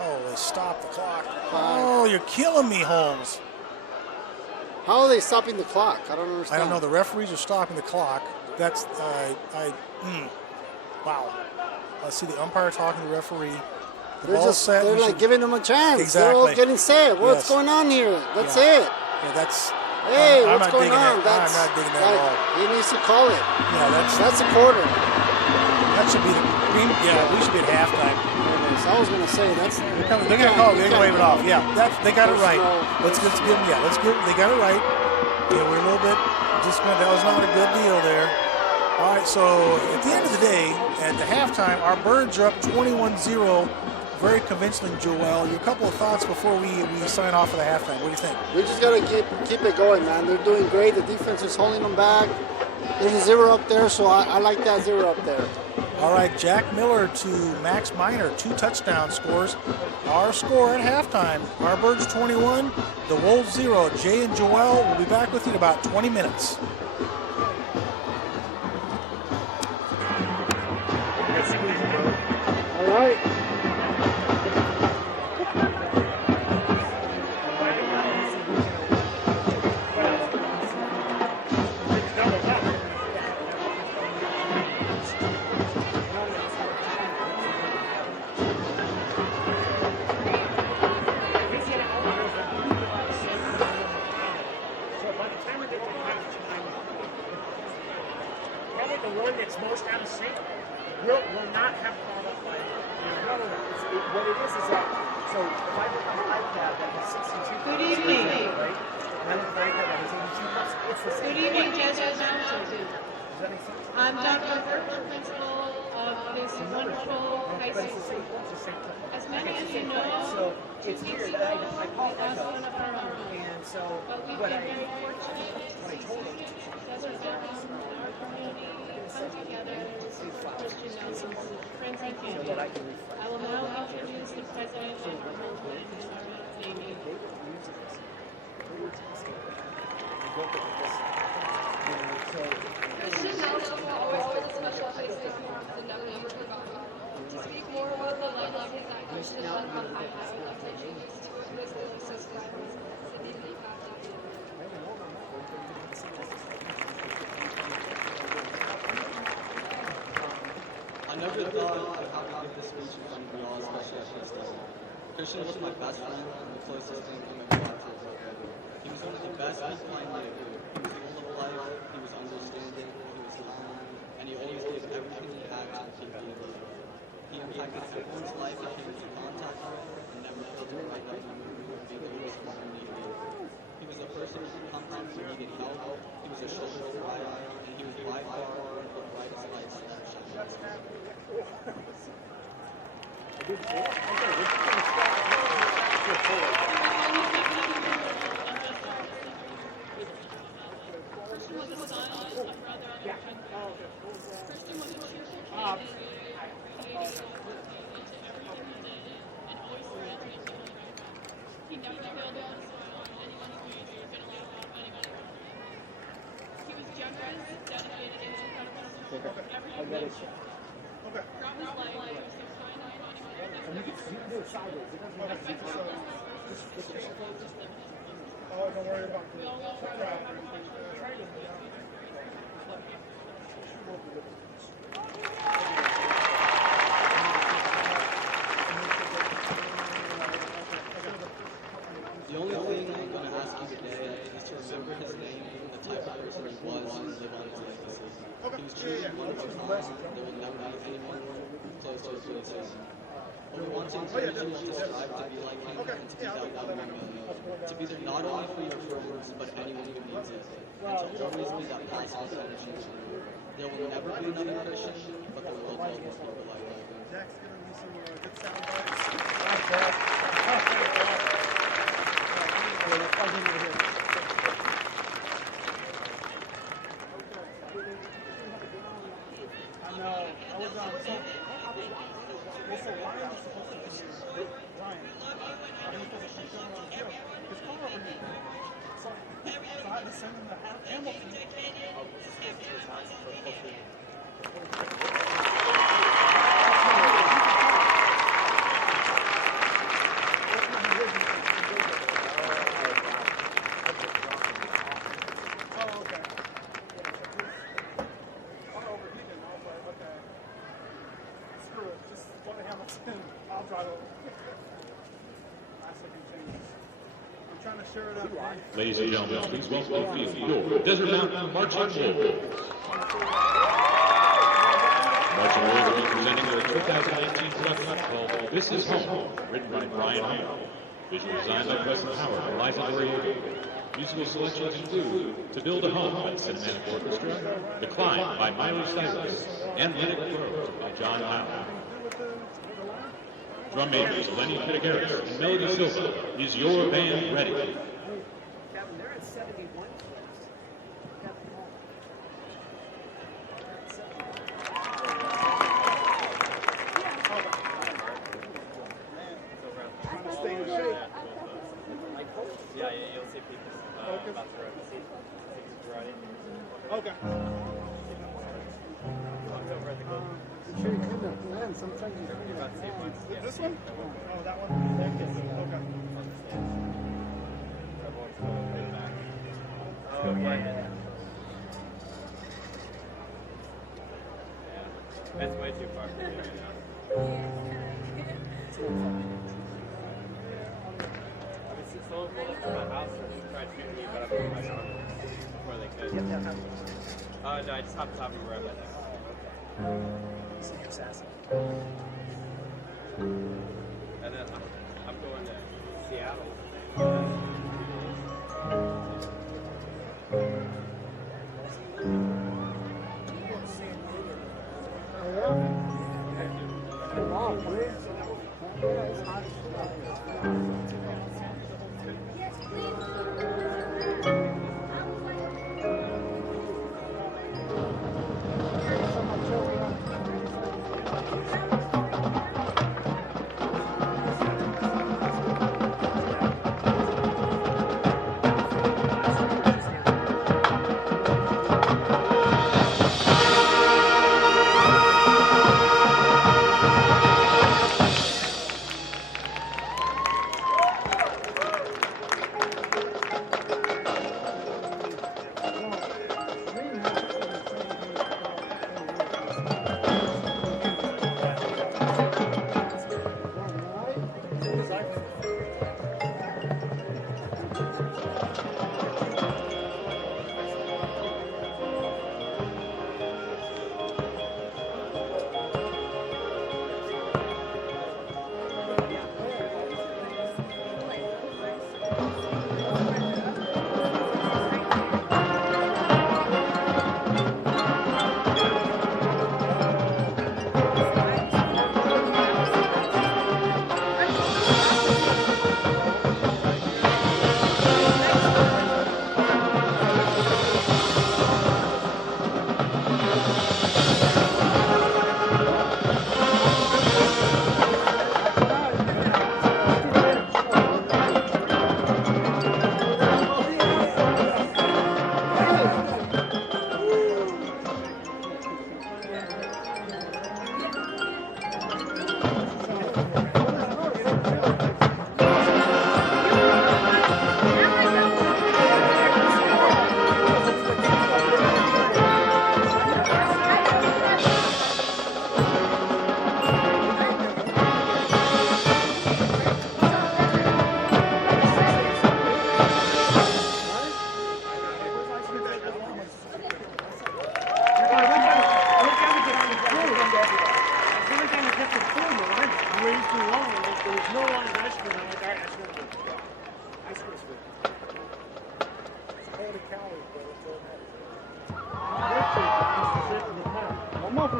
Oh, they stopped the clock. Oh, you're killing me, Holmes. How are they stopping the clock? I don't understand. I don't know. The referees are stopping the clock. That's, wow. I see the umpire talking to the referee. They're ball's set. They're like giving them a chance. Exactly. They're all getting set. What's going on here? That's it. Yeah, that's. Hey, I'm what's not going on? I'm not digging that at all. He needs to call it. Yeah, that's a quarter. That should be the green. Yeah, we should be at halftime. I was gonna say that's. They're going to call it. They're going to wave it off. Yeah, they got it right. Let's give them. Yeah, let's give. They got it right. Yeah, we're a little bit. That was not a good deal there. All right, so at the end of the day, at the halftime, our Birds are up 21-0. Very convincingly, Joel. Your couple of thoughts before we sign off for the halftime. What do you think? We just got to keep it going, man. They're doing great. The defense is holding them back. There's a 0 up there, so I like that 0 up there. All right, Jack Miller to Max Minor, 2 touchdown scores. Our score at halftime, our Birds 21, the Wolves 0. Jay and Joel will be back with you in about 20 minutes. All right. Most out of sync will not have caught up by what it is that so if I look on the iPad that has 62 Good evening. Right? And I look at the iPad that has 82 cups, it's the same. Good evening, Judges. Does that make sense? I'm Dr. Birch, principal of this wonderful high school. It's the same cup. As many of you know, So it's 2 weeks weird. ago, I we caught lost myself. one of our own. And so But we've what been I very fortunate to see Desert Mountain and our community come together to Christian Mountain's friends and family. I will now introduce the president of the movement, Amy. Christian Mountain will always hold a special place in your heart and never be forgotten. To speak more about the legacy that Christian Mountain has, I would like to introduce two of his closest friends, Cindy and Kathy. I never thought of how to give this speech in front of you all, especially at this level. Christian was my best friend and the closest thing I'm ever had to his brother. He was one of the best people I knew. He was full of life, he was understanding, he was kind, and he always gave everything he had to the community. He impacted everyone's life he came into contact with and never felt the right to move because he was needed. He was the person who could come down when he needed help, he was a shoulder provider, and he was by far one of the brightest lights that shone. Don't worry about it. The only thing I'm going to ask you today is to remember his name, the type of person he was, and live on his legacy. He was truly one of a kind. There will never be anyone close to his greatness. What we want to encourage you is to strive to be like him and to be that one in a million. to be there not only for your friends, but anyone who needs it, and to always be that positive energy to you. There will never be another Christian, but there will always be people like you. Jack's giving me some good sound bites. I know. I was on some. They said, why are you supposed to be Ryan? I'm supposed to be showing on the field. It's called over me. So I had to send him to Hamilton. Oh, okay. Oh, overheated. I was like, okay. Screw it. Just go to Hamilton. I'll drive over. That's looking changes. I'm trying to share it up. Ladies and gentlemen, please welcome to the field your Desert Mountain Marching Wolves. Marching Wolves will be presenting their 2019 production called This Is Home, written by Brian Howell. Visual design by Preston Howard and Liza Noriega. Musical selections include To Build a Home by the Cinematic Orchestra, The Climb by Miley Cyrus, and Let It Grow by John Howell. Drum majors Lenny Pitagaris and Melody Silva. Is your band ready? Kevin, they're at 71. Trying to stay in shape. Yeah, you'll see people about to see riding. Okay. Walked over at the goal. Sometimes You're about to see one. This one? Oh, that one? Okay. Everyone's going right back. Oh, yeah. That's way too far for me right now. I mean, since someone pulled up to my house and tried shooting me, but I put my arm before they could. No, I just hopped top of you right by there. See your sassy. And then I'm going to Seattle.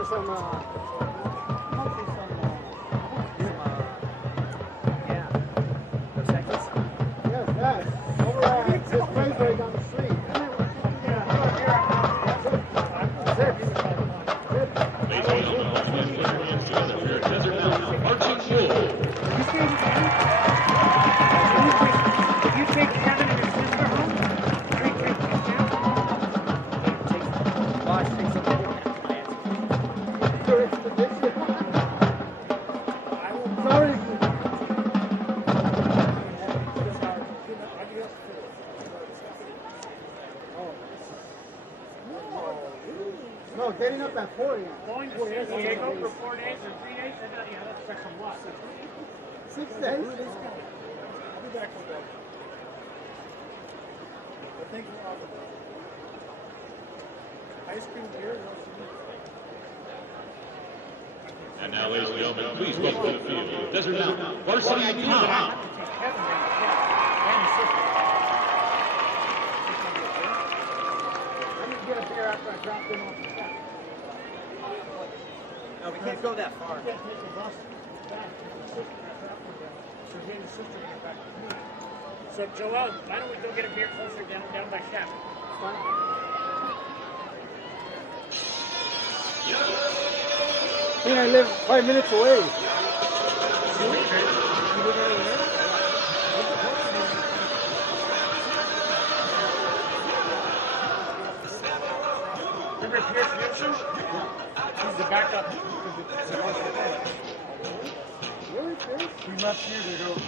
for some, yes, that. Over at this place right down the street. Ladies and gentlemen, we're Desert Mountain Marching Mule. You take Kevin and his sister home? Take him down? Sorry. No, getting up at 4 a.m. Going to San Diego for 4 days or 3 days? Yeah, that's like a lot. 6 days. I'll be back for that. But thank you all for that. Ice cream beer. And now, ladies and gentlemen, please welcome to the field, Desert Mountain Varsity Tom. Get a beer after I drop them off the track. No, we can't go that far. You guys make a bus back to my sister. So he and his sister get back to me. So Joel, why don't we go get a beer closer down by Chef? I mean, I live 5 minutes away. Remember Pierce Nixon? He's the backup. Really, Chris? He left here to go. So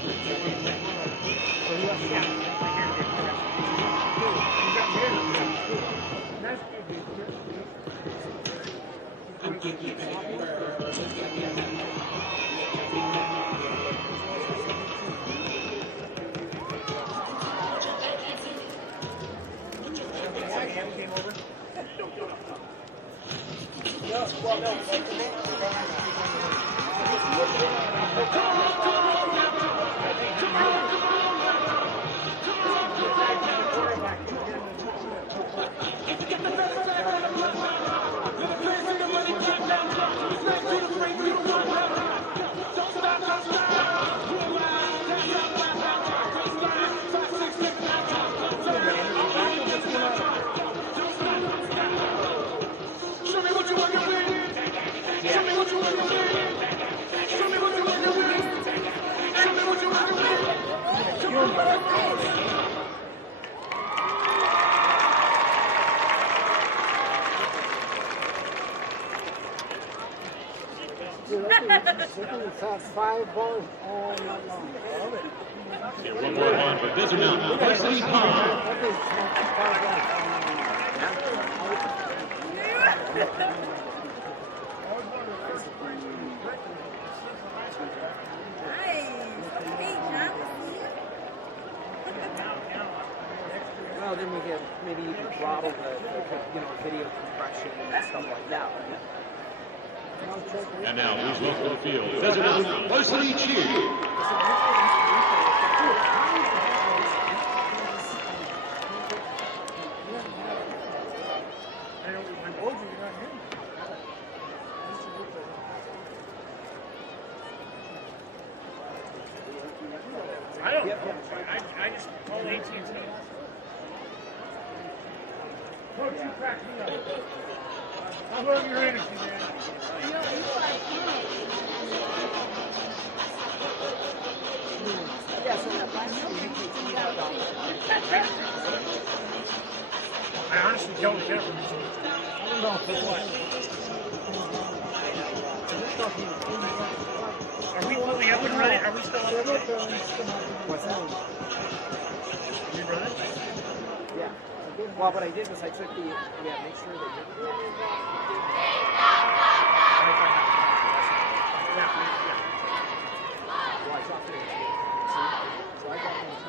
he left here. He got married. Nice dude. Came over. It's had 5 bars all night long. Here, one more round for Desert Mountain Varsity Tom. Well, then we can maybe even throttle the video compression and stuff like that. And now, please welcome to the field, Desert Mountain Varsity Cheer. I don't know. I just call AT&T. Coach, you crack me up. I love your energy, man. Yeah, so that last year you can see that I honestly don't get it. I don't know for what. Are we fully up and running? Are we still up and running? What's that? Are we running? Yeah. Well, what I did was I took the, make sure that you're... Well, I dropped it. So I got them to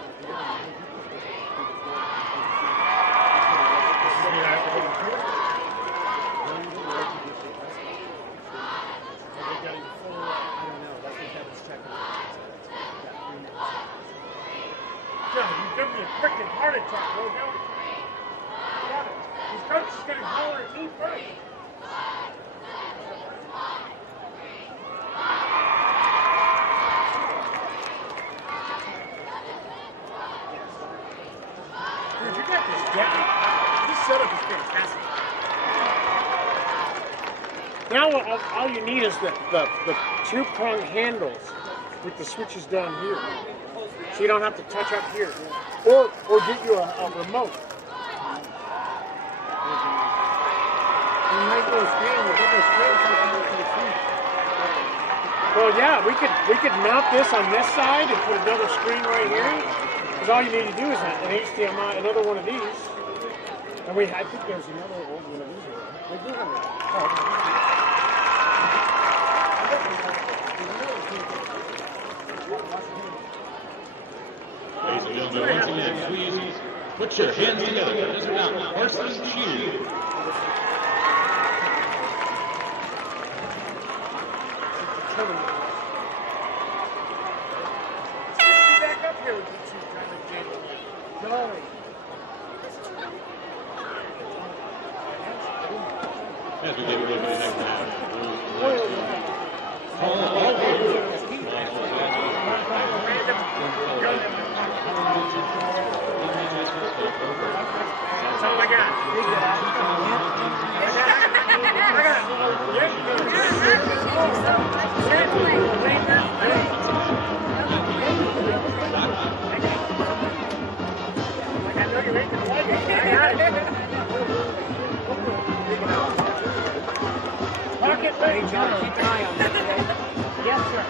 Give me a freaking heart attack, will you? His coach is going to holler at me first. Now all you need is the two-prong handles with the switches down here. So you don't have to touch up here. Or get you a remote. Well, yeah, we could mount this on this side and put another screen right here. Because all you need to do is an HDMI, another one of these. And I think there's another old one of these. We do have it. Ladies and gentlemen, once again, please put your hands together for Desert Mountain Varsity Cheer. Back up here with you two kind of thing. No. As we get ready for the next half. That's all I got. Pocket hey, John, keep an eye on that. Yes, sir.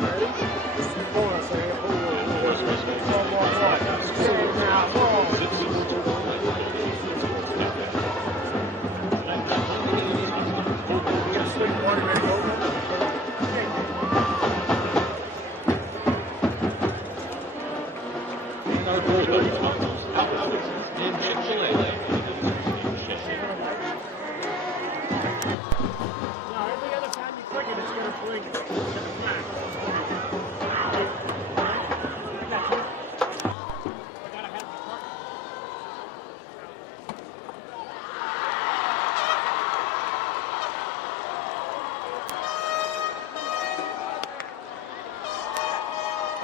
Ready?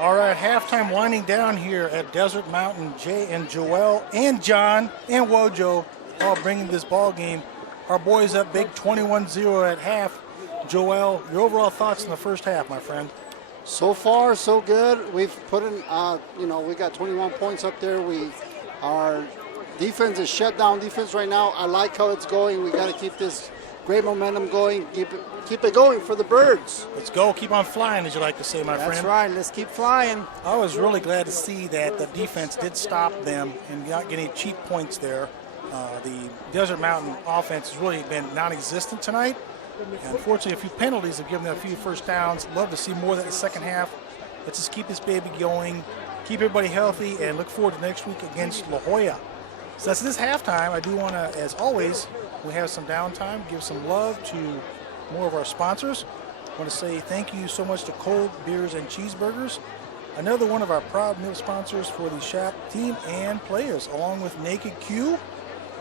All right, halftime winding down here at Desert Mountain. Jay and Joel and John and Wojo all bringing this ball game. Our boys up big 21-0 at half. Joel, your overall thoughts in the first half, my friend? So far, so good. We've put in, we got 21 points up there. Our defense is shut down defense right now. I like how it's going. We got to keep this great momentum going. Keep it going for the Birds. Let's go. Keep on flying, as you like to say, my friend. That's right. Let's keep flying. I was really glad to see that the defense did stop them and not get any cheap points there. The Desert Mountain offense has really been non-existent tonight. Unfortunately, a few penalties have given them a few first downs. Love to see more of that in the second half. Let's just keep this baby going, keep everybody healthy, and look forward to next week against La Jolla. So that's this halftime. I do want to, as always, we have some downtime, give some love to more of our sponsors. I want to say thank you so much to Cold Beers and Cheeseburgers, another one of our proud meal sponsors for the Shop team and players, along with Naked Q.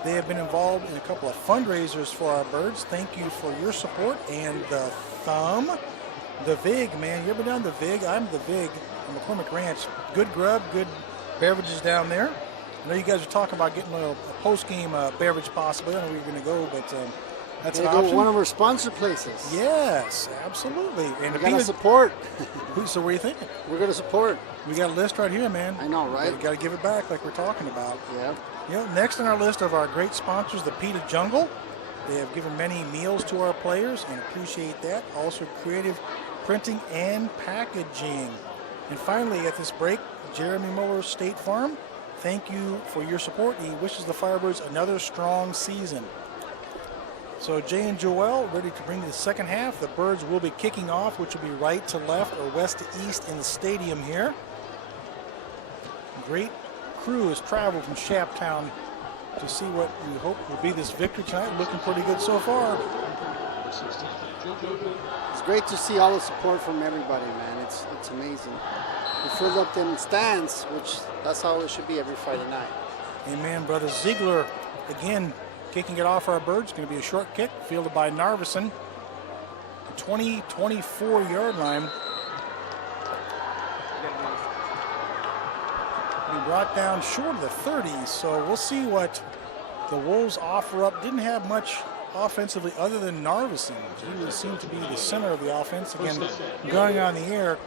They have been involved in a couple of fundraisers for our Birds. Thank you for your support. And the Thumb, the Vig, man. You ever down the Vig? I'm the Vig on McCormick Ranch. Good grub, good beverages down there. I know you guys are talking about getting a post-game beverage possibly. I don't know where you're going to go, but that's an option. One of our sponsor places. Yes, absolutely. And we got to support. So what are you thinking? We're going to support. We got a list right here, man. I know, right? You got to give it back like we're talking about. Yeah. You know, next on our list of our great sponsors, the PETA Jungle. They have given many meals to our players and appreciate that. Also, Creative Printing and Packaging. And finally, at this break, Jeremy Muller State Farm. Thank you for your support. He wishes the Firebirds another strong season. So Jay and Joel ready to bring the second half. The Birds will be kicking off, which will be right to left or west to east in the stadium here. Great crew has traveled from Shaptown to see what we hope will be this victory tonight. Looking pretty good so far. It's great to see all the support from everybody, man. It's amazing. It fills up them stands, which that's how it should be every Friday night. Amen, brother. Ziegler again kicking it off for our Birds. Going to be a short kick fielded by Narveson. The 20-24 yard line. Be brought down short of the 30s, so we'll see what the Wolves offer up. Didn't have much offensively other than Narveson. He would seem to be the center of the offense. Again, going on the air,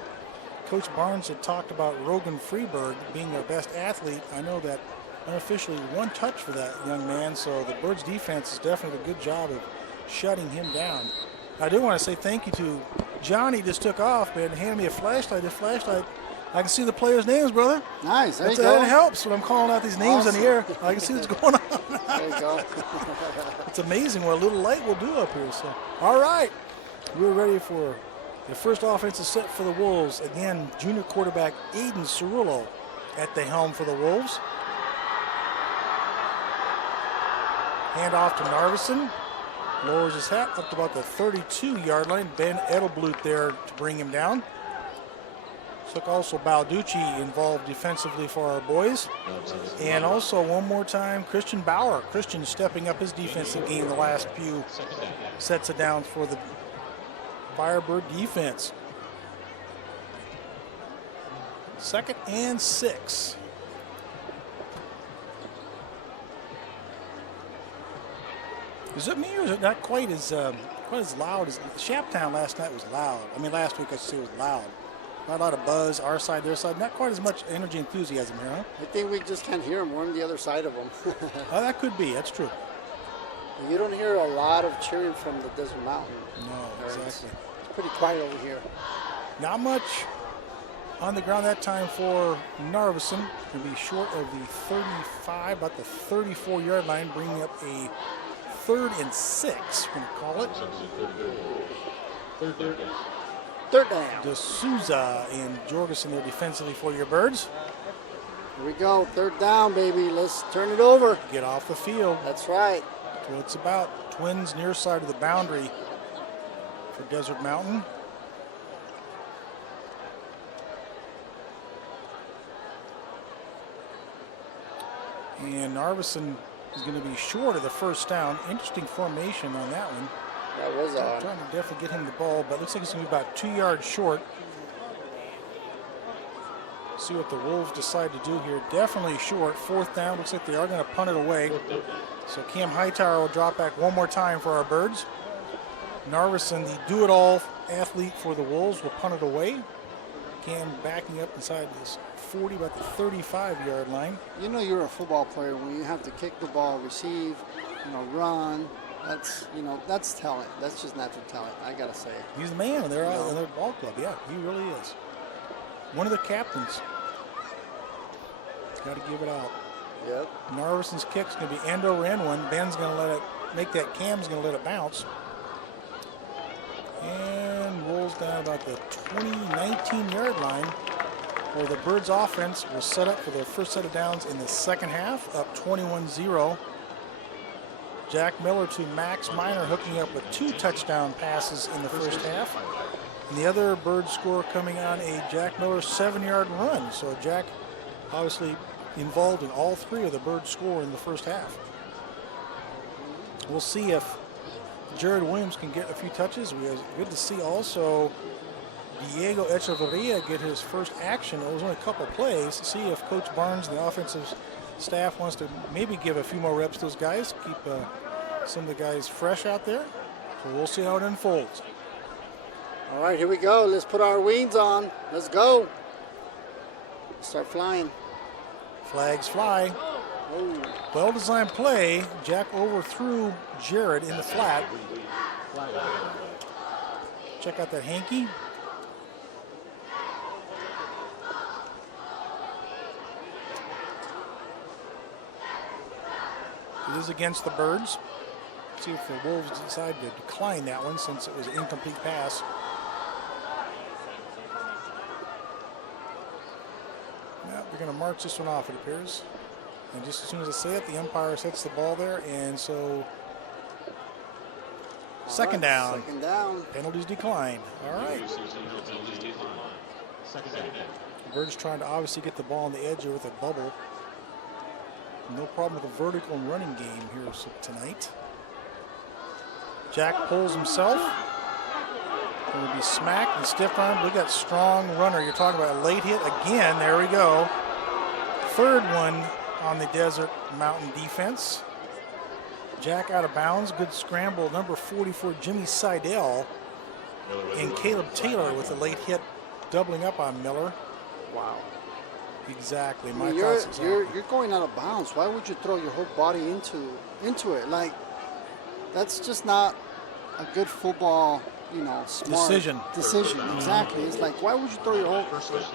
Coach Barnes had talked about Rogan Freeberg being their best athlete. I know that unofficially 1 touch for that young man, so the Birds defense has definitely done a good job of shutting him down. I do want to say thank you to Johnny. Just took off, man, and handed me a flashlight. The flashlight, I can see the players' names, brother. Nice, there you go. That helps when I'm calling out these names in the air. I can see what's going on. There you go. It's amazing what a little light will do up here. So, all right, we're ready for the first offensive set for the Wolves. Again, junior quarterback Aiden Cerullo at the helm for the Wolves. Hand off to Narveson. Lowers his hat up to about the 32-yard line. Ben Edelblut there to bring him down. Looks like also Balducci involved defensively for our boys. And also one more time, Christian Bauer. Christian stepping up his defensive game the last few sets of downs for the Firebird defense. 2nd and 6. Is it me or is it not quite as loud as Shaptown last night was loud? I mean, last week I should say it was loud. Not a lot of buzz, our side, their side. Not quite as much energy, enthusiasm here, huh? I think we just can't hear them. We're on the other side of them. Oh, that could be. That's true. You don't hear a lot of cheering from the Desert Mountain. No, exactly. It's pretty quiet over here. Not much on the ground that time for Narveson. Going to be short of the 35, about the 34-yard line, bringing up a 3rd and 6, we're going to call it. Third down. D'Souza and Jorgensen there defensively for your Birds. Here we go. 3rd down, baby. Let's turn it over. Get off the field. That's right. That's what it's about. Twins near side of the boundary for Desert Mountain. And Narveson is going to be short of the first down. Interesting formation on that one. That was I'm odd. trying to definitely get him the ball, but it looks like it's going to be about 2 yards short. See what the Wolves decide to do here. Definitely short. 4th down. Looks like they are going to punt it away. So Cam Hightower will drop back one more time for our Birds. Narveson, the do-it-all athlete for the Wolves, will punt it away. Cam backing up inside this 40, about the 35-yard line. You know you're a football player when you have to kick the ball, receive, run. That's talent. That's just natural talent, I got to say. He's the man in their ball club. Yeah, he really is. One of the captains. Got to give it out. Yep. Narveson's kick's going to be end over end one. Ben's going to let it make that. Cam's going to let it bounce. And rolls down about the 19-yard line, where the Birds offense will set up for their first set of downs in the second half, up 21-0. Jack Miller to Max Minor hooking up with 2 touchdown passes in the first half. And the other Bird score coming on a Jack Miller 7-yard run. So Jack obviously involved in all 3 of the Bird score in the first half. We'll see if Jared Williams can get a few touches. We have good to see also Diego Echeverria get his first action. It was only a couple plays. See if Coach Barnes and the offensive staff wants to maybe give a few more reps to those guys, keep some of the guys fresh out there. So we'll see how it unfolds. All right, here we go. Let's put our wings on. Let's go. Start flying. Flags fly. Oh. Well-designed play. Jack overthrew Jared in the flat. Check out that hanky. It is against the Birds. See if the Wolves decide to decline that one since it was an incomplete pass. Yeah, we're going to march this one off, it appears. And just as soon as I say it, the umpire sets the ball there, and so second down. Second down. Penalties declined. All right. The Birds trying to obviously get the ball on the edge here with a bubble. No problem with the vertical and running game here tonight. Jack pulls himself. Going to be smacked and stiff armed. Look at that strong runner. You're talking about a late hit again. There we go. 3rd one on the Desert Mountain defense. Jack out of bounds. Good scramble. Number 44, Jimmy Seidel. And Caleb Taylor with a late hit, doubling up on Miller. Wow. Exactly. I My mean, thoughts exactly. you're going out of bounds. Why would you throw your whole body into it? Like, that's just not a good football, smart Decision. Exactly. It's like, why would you throw your whole?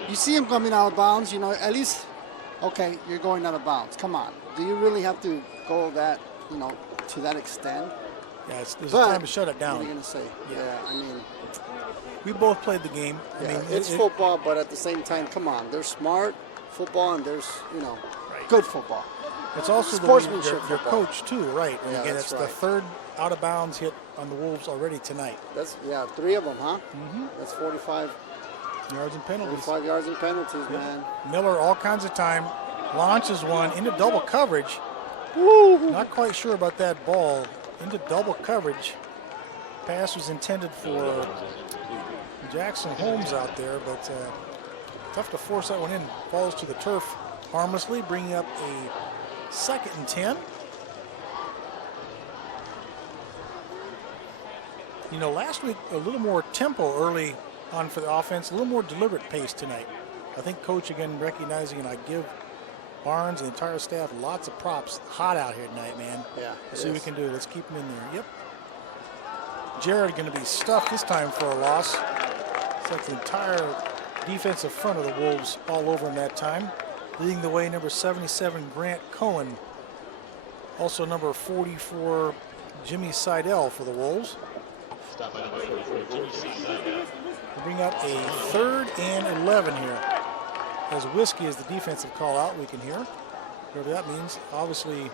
You see him coming out of bounds. At least, okay, you're going out of bounds. Come on. Do you really have to go that, to that extent? Yeah, there's a time to shut it down. What are you gonna say? Yeah, I mean, we both played the game. yeah, I mean, it's football, but at the same time, come on, there's smart football and there's good football. It's also Sportsmanship your football. coach too, right? And Yeah, again, that's it's the right. third out of bounds hit on the Wolves already tonight. That's 3 of them, huh? Mm-hmm. That's 45 Yards and penalties. 45 yards and penalties, Yep. man. Miller, all kinds of time, launches one into double coverage. Woo! Not quite sure about that ball. Into double coverage. Pass was intended for Jackson Holmes out there, but tough to force that one in. Falls to the turf harmlessly, bringing up a 2nd and 10. Last week a little more tempo early on for the offense, a little more deliberate pace tonight. I think Coach again recognizing, and I give Barnes and the entire staff lots of props. Hot out here tonight, man. Yeah. Let's see what we can do. Let's keep him in there. Yep. Jared going to be stuffed this time for a loss. It's like the entire defensive front of the Wolves all over him that time. Leading the way, number 77, Grant Cohen. Also number 44, Jimmy Seidel for the Wolves. Stop by number 44, Jimmy Seidel. We'll bring up a 3rd and 11 here. As Whiskey is the defensive call out, we can hear. Whatever that means. Obviously,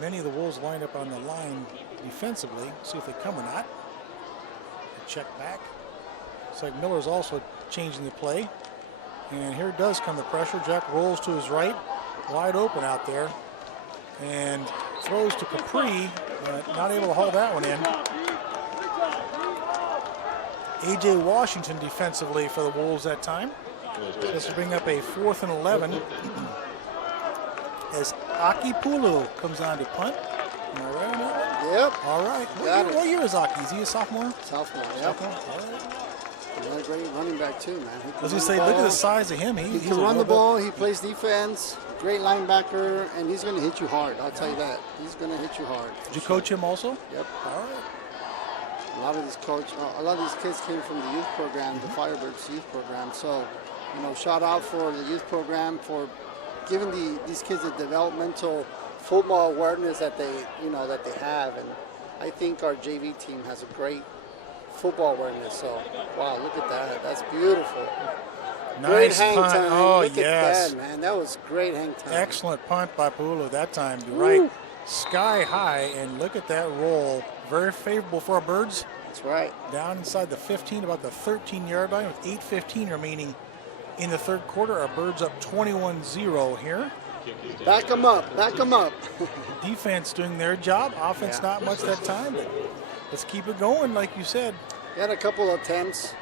many of the Wolves lined up on the line defensively. See if they come or not. Check back. Looks like Miller's also changing the play. And here does come the pressure. Jack rolls to his right. Wide open out there. And throws to Capri, but not able to haul that one in. A.J. Washington defensively for the Wolves that time. So this will bring up a 4th and 11. As Aki Pulu comes on to punt. Am I right on that one? Yep. All right. What year is Aki? Is he a sophomore? Sophomore. Yep. Sophomore? All right. Another great running back too, man. I was going to say, look at the size of him. He He's can a run the little ball. He plays defense. Great linebacker, and he's going to hit you hard. I'll tell you that. He's going to hit you hard. Did you coach him also? Yep. All right. A lot of these kids came from the youth program, the Firebirds youth program. So, shout out for the youth program for giving these kids the developmental football awareness that they have. And I think our JV team has a great football awareness. So, wow, look at that. That's beautiful. Great Nice hang punt. time. Oh, Look yes. at that, man. That was great hang time. Excellent punt by Pulu that time. Right sky high, and look at that roll. Very favorable for our Birds. That's right. Down inside the 15, about the 13-yard line with 8:15 remaining in the 3rd quarter. Our Birds up 21-0 here. Back them up. Back them up. Defense doing their job. Offense not much that time, but let's keep it going, like you said. We had a couple of attempts.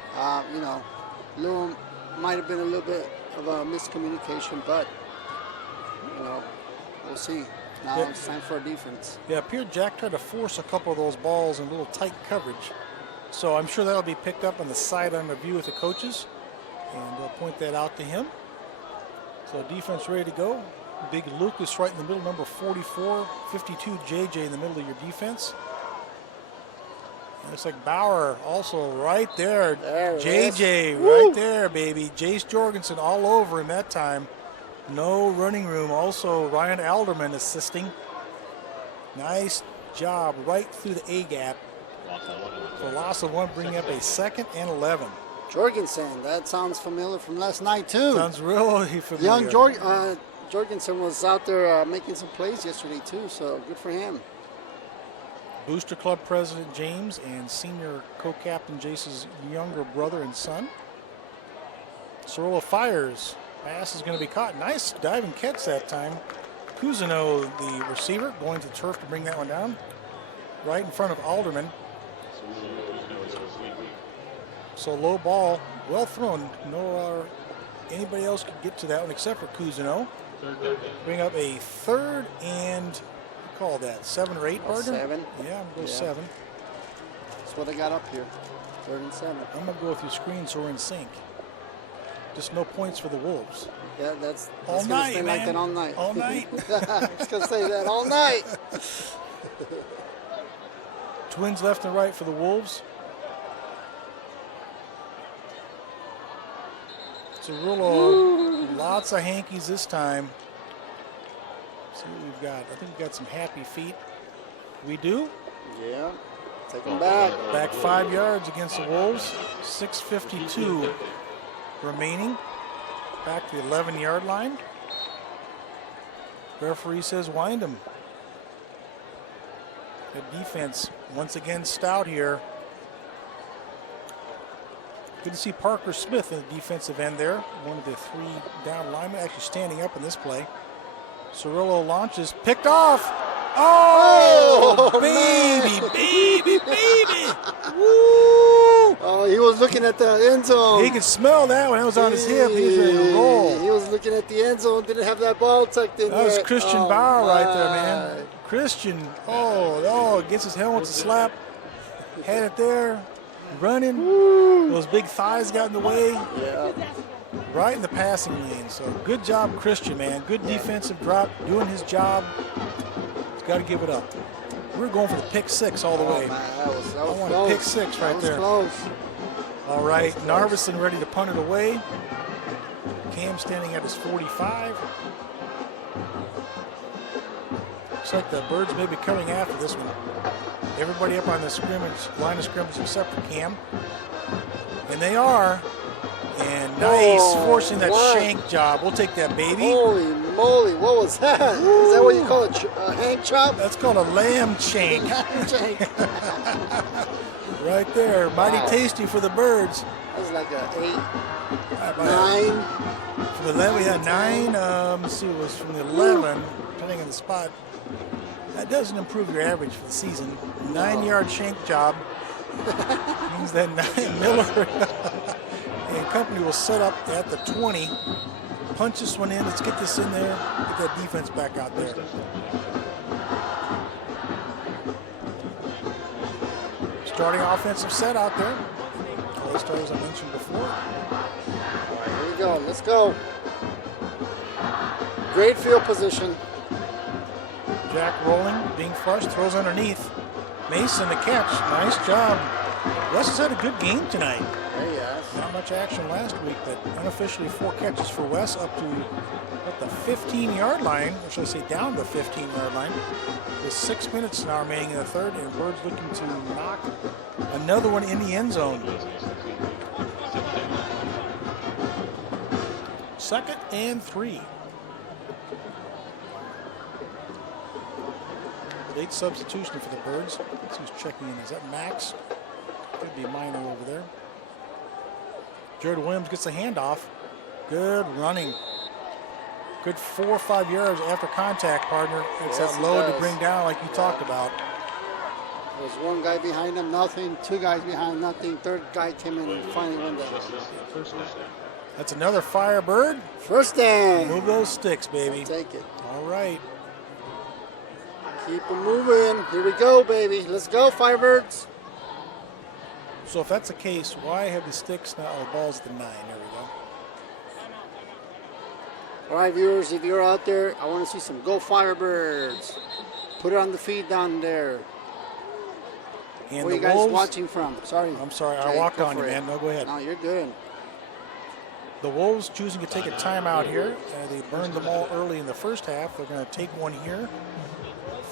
Might have been a little bit of a miscommunication, but we'll see. Now it's time for a defense. Yeah, it appeared Jack tried to force a couple of those balls in a little tight coverage. So I'm sure that'll be picked up on the sideline review with the coaches, and they'll point that out to him. So defense ready to go. Big Lucas right in the middle, number 44, 52 JJ in the middle of your defense. And looks like Bauer also right there. There it JJ is. right Woo! there, baby. Jace Jorgensen all over him that time. No running room. Also Ryan Alderman assisting. Nice job right through the A gap. For loss of 1, bringing up a 2nd and 11. Jorgensen, that sounds familiar from last night too. Sounds really familiar. Young Jorgensen was out there making some plays yesterday too, so good for him. Booster Club President James and senior co-captain Jace's younger brother and son. Sorolla fires. Pass is going to be caught. Nice diving catch that time. Cousineau, the receiver, going to turf to bring that one down. Right in front of Alderman. So low ball, well thrown. No, anybody else could get to that one except for Cousineau. Bring up a 3rd and call that? 7 or 8, partner? 7. Yeah, I'm going to go Yeah. 7. That's what I got up here. 3rd and 7. I'm going to go with your screen so we're in sync. Just no points for the Wolves. Yeah, that's All gonna night, stay man. like that all night. All night. I was gonna say that all night. Twins left and right for the Wolves. Cirillo, lots of hankies this time. See what we've got. I think we've got some happy feet. We do. Yeah. Take them back. Back 5 yards against the Wolves. 6:52 remaining. Back to the 11-yard line. Referee says wind them. The defense once again stout here. Good to see Parker Smith in the defensive end there. One of the 3 down linemen actually standing up in this play. Cirillo launches, picked off. Oh, baby, baby, baby. Woo! Oh, he was looking at the end zone. He could smell that when it was on his hip. He was ready to roll. He was looking at the end zone, didn't have that ball tucked in That was yet. Christian Oh, Bauer right there, my. man. Christian, gets his helmet to slap. Had it there, running. Those big thighs got in the way. Yeah. Right in the passing lane. So good job, Christian, man. Good defensive drop, doing his job. He's got to give it up. We're going for the pick 6 all the way. Man, that was I want close. a pick 6 right there. That was close. All right, Narveson ready to punt it away. Cam standing at his 45. Looks like the Birds may be coming after this one. Everybody up on the line of scrimmage except for Cam. And they are. And nice, forcing that shank job. We'll take that, baby. Holy moly, what was that? Is that what you call a hang chop? That's called a lam shank. Shank. Right there. Mighty tasty for the Birds. That was like a 8, How about 9. From the 11, we had 9. Let's see, it was from the 11, depending on the spot. That doesn't improve your average for the season. 9-yard shank job means that Miller and company will set up at the 20. Punch this one in. Let's get this in there. Get that defense back out there. Starting offensive set out there. All the starters I mentioned before. Here we go. Let's go. Great field position. Jack rolling, being flushed, throws underneath. Mason the catch. Nice job. Wes has had a good game tonight. Hey, yes. Not much action last week, but unofficially 4 catches for Wes up to the 15-yard line, or should I say down the 15-yard line, with 6 minutes now remaining in the third, and Birds looking to knock another one in the end zone. 2nd and 3. Late substitution for the Birds. Let's see who's checking in. Is that Max? Could be Minor over there. Jared Williams gets the handoff. Good running. Good 4 or 5 yards after contact, partner. It's Yes, that he load to does. bring down like you talked about. There's 1 guy behind him, nothing. 2 guys behind, nothing. 3rd guy came in and finally went down. That's another Firebird. First down. Move those sticks, baby. Take it. All right. Keep them moving. Here we go, baby. Let's go, Firebirds. So if that's the case, why have the sticks now? Oh, the ball's at the 9. There we go. All right, viewers, if you're out there, I want to see some Go Firebirds. Put it on the feed down there. And Where are the you guys Wolves, watching from? Sorry. I'm sorry, I Okay, walked go on you, for it. man. No, go ahead. No, you're good. The Wolves choosing to take a timeout here. They burned them all early in the first half. They're going to take one here.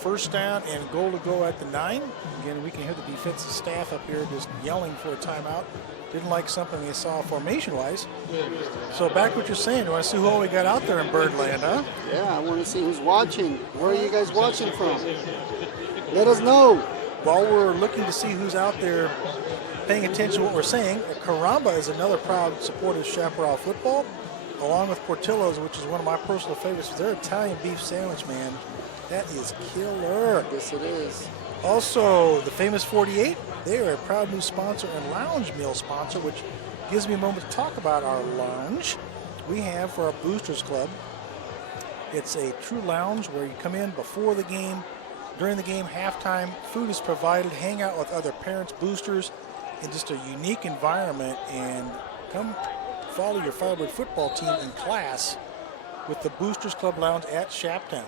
First down and goal to go at the 9. Again, we can hear the defensive staff up here just yelling for a timeout. Didn't like something they saw formation-wise. So back what you're saying. You want to see who all we got out there in Birdland, huh? Yeah, I want to see who's watching. Where are you guys watching from? Let us know. While we're looking to see who's out there paying attention to what we're saying, Caramba is another proud supporter of Chaparral football, along with Portillo's, which is one of my personal favorites. Their Italian beef sandwich, man, that is killer. Yes, it is. Also, the famous 48, they are a proud new sponsor and lounge meal sponsor, which gives me a moment to talk about our lounge we have for our Boosters Club. It's a true lounge where you come in before the game, During the game, halftime, food is provided. Hang out with other parents, boosters, in just a unique environment, and come follow your Firebird football team in class with the Boosters Club Lounge at Shaptown.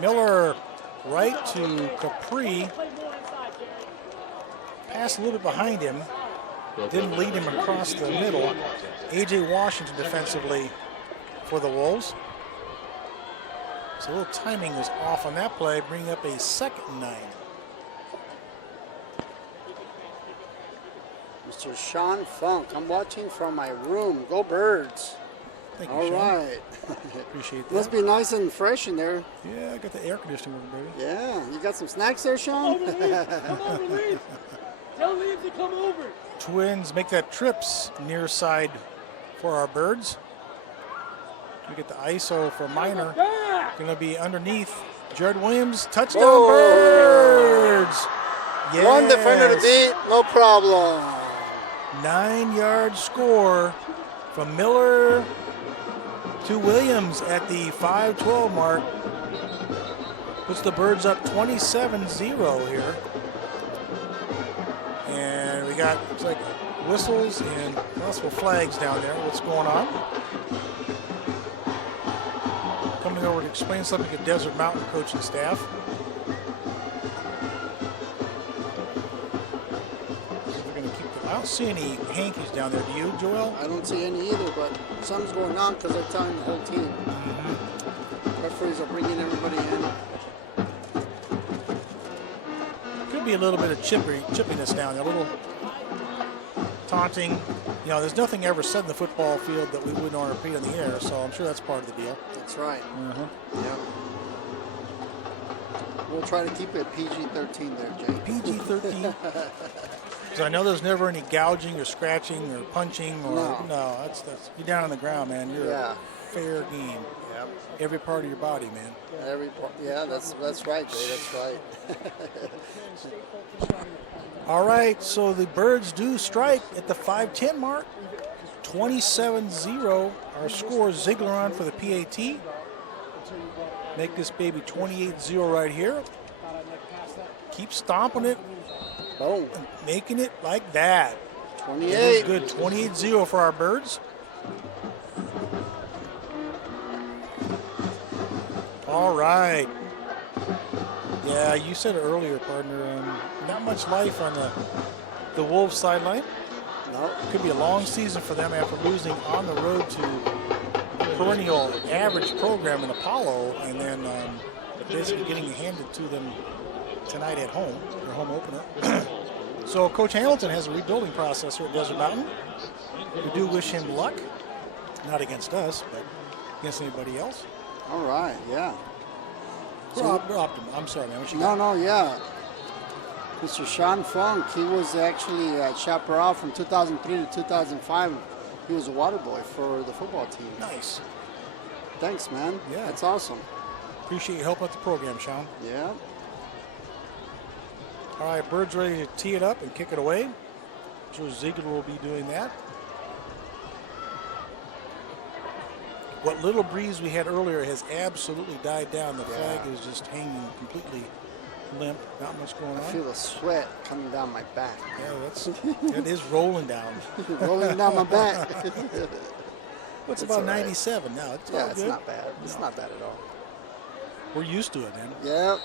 Miller right to Capri. Pass a little bit behind him. Didn't lead him across the middle. A.J. Washington defensively for the Wolves. So a little timing is off on that play, bringing up a 2nd and 9. Mr. Sean Funk, I'm watching from my room. Go Birds. Thank you, All Sean. right. Appreciate that. Must be nice and fresh in there. Yeah, I got the air conditioning working, baby. Yeah, you got some snacks there, Sean? Come over, Leaf. Tell Leaf to come over. Twins make that trips near side for our Birds. We get the ISO for Minor. Going to be underneath. Jared Williams, touchdown Birds. Yes. One defender to beat, no problem. 9-yard score from Miller to Williams at the 5:12 mark. Puts the Birds up 27-0 here. And we got, looks like, whistles and multiple flags down there. What's going on? Coming over to explain something to Desert Mountain coaching staff. We're going to keep the, I don't see any hankies down there. Do you, Joel? I don't see any either, but something's going on because they're telling the whole team. Referees are bringing everybody in. Could be a little bit of chippiness down there, a little taunting. You know, there's nothing ever said in the football field that we wouldn't want to repeat on the air, so I'm sure that's part of the deal. That's right. Yeah. We'll try to keep it PG-13 there, Jay. PG-13. So I know there's never any gouging or scratching or punching or no. That's you're down on the ground, man. You're a fair game. Yep. Every part of your body, man. Every part. Yeah, that's right, Jay. That's right. All right, so the Birds do strike at the 5:10 mark. 27-0. Our score, Ziegler on for the PAT. Make this baby 28-0 right here. Keep stomping it. Boom. Making it like that. 28. It is good. 28-0 for our Birds. All right. Yeah, you said it earlier, partner. Not much life on the Wolves sideline. No. Could be a long season for them after losing on the road to perennial average program in Apollo, and then basically getting handed to them tonight at home, their home opener. So Coach Hamilton has a rebuilding process here at Desert Mountain. We do wish him luck, not against us, but against anybody else. All right, yeah. I'm sorry, man. What you got? No, yeah. Mr. Sean Funk, he was actually at Chaparral from 2003 to 2005. He was a water boy for the football team. Nice. Thanks, man. Yeah. That's awesome. Appreciate your help with the program, Sean. Yeah. All right, Birds ready to tee it up and kick it away. Joe Ziegler will be doing that. What little breeze we had earlier has absolutely died down. The flag is just hanging completely limp. Not much going on. I feel the sweat coming down my back. Yeah, that is rolling down. Rolling down my back. What's about 97 now? It's all it's good. not bad. It's not bad at all. We're used to it, man. Yep.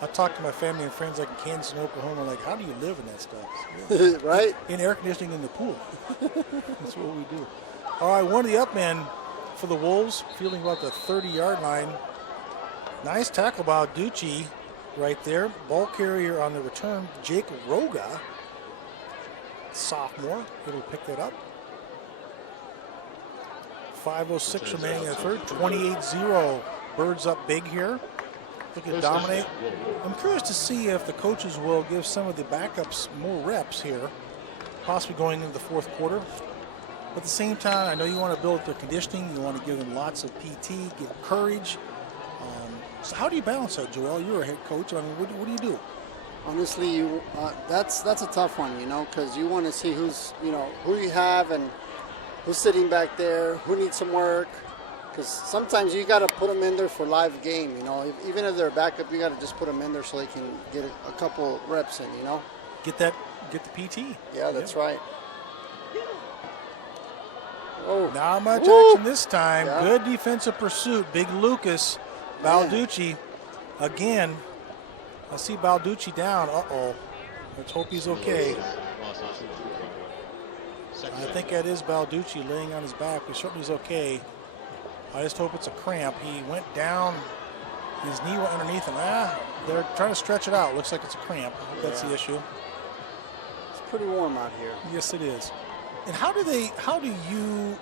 I talk to my family and friends like in Kansas and Oklahoma, like, how do you live in that stuff? Right? In air conditioning in the pool. That's what we do. All right, one of the up men for the Wolves, fielding about the 30-yard line. Nice tackle by Ducci right there. Ball carrier on the return, Jake Roga, sophomore. He'll pick that up. 5:06 remaining in the third. 28-0. Birds up big here. Looking to dominate. I'm curious to see if the coaches will give some of the backups more reps here, possibly going into the fourth quarter. But at the same time, I know you want to build their conditioning. You want to give them lots of PT, give courage. So how do you balance that, Joel? You're a head coach. I mean, what do you do? Honestly, that's a tough one, because you want to see who you have and who's sitting back there, who needs some work. Because sometimes you got to put them in there for live game, you know. Even if they're backup, you got to just put them in there so they can get a couple reps in, you know. Get the PT. Yeah, that's right. Oh, Not much Woo! action this time. Yeah. Good defensive pursuit. Big Lucas. Balducci. Again, I see Balducci down. Uh-oh. Let's hope he's okay. I think that is Balducci laying on his back. He certainly is okay. I just hope it's a cramp. He went down. His knee went underneath him. They're trying to stretch it out. Looks like it's a cramp. I hope that's the issue. It's pretty warm out here. Yes, it is. And how do you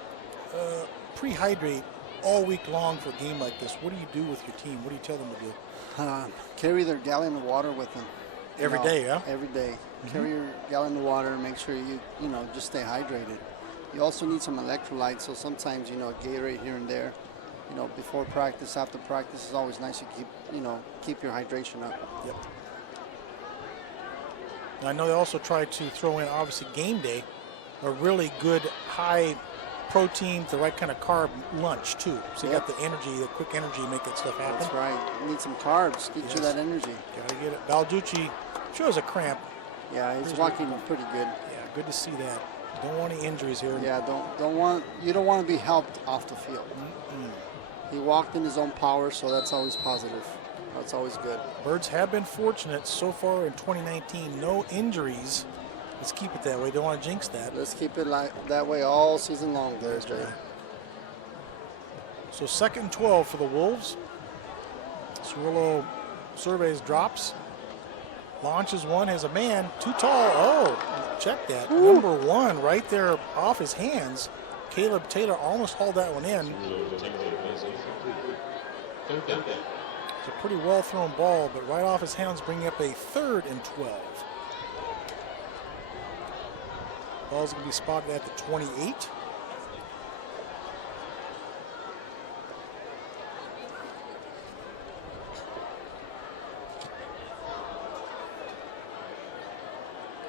pre-hydrate all week long for a game like this? What do you do with your team? What do you tell them to do? Carry their gallon of water with them. Every day, yeah? Every day. Carry your gallon of water and make sure you just stay hydrated. You also need some electrolytes, so sometimes, Gatorade here and there. Before practice, after practice, it's always nice to keep your hydration up. Yep. And I know they also try to throw in, obviously, game day, a really good high protein, the right kind of carb lunch too. So you got the energy, the quick energy to make that stuff happen. That's right. You need some carbs, get you that energy. Gotta get it. Balducci shows a cramp. Yeah, he's walking pretty good. Yeah, good to see that. Don't want any injuries here. Yeah, you don't want to be helped off the field. He walked in his own power, so that's always positive. That's always good. Birds have been fortunate so far in 2019. No injuries. Let's keep it that way. Don't want to jinx that. Let's keep it that way all season long, there, Jay. Right. So 2nd and 12 for the Wolves. Cirillo surveys drops. Launches one, has a man. Too tall. Oh, check that. Ooh. Number 1 right there off his hands. Caleb Taylor almost hauled that one in. It's a pretty well thrown ball, but right off his hands, bringing up a 3rd and 12. Ball's going to be spotted at the 28.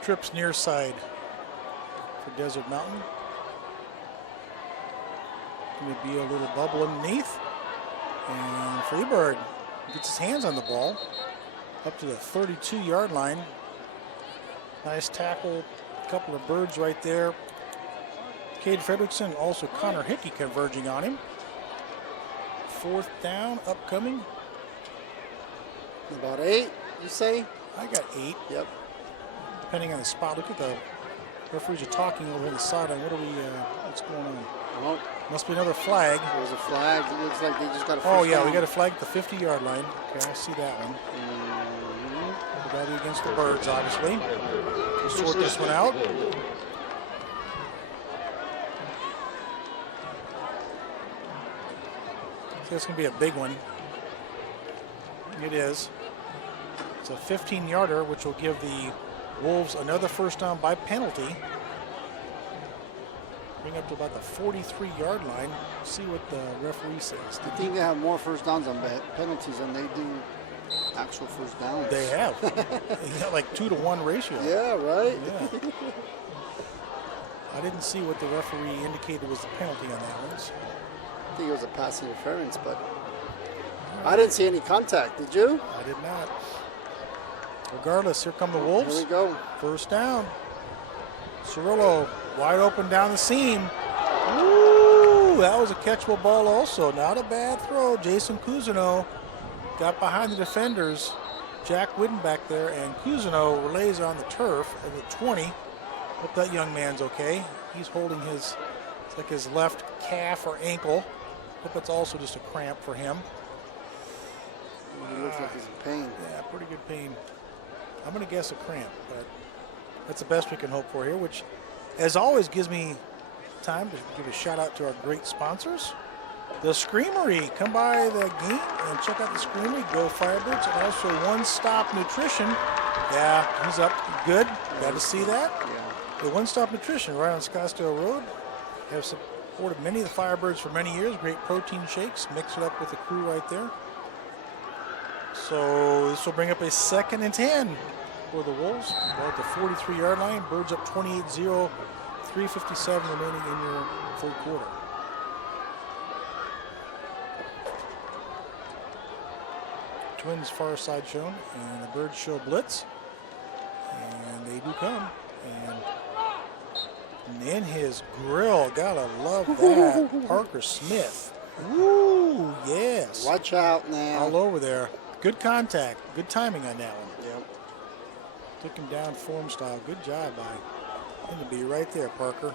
Trips near side for Desert Mountain. Going to be a little bubble underneath. And Freeberg gets his hands on the ball up to the 32-yard line. Nice tackle. Couple of birds right there. Cade Fredrickson, also Connor Hickey converging on him. 4th down upcoming. About 8, you say? I got 8. Yep. Depending on the spot. Look at the referees are talking over on the sideline. What's going on? Well, must be another flag. There's a flag. It looks like they just got a Oh, yeah, down. we got a flag at the 50-yard line. Okay, I see that one. We got it against the Birds, obviously. We'll sort this one out. So it's going to be a big one. It is. It's a 15-yarder, which will give the Wolves another 1st down by penalty. Bring up to about the 43-yard line. See what the referee says. I think they have more 1st downs on penalties than they do actual 1st downs. They have. They got like 2-to-1 ratio. Yeah, right? Yeah. I didn't see what the referee indicated was the penalty on that one. So. I think it was a pass interference, but I didn't see any contact. Did you? I did not. Regardless, here come the Wolves. Here we go. 1st down. Cirillo wide open down the seam. Ooh, that was a catchable ball also. Not a bad throw. Jason Cousineau got behind the defenders. Jack Whidden back there, and Cousineau relays on the turf at the 20. Hope that young man's okay. He's holding it's like his left calf or ankle. Hope it's also just a cramp for him. He looks like he's in pain. Yeah, pretty good pain. I'm going to guess a cramp, but that's the best we can hope for here, which, as always, gives me time to give a shout out to our great sponsors. The Screamery. Come by the game and check out the Screamery. Go Firebirds. And also One Stop Nutrition. Yeah, he's up. Good. Got to see that. Yeah. The One Stop Nutrition right on Scottsdale Road. Have supported many of the Firebirds for many years. Great protein shakes. Mix it up with the crew right there. So this will bring up a 2nd and 10 for the Wolves. Ball at the 43-yard line. Birds up 28-0. 3:57 remaining in your 3rd quarter. Twins far side shown, and the Birds show blitz. And they do come. And in his grill, gotta love that. Parker Smith. Ooh, yes. Watch out now. All over there. Good contact. Good timing on that one. Yep. Took him down form style. Good job by him to be right there, Parker.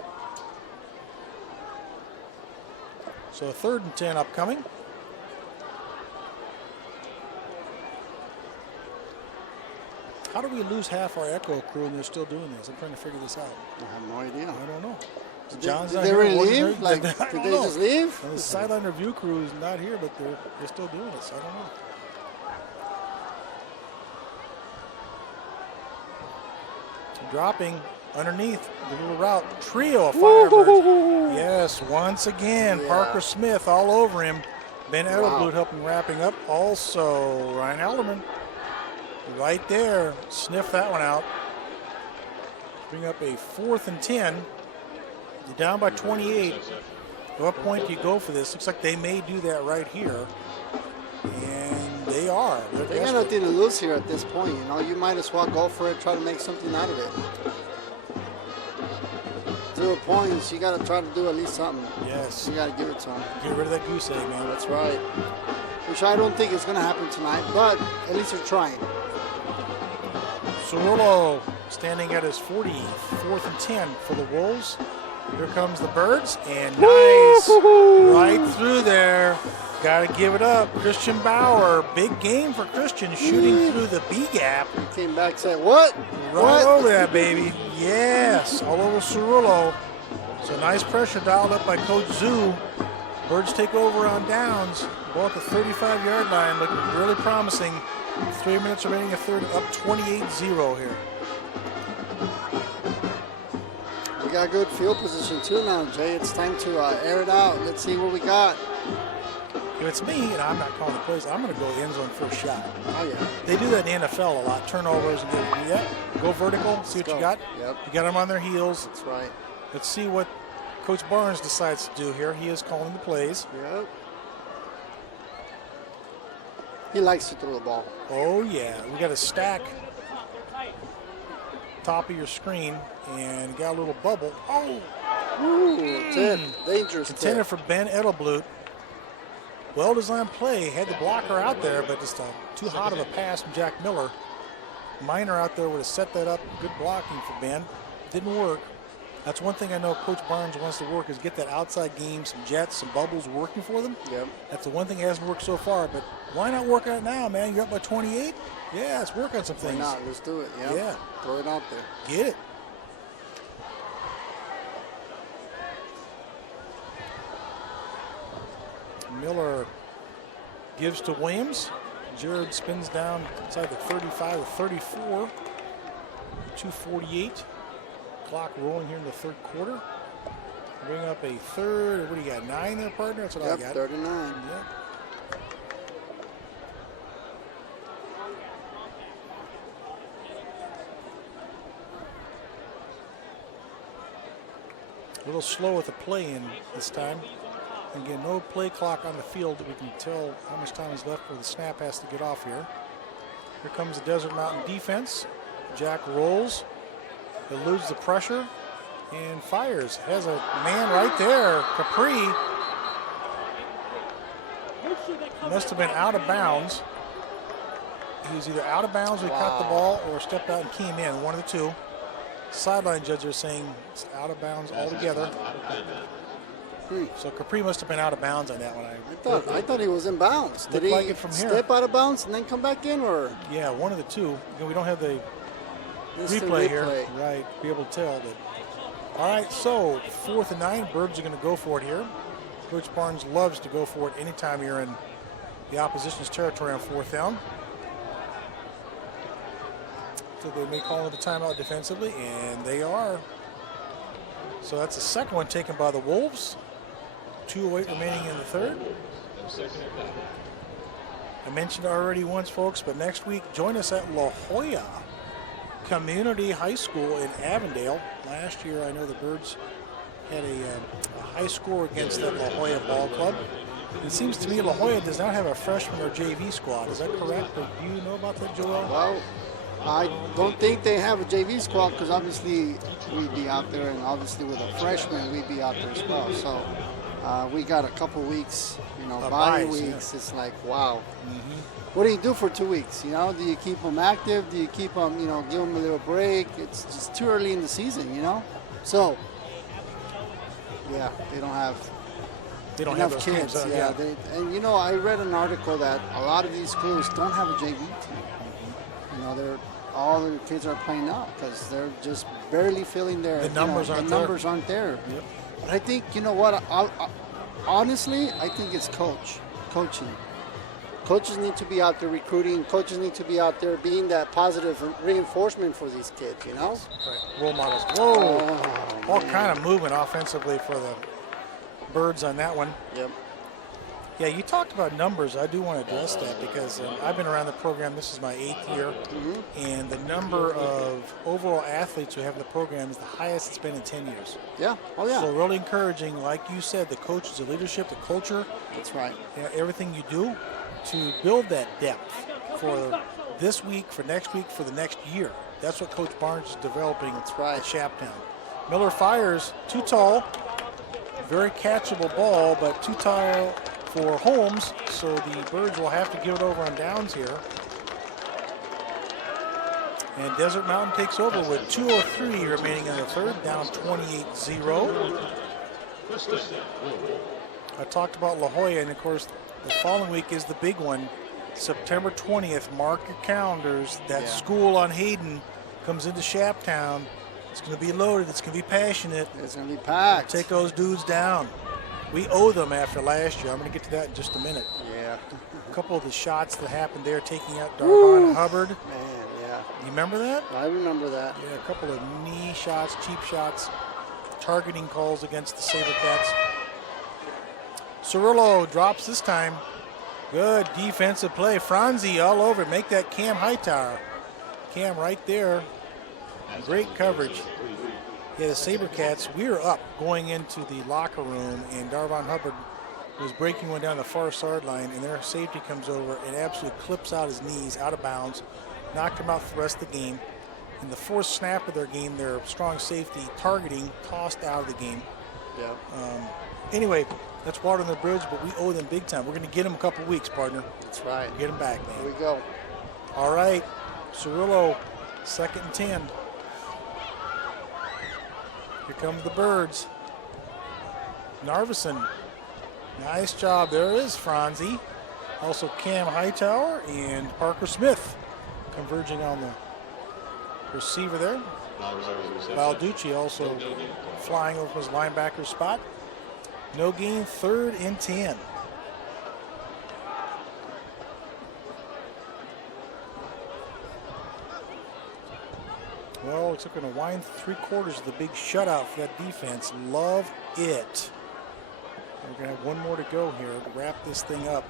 So 3rd and 10 upcoming. How do we lose half our echo crew and they're still doing this? I'm trying to figure this out. I have no idea. I don't know. Did they really leave? Like, did they just leave? And the sideline review crew is not here, but they're still doing it, so I don't know. Dropping underneath the little route. Trio of Firebirds. Yes, once again, Parker Smith all over him. Ben Edelblut helping wrapping up. Also, Ryan Elderman right there. Sniff that one out. Bring up a 4th and 10. You're down by 28. At what point do you go for this? Looks like they may do that right here. And they are. They got nothing to lose here at this point. You know, you might as well go for it, try to make something out of it. 0 points, you got to try to do at least something. Yes. You got to give it to them. Get rid of that goose egg, man. That's right. Which I don't think is going to happen tonight, but at least they're trying. Cerullo standing at his 40, 4th and 10 for the Wolves. Here comes the Birds, and nice, right through there. Got to give it up. Christian Bauer, big game for Christian, shooting through the B gap. Came back, said, what? Right over that, baby. Yes, all over Cerullo. So nice pressure dialed up by Coach Zoo. Birds take over on downs. Ball at the 35-yard line, looking really promising. 3 minutes remaining in third, up 28-0 here. We got good field position too now, Jay. It's time to air it out. Let's see what we got. If it's me and I'm not calling the plays, I'm going to go end zone first shot. Oh, yeah. They do that in the NFL a lot. Turnovers and go vertical, see what you got. Yep. You got them on their heels. That's right. Let's see what Coach Barnes decides to do here. He is calling the plays. Yep. He likes to throw the ball. Oh, yeah. We got a stack top of your screen and got a little bubble. Oh! Ooh, tip. Dangerous Intended tip. for Ben Edelblut. Well-designed play. Had the blocker out there, but just too hot of a pass from Jack Miller. Miner out there would have set that up. Good blocking for Ben. Didn't work. That's one thing I know Coach Barnes wants to work is get that outside game, some jets, some bubbles working for them. Yep. That's the one thing that hasn't worked so far, but why not work on it now, man? You're up by 28? Yeah, let's work on some things. Why not? Let's do it. Yep. Yeah. Throw it out there. Get it. Miller gives to Williams. Jared spins down inside the 35 or 34. 2:48. Clock rolling here in the third quarter. Bring up a third. What do you got? 9 there, partner? That's what I got. 39. Yep. A little slow with the play in this time. Again, no play clock on the field that we can tell how much time is left before the snap has to get off here. Here comes the Desert Mountain defense. Jack rolls, eludes the pressure, and fires. Has a man right there, Capri. Must have been out of bounds. He was either out of bounds when he caught the ball or stepped out and came in, one of the two. Sideline judges are saying it's out of bounds altogether. So Capri must have been out of bounds on that one. I thought he was in bounds. Did he like it from here. step out of bounds and then come back in, or? Yeah, one of the two. We don't have the replay here, right? Be able to tell. But all right, so 4th and 9. Birds are going to go for it here. Coach Barnes loves to go for it anytime you're in the opposition's territory on 4th down. So they may call it a timeout defensively, and they are. So that's the second one taken by the Wolves. 2:08 remaining in the third. I mentioned it already once, folks, but next week, join us at La Jolla Community High School in Avondale. Last year, I know the Birds had a high score against that La Jolla Ball Club. It seems to me La Jolla does not have a freshman or JV squad. Is that correct? Or do you know about that, Joel? Well, I don't think they have a JV squad because obviously we'd be out there, and obviously with a freshman we'd be out there as well. So we got a couple weeks, bye buys, weeks. yeah. It's like, wow. What do you do for 2 weeks? Do you keep them active? Do you keep them, give them a little break? It's just too early in the season, So, yeah, they don't have enough those kids. teams, Yeah, and I read an article that a lot of these schools don't have a JV team. All the kids are playing out because they're just barely filling their. The numbers aren't there. Yep. But I think what. Honestly, I think it's coaching. Coaches need to be out there recruiting. Coaches need to be out there being that positive reinforcement for these kids. Right. Role models. Whoa! All kind of movement offensively for the Birds on that one. Yep. Yeah, you talked about numbers. I do want to address that because I've been around the program. This is my 8th year, and the number of overall athletes we have in the program is the highest it's been in 10 years. Yeah. Oh, yeah. So really encouraging, like you said, the coaches, the leadership, the culture. That's right. Everything you do to build that depth for this week, for next week, for the next year. That's what Coach Barnes is developing at Shaptown. Miller fires, too tall, very catchable ball, but too tall for Holmes, so the Birds will have to give it over on downs here. And Desert Mountain takes over with 2:03 remaining in the third, down 28-0. I talked about La Jolla, and of course, the following week is the big one, September 20th. Mark your calendars. That school on Hayden comes into Shaptown. It's going to be loaded. It's going to be passionate. It's going to be packed. Take those dudes down. We owe them after last year. I'm going to get to that in just a minute. Yeah. A couple of the shots that happened there, taking out Darvon Hubbard. Man, yeah. You remember that? I remember that. Yeah, a couple of knee shots, cheap shots, targeting calls against the SaberCats. Cirillo drops this time. Good defensive play. Franzi all over. Make that Cam Hightower. Cam right there. Great coverage. Yeah, the SaberCats, we were up going into the locker room, and Darvon Hubbard was breaking one down the far sideline, and their safety comes over and absolutely clips out his knees out of bounds, knocked him out for the rest of the game. In the fourth snap of their game, their strong safety targeting tossed out of the game. Yeah. Anyway, that's water on the bridge, but we owe them big time. We're going to get them a couple weeks, partner. That's right. Get them back, man. Here we go. All right, Cirillo, 2nd and 10. Here come the Birds. Narveson, nice job. There is Franzi. Also Cam Hightower and Parker Smith converging on the receiver there. Balducci also flying over his linebacker spot. No gain, 3rd and 10. Well, looks like we're going to wind 3/4 of the big shutout for that defense. Love it. We're going to have one more to go here to wrap this thing up.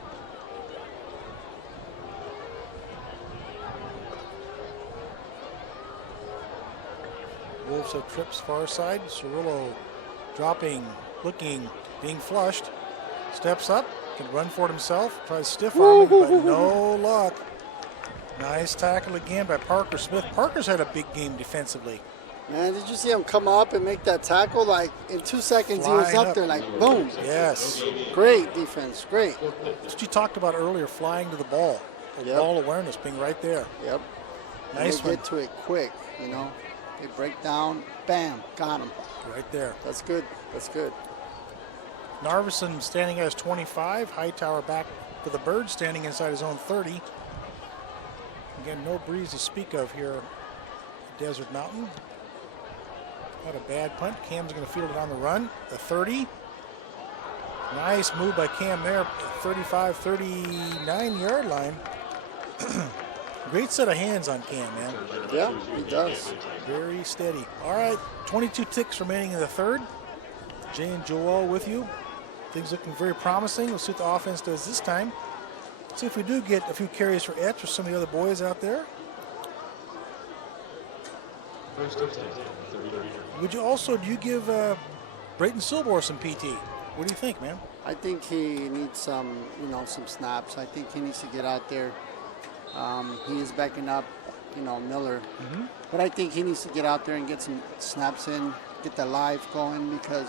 Wolves have trips far side. Cirillo dropping, looking, being flushed. Steps up, can run for it himself. Tries stiff arming, but no luck. Nice tackle again by Parker Smith. Parker's had a big game defensively. Man, did you see him come up and make that tackle? Like, in 2 seconds, he was up there like, boom. Yes. Great defense, great. That's what you talked about earlier, flying to the ball. Ball awareness being right there. Yep. Nice one. They get to it quick, They break down, bam, got him. Right there. That's good. That's good. Narveson standing at his 25. Hightower back for the Birds, standing inside his own 30. Again, no breeze to speak of here at Desert Mountain. Not a bad punt. Cam's going to field it on the run. The 30. Nice move by Cam there. 35, 39-yard line. Great set of hands on Cam, man. Yeah, he does. Very steady. All right, 22 ticks remaining in the third. Jay and Joel with you. Things looking very promising. We'll see what the offense does this time. See if we do get a few carries for Etch or some of the other boys out there. Do you give Brayton Silbor some PT? What do you think, man? I think he needs some, some snaps. I think he needs to get out there. He is backing up, Miller. But I think he needs to get out there and get some snaps in, get the live going, because,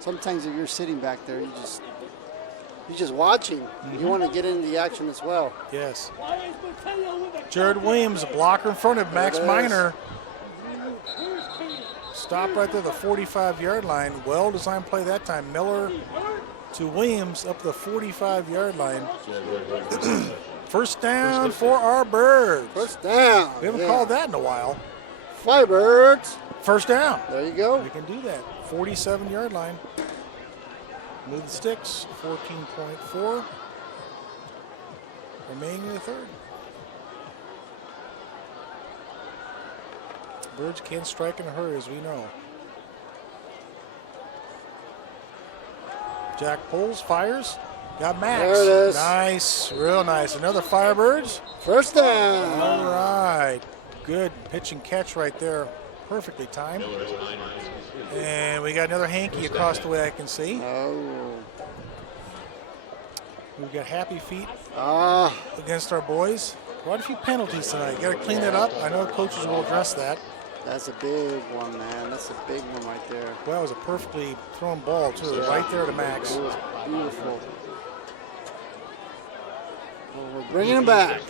sometimes if you're sitting back there, you're just watching. You want to get into the action as well. Yes. Jared Williams, a blocker in front of Max Miner. Stop right there, the 45-yard line. Well-designed play that time. Miller to Williams up the 45-yard line. First down for our Birds. First down. We haven't called that in a while. Firebirds. First down. There you go. We can do that. 47-yard line. Move the sticks. 14.4. Remaining in the third. Birds can't strike in a hurry, as we know. Jack pulls, fires. Got Max. There it is. Nice, real nice. Another Firebirds. First down. All right. Good pitch and catch right there. Perfectly timed. And we got another hanky across the way I can see. Oh. We've got happy feet Ah. against our boys. Quite a few penalties tonight. Got to clean that up. I know coaches will address that. That's a big one, man. That's a big one right there. Well, that was a perfectly thrown ball, too. Yeah. Right there to Max. It was beautiful. Well, we're bringing him back.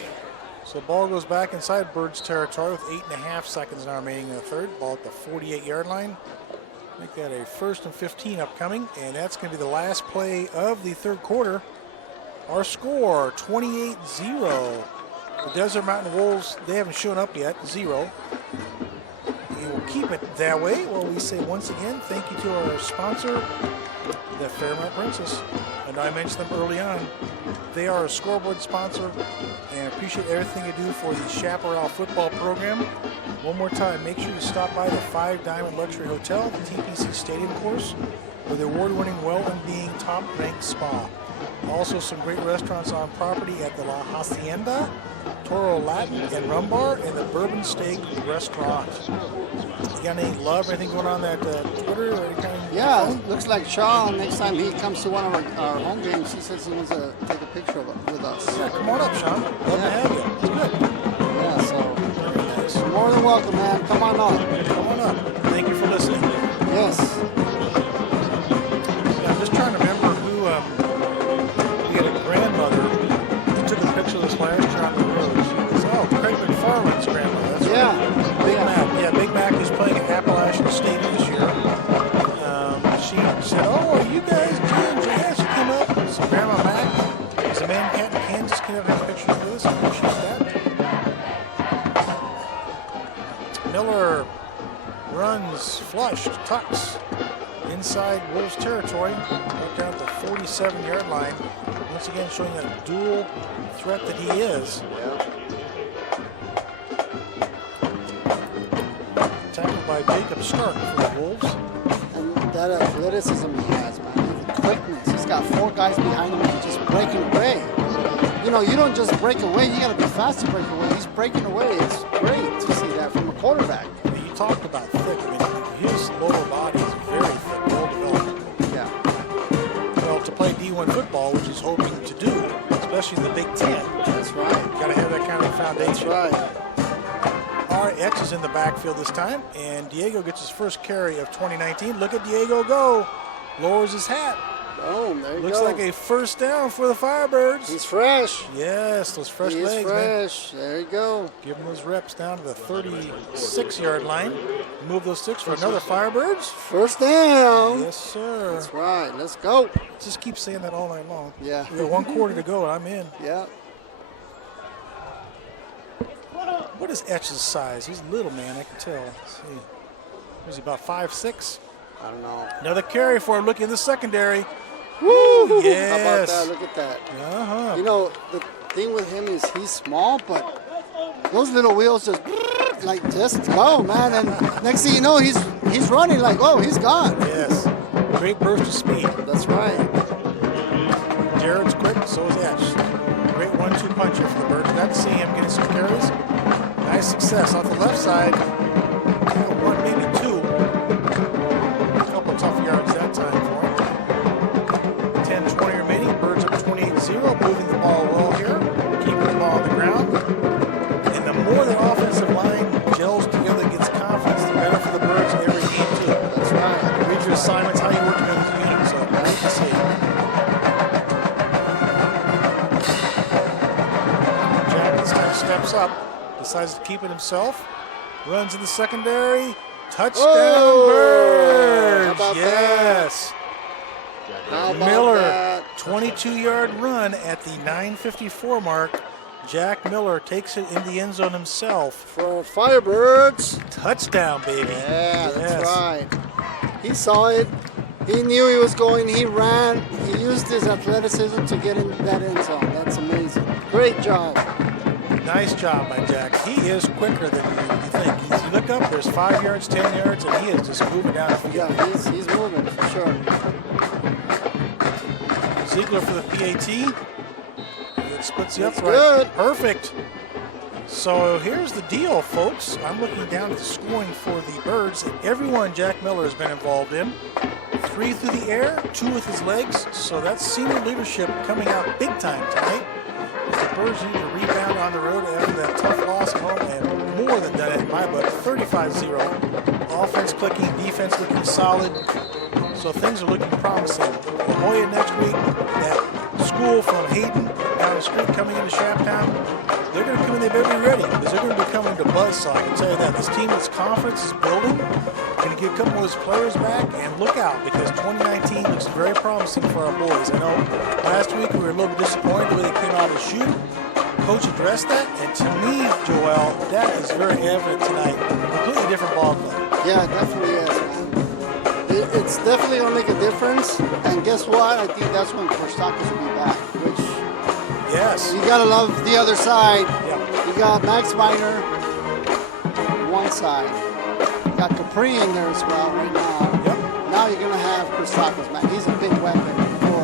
So ball goes back inside Birds territory with 8.5 seconds now remaining in the third. Ball at the 48-yard line. Make that a 1st and 15 upcoming, and that's going to be the last play of the third quarter. Our score, 28-0. The Desert Mountain Wolves, they haven't shown up yet, 0. And we'll keep it that way. Well, we say once again, thank you to our sponsor, the Fairmount Princess. And I mentioned them early on. They are a scoreboard sponsor and appreciate everything you do for the Chaparral football program. One more time, make sure you stop by the 5 Diamond Luxury Hotel, the TPC Stadium course, with the award-winning well-being top-ranked spa. Also some great restaurants on property at the La Hacienda, Toro Latin and Rum Bar, and the Bourbon Steak Restaurant. You got any love, anything going on that Twitter or any kind of Yeah, looks like Shaw, next time he comes to one of our home games, he says he wants to take a picture of it with us. Yeah, come on up, Sean. Love to have you. It's good. Yeah, so you're more than welcome, man. Come on up. Come on up. Thank you for listening. Yes. Yeah, I'm just trying to remember who, we had a grandmother who took a picture of this last year on the road. She was, Craig McFarland's grandmother. That's right. Big Mac. Yeah, Big Mac is playing at Appalachian State this year. She said, are you guys Jim? Yeah, she came up. So Grandma Mac is a man in Kansas. Can I have a picture of this? I appreciate that. Miller runs, flushed, tucks inside Wolves territory, right down at the 47-yard line. Once again, showing that dual threat that he is. Tackled by Jacob Stark for the Wolves. And that athleticism he has, man. The quickness. He's got 4 guys behind him and just breaking away. You don't just break away. You got to be fast to break away. He's breaking away. It's great to see that from a quarterback. You talked about thick. I mean, his lower body is very thick, well developed. Yeah. Well, to play D1 football, which he's hoping to do, especially in the Big Ten. That's right. Got to have that kind of foundation. That's right. RX is in the backfield this time, and Diego gets his first carry of 2019. Look at Diego go. Lowers his hat. Oh, there you Looks go. like a first down for the Firebirds. He's fresh. Yes, those fresh He's legs, fresh. man. There you go. Give him those reps down to the 36-yard line. Move those sticks for another Firebirds. First down. Yes, sir. That's right. Let's go. Just keep saying that all night long. Yeah. We got 1 quarter to go, and I'm in. Yeah. What is Etch's size? He's a little man, I can tell. Let's see. Was he about 5'6"? I don't know. Another carry for him. Look in the secondary. Woo! Yes. How about that? Look at that. Uh-huh. The thing with him is he's small, but those little wheels just go, man. And next thing you know, he's running like, oh, he's gone. Yes. Great burst of speed. That's right. Jared's quick, so is Etch. Great 1-2 puncher for the Birds. Got to see him getting some carries. Nice success off the left side. 1, maybe 2. A couple tough yards that time for him. 10, moving the ball well here, keeping the ball on the ground. And the more the offensive line gels together, gets confidence, the better for the Birds every game too. That's right. Read your assignments, how you work together as a unit. So great to see. Jack this time steps up, decides to keep it himself, runs in the secondary, touchdown Birds! How about Yes. How about Miller, that? 22-yard run at the 9:54 mark. Jack Miller takes it in the end zone himself. For Firebirds. Touchdown, baby. Yeah, that's Yes. right. He saw it. He knew he was going. He ran. He used his athleticism to get in that end zone. That's amazing. Great job. Nice job by Jack. He is quicker than you think. As you look up, there's 5 yards, 10 yards, and he is just moving down the field. Yeah, he's moving for sure. Ziegler for the PAT. It splits the That's upright. good. Perfect. So here's the deal, folks. I'm looking down at the scoring for the Birds, and everyone Jack Miller has been involved in. 3 through the air, 2 with his legs. So that's senior leadership coming out big time tonight. The Birds need to rebound on the road after that tough loss at home, and more than done it in my book. 35-0. Offense clicking, defense looking solid. So things are looking promising. La Jolla next week, that school from Hayden down the street coming into Shaptown, they're going to come in, they better be ready, because they're going to be coming to buzzsaw. I can tell you that. This team, this conference is building, going to get a couple of those players back, and look out, because 2019 looks very promising for our boys. I know last week we were a little bit disappointed the way they came out of the chute. Coach addressed that, and to me, Joel, that is very evident tonight. Completely different ball club. Yeah, it definitely is, man. It's definitely going to make a difference. And guess what? I think that's when Kostakis will be back, which Yes. you got to love the other side. Yeah. You got Max Miner, one side. You got Capri in there as well right now. Yep. Now you're going to have Kostakis, man. He's a big weapon for,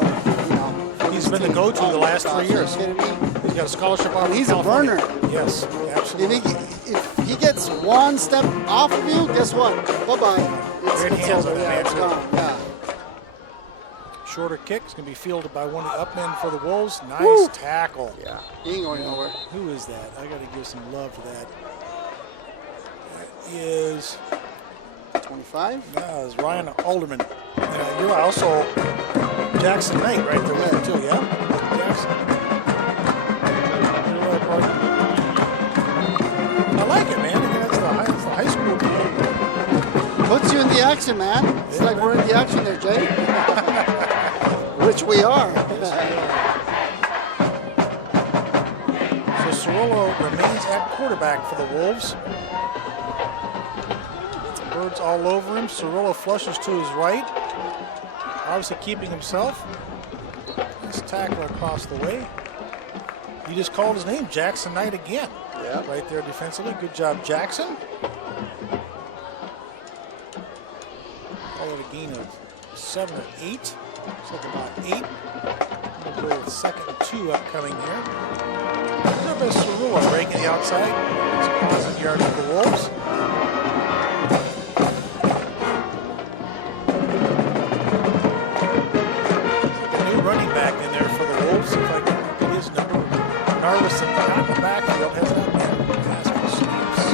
for He's this been the team. go-to the last 3 years. Are you kidding me? He's got a scholarship out of He's a California. burner. Yes, absolutely. If he gets one step off of you, guess what? Bye-bye. Great It's hands over. on that Yeah, man, it's too. gone. Yeah. Shorter kick is going to be fielded by one of the up men for the Wolves. Nice Woo. tackle. Yeah. He ain't going nowhere. Who is that? I got to give some love to that. That is 25? it's Ryan Alderman. You're also Jackson Knight right there with him too, yeah? Jackson. You're right, partner. I like it, man. That's the high school game. Puts you in the action, man. It's like we're in the action there, Jay. Which we are. So Cirillo remains at quarterback for the Wolves. Birds all over him. Cirillo flushes to his right. Obviously keeping himself. Nice tackle across the way. He just called his name, Jackson Knight again. Yeah. Right there defensively. Good job, Jackson. Call it a gain of 7 or 8. Looks like about 8. We'll go with 2nd and 2 upcoming here. There's best Cirillo breaking the outside. It's a positive yard for the Wolves. A new running back in there for the Wolves. If I can get his number. Narvis in the backfield has not been asking sweeps.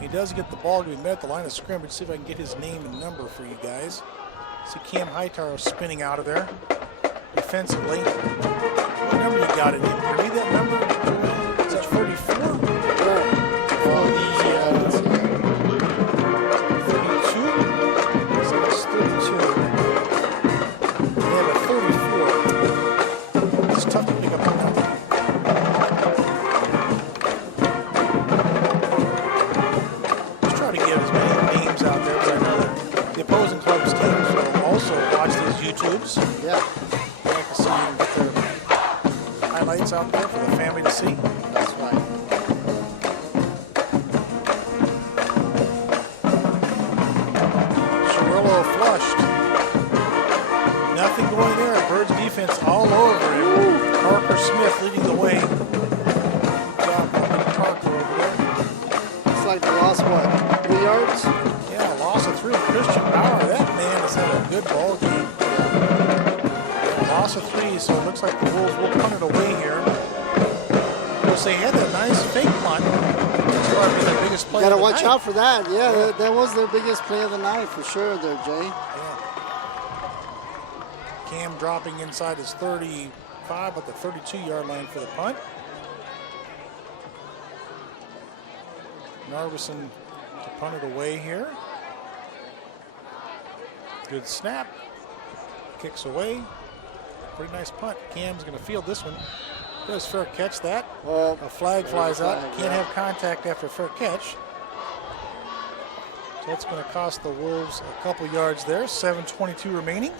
He does get the ball to be met at the line of scrimmage. See if I can get his name and number for you guys. See Cam Hightower spinning out of there. Defensively. What number you got in him? Can you read that number? Is it 34? Where? Well, the 32? So it's 32. They have a 34. It's tough to pick up on that. Just try to get as many names out there, but I know that the opposing club's teams will also watch these YouTubes. Yeah. They can see their highlights out there for the family to see. That's right. Cirillo flushed. Nothing going there. Birds defense all over him. Parker Smith leading the way. Good job by Parker over there. It's like they lost, what, 3 yards? Yeah, loss of 3. Christian Bauer, that man has had a good ball game. Loss of 3, so it looks like the Wolves will punt it away here. Of course, they had that nice fake punt. That's probably their biggest play. You got to of the watch night. out for that. Yeah, that was their biggest play of the night for sure there, Jay. Yeah. Cam dropping inside his 35, but the 32-yard line for the punt. Narveson to punt it away here. Good snap. Kicks away. Pretty nice punt. Cam's going to field this one. Does fair catch that. Well, A flag flies out. flag, Can't have contact after fair catch. So that's going to cost the Wolves a couple yards there. 7:22 remaining.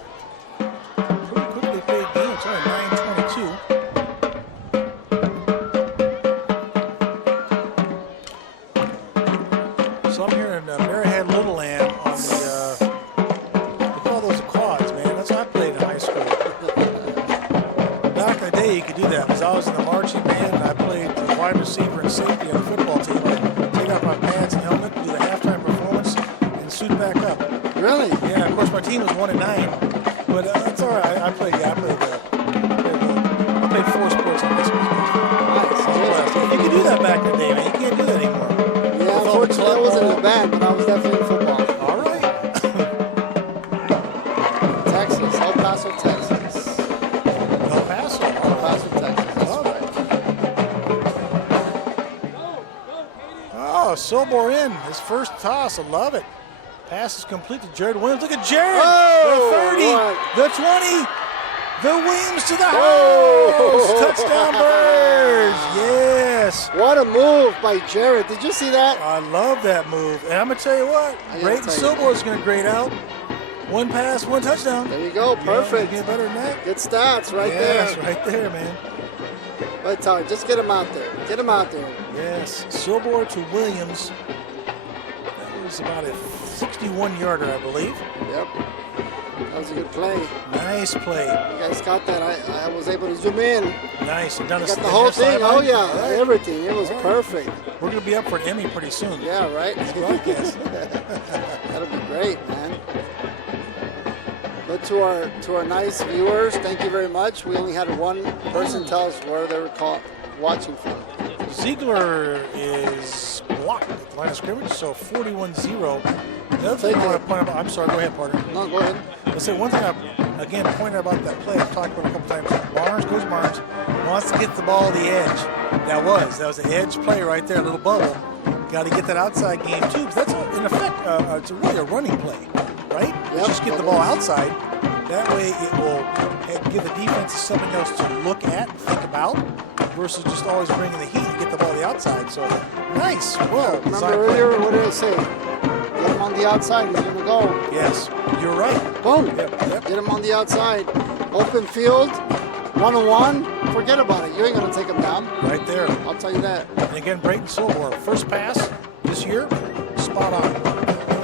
Pretty quickly played game. It's only 9:22. So I'm here in Maryhead Little Land on the, they call those quads, man. That's how I played in high school. Back in the day, you could do that because I was in the marching band and I played wide receiver and safety on the football team. I'd take off my pads and helmet, do the halftime performance, and suit back up. really? Yeah, of course, my team was 1-9, but it's all right. I played 4 sports in high school. You could do that back in the day, man. You can't do that anymore. Yeah, With all the unfortunately, I wasn't in club the band, but I was definitely in football. All right. Texas, El Paso, Texas. El Paso. El Paso, Texas. That's Love it. right. Oh, Sobor in. His first toss. I love it. Pass is complete to Jared Williams. Look at Jared. Oh, the 30. The 20. The Williams to the house. Touchdown Birds. Yes. What a move by Jared. Did you see that? I love that move. And I'm going to tell you what. I gotta Brayton tell you. Sobor is going to grade out. 1 pass, 1 touchdown. There you go. Perfect. Yeah, get better than that. Good stats right Yes, there. right there, man. Right, Tyler, just get him out there. Get him out there. Yes. Sobor to Williams. That was about a 61-yarder, I believe. Yep. That was a good play. Nice play. You guys got that. I was able to zoom in. Nice. And down Got the whole thing. Oh, yeah. All right. Everything. It was perfect. We're going to be up for an Emmy pretty soon. Yeah, right? Broadcast. That'll be great, man. But to our nice viewers, thank you very much. We only had one person tell us where they were watching from. Ziegler is blocked at the line of scrimmage, so 41-0. The other thing I want to point out, I'm sorry, go ahead, partner. No, go ahead. Let's say one thing I, again, pointed out about that play, I've talked about it a couple times. Coach Barnes wants to get the ball to the edge. That was an edge play right there, a little bubble. Got to get that outside game too, because that's, in effect, it's really a running play, right? Yep. Just get the ball outside. That way it will give the defense something else to look at and think about versus just always bringing the heat and get the ball to the outside. So, nice. Well, Remember earlier, what did I say? Get him on the outside. He's going to go. Yes, you're right. Boom. Yep. Get him on the outside. Open field. 1-on-1. Forget about it. You ain't going to take him down. Right there. I'll tell you that. And again, Brayton Sobor, first pass this year, spot on.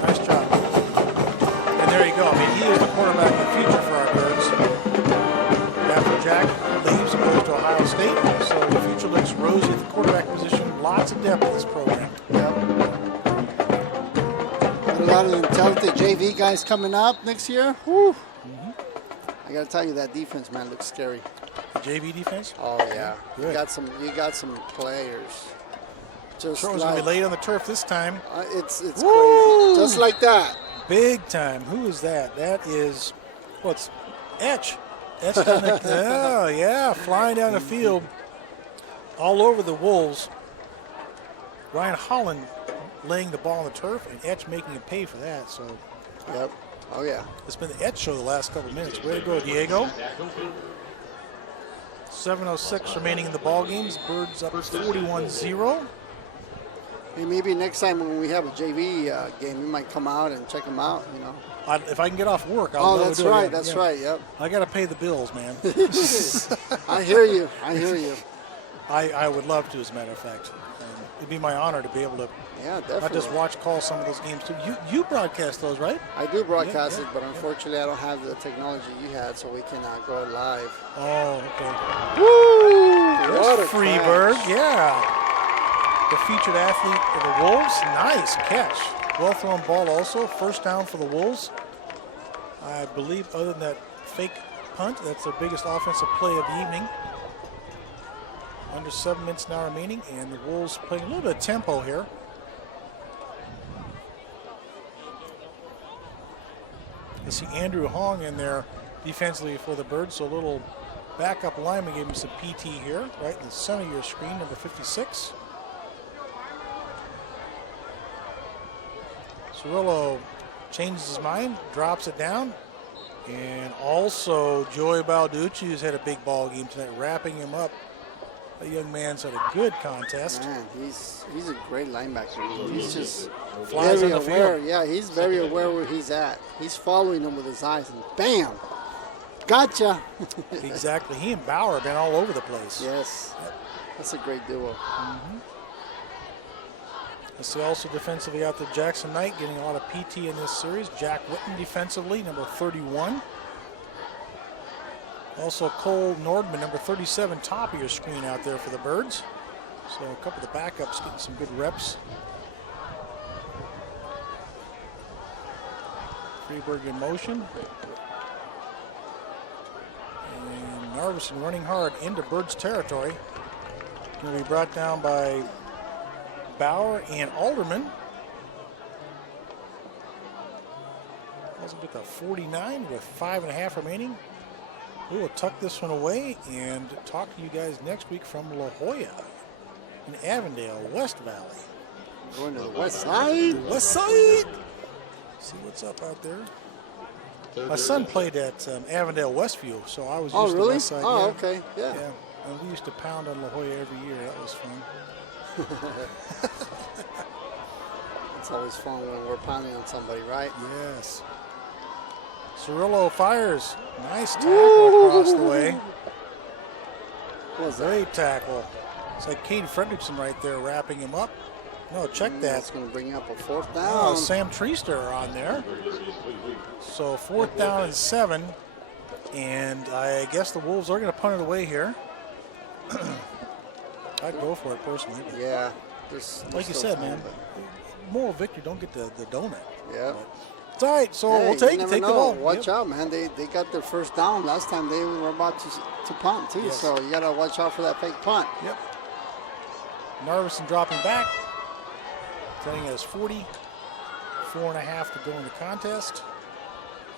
Nice job. And there you go. I mean, he is the quarterback of the future for our Birds. After Jack leaves and goes to Ohio State, so the future looks rosy at the quarterback position. Lots of depth in this program. Yep. Got a lot of talented JV guys coming up next year. Whew. I got to tell you, that defense, man, looks scary. The JV defense? Oh yeah, Good. you got some players. Just Sure was like, going to be late on the turf this time. it's Woo! crazy, just like that. Big time. Who is that? That is, what's Etch. Etch down the, oh, yeah, flying down the field all over the Wolves. Ryan Holland laying the ball on the turf and Etch making him pay for that. So Yep. Oh yeah. it's been the Etch show the last couple of minutes. Way to go, Diego. 7:06 remaining in the ball games. Birds up 41-0. Hey, maybe next time when we have a JV game, we might come out and check them out. You know. If I can get off work, I'll Oh, go that's do it. right. Yeah, That's yeah. right. Yep. I got to pay the bills, man. I hear you. I hear you. I would love to, as a matter of fact. It'd be my honor to be able to Yeah, definitely. not just call some of those games too. You broadcast those, right? I do broadcast Yeah, it, but unfortunately, I don't have the technology you had, so we cannot go live. Oh, okay. Woo! There's What a Freeberg, catch. yeah. The featured athlete of the Wolves. Nice catch. Well thrown ball also. First down for the Wolves. I believe other than that fake punt. That's their biggest offensive play of the evening. Under 7 minutes now remaining, and the Wolves playing a little bit of tempo here. You see Andrew Hong in there defensively for the Birds, so a little backup lineman gave him some PT here, right in the center of your screen, number 56. Cirillo changes his mind, drops it down, and also Joey Balducci, who's had a big ball game tonight, wrapping him up. The young man's had a good contest. Man, he's a great linebacker. He's just Flies very on the aware. field. Yeah, he's very aware where he's at. He's following him with his eyes, and bam, gotcha. Exactly. He and Bauer have been all over the place. Yes, that's a great duo. I see also defensively out there Jackson Knight getting a lot of PT in this series. Jack Witten defensively, number 31. Also Cole Nordman, number 37, top of your screen out there for the Birds. So a couple of the backups getting some good reps. Freeberg in motion. And Narveson running hard into Birds territory. Going to be brought down by Bauer and Alderman. With a 49 with 5.5 remaining. We will tuck this one away and talk to you guys next week from La Jolla in Avondale, West Valley. Going to the west side. West side. See what's up out there. My son played at Avondale Westview, so I was used to the really? west side. Oh, yeah. okay. Yeah. Yeah, and we used to pound on La Jolla every year. That was fun. It's always fun when we're pounding on somebody, right? Yes. Cirillo fires. Nice tackle across the way. What was that? Great tackle. It's like Kane Fredrickson right there wrapping him up. No, check that. That's going to bring up a 4th down. Oh, Sam Treaster on there. So 4th down and 7. And I guess the Wolves are going to punt it away here. I'd go for it personally. But Yeah. like you said, man, moral victory, don't get the donut. Yeah. It's all right, so Hey, we'll take you the never know. ball. Watch out, man. They got their 1st down. Last time they were about to punt, too. Yes. So you got to watch out for that fake punt. Yep. Narveson dropping back. Setting as 40. 4.5 to go in the contest.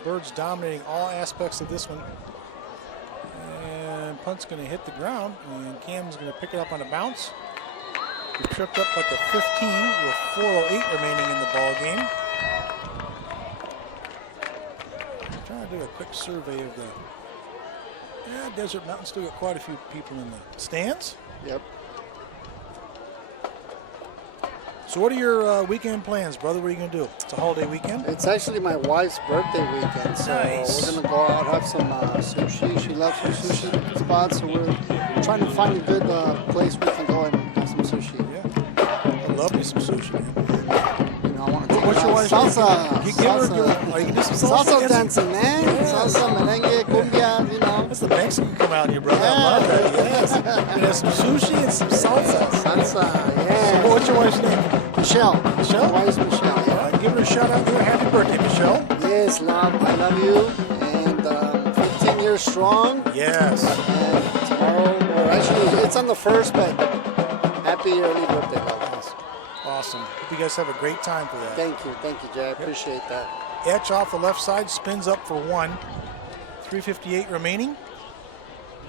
Birds dominating all aspects of this one. And punt's going to hit the ground, and Cam's going to pick it up on a bounce. He tripped up at the 15 with 4:08 remaining in the ball game. I'm trying to do a quick survey of the. Yeah, Desert Mountain still got quite a few people in the stands. Yep. So what are your weekend plans, brother? What are you going to do? It's a holiday weekend. It's actually my wife's birthday weekend, so Nice. we're going to go out, have some sushi. She loves her sushi spots, so we're trying to find a good place we can go and have some sushi. Yeah. I love me some sushi, man. You know, I want to take What's her your out. wife's salsa. name? You give her- oh, you can do some salsa dancing, man. Yes. Salsa, merengue, cumbia, you know. That's the Mexican come out in you, brother. I Yeah. love that. Yes. And there's some sushi and some salsa. Salsa, So yeah. what's your wife's name? Michelle. Michelle? My wife's Michelle, All yeah. right, give her a shout out there. Happy birthday, Michelle. Yes, love, I love you. And 15 years strong. Yes. And tomorrow, or actually, it's on the 1st, but happy early birthday, love. Yes. Awesome. Hope you guys have a great time for that. Thank you, Jay. I appreciate that. Etch off the left side, spins up for 1. 3:58 remaining.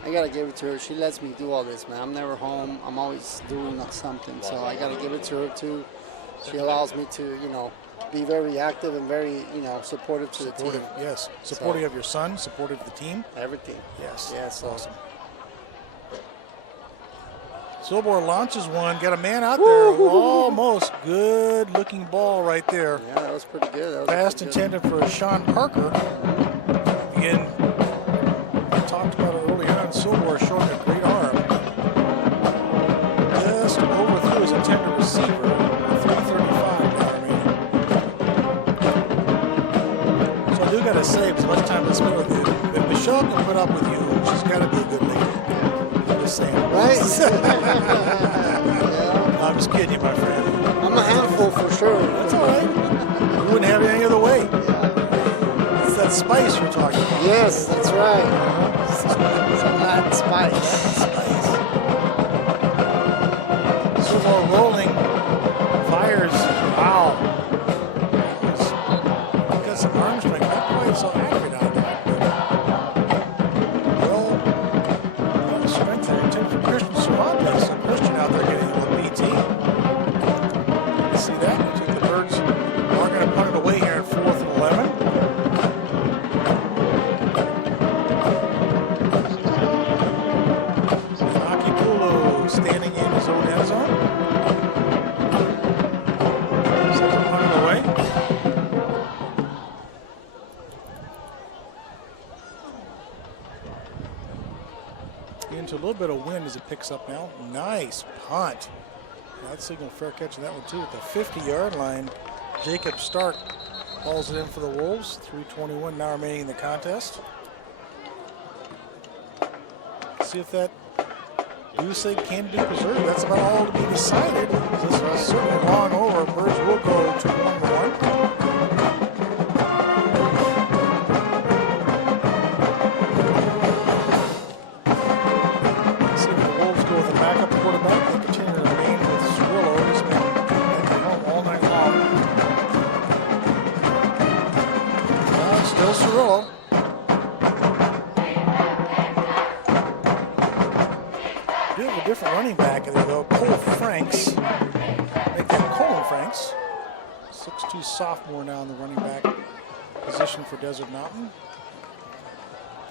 I gotta give it to her. She lets me do all this, man. I'm never home. I'm always doing something, so I gotta give it to her too. She allows me to, you know, be very active and very, you know, supportive to the team. Yes. Supportive of your son, supportive of the team. Everything. Yes. Yeah, so Awesome. Silbor launches one, got a man out there, almost good looking ball right there. yeah, that was pretty good. That was Pass pretty good. intended for Sean Parker. Again, I talked about it earlier on, Silbor showing a great arm. Just overthrew his intended receiver, 3:35 now remaining. So I do got to say, as much time I spent with you, if Michelle can put up with you, she's got to be a good lady. Just saying. Right? No, I'm just kidding you, my friend. I'm a handful for sure. That's all right. You wouldn't have it any other way. It's that spice you're talking about. Yes, that's right. Nice. Silver rolling. Fires. Wow. Got some arm strength. Not quite so accurate on that. Well, strength there. Tip for Christian Cervantes. So Christian out there getting a little PT. You see that? Looks like the Birds are going to punt it away here in 4th and 11. Akipulo standing in his own end zone. Second punt it away. Into a little bit of wind as it picks up now. Nice punt. That signal fair catch on that one too. At the 50-yard line, Jacob Stark hauls it in for the Wolves. 3:21 now remaining in the contest. See if that Goose Egg can be preserved. That's about all to be decided. This is certainly long over. Birds will go to 1-1. Backup quarterback. They continue to remain with Cirillo. He's been at the helm all night long. Still Cirillo. Do have a different running back in there though. Cole Franks. Make that Colin Franks. 6'2" sophomore now in the running back position for Desert Mountain.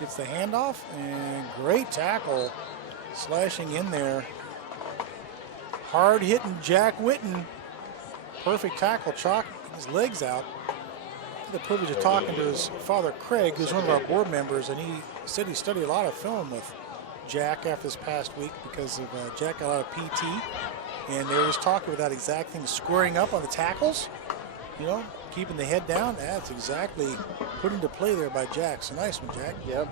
Gets the handoff and great tackle. Slashing in there. Hard hitting Jack Witten. Perfect tackle. Chalk his legs out. I had the privilege of talking to his father, Craig, who's one of our board members, and he said he studied a lot of film with Jack after this past week because of Jack got a lot of PT. And they were just talking about that exact thing, squaring up on the tackles, you know, keeping the head down. That's exactly put into play there by Jack. So nice one, Jack. Yep.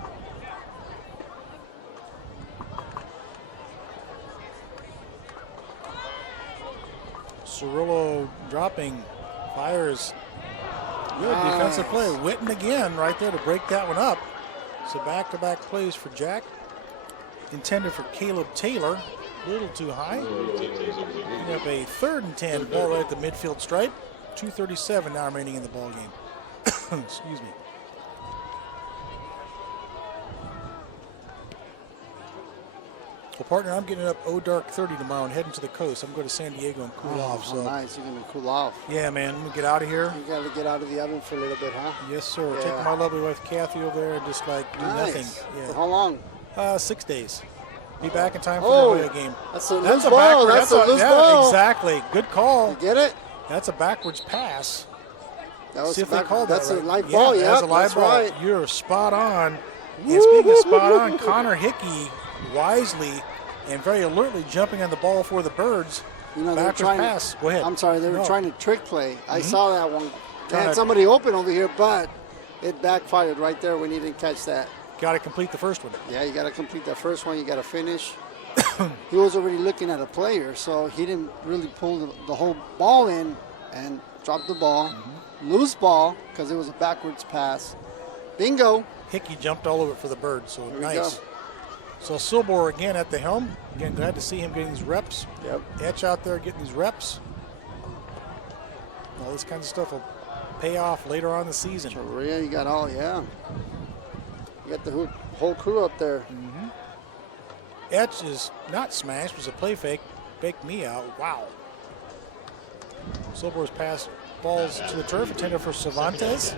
Cirillo dropping, fires. Good defensive play. Witten again right there to break that one up. So back-to-back plays for Jack. Intended for Caleb Taylor. A little too high. We have a 3rd and 10. Ball right at the midfield stripe. 2:37 now remaining in the ball game. Excuse me. Well, partner, I'm getting up dark 30 tomorrow and heading to the coast. I'm going to San Diego and cool off. So nice. You're going to cool off. Yeah, man. I'm going to get out of here. You got to get out of the oven for a little bit, huh? Yes, sir. Yeah. Take my lovely wife, Kathy, over there and just like do nothing. Yeah. For how long? 6 days. Be back in time for the La Jolla game. That's a loose ball. That's a loose ball. Exactly. Good call. You get it? That's a backwards pass. That was See if they called that's that a right. live ball. Yeah, that's a live ball. right. You're spot on. And speaking of spot on, Connor Hickey wisely and very alertly jumping on the ball for the Birds. You know, backwards pass. Go ahead. I'm sorry, they were trying to trick play. I saw that one. They had ahead. somebody open over here, but it backfired right there when he didn't catch that. Got to complete the first one. Yeah, you got to complete that first one. You got to finish. He was already looking at a player, so he didn't really pull the whole ball in and drop the ball. Loose ball because it was a backwards pass. Bingo. Hickey jumped all over it for the Birds, so There we nice. go. So Silbor again at the helm. Again, glad to see him getting these reps. Yep. Etch out there getting these reps. All this kind of stuff will pay off later on in the season. Maria, you got all, yeah. You got the whole crew up there. Etch is not smashed, it was a play fake. Faked me out. Wow. Silbor's pass balls to the turf, intended for Cervantes.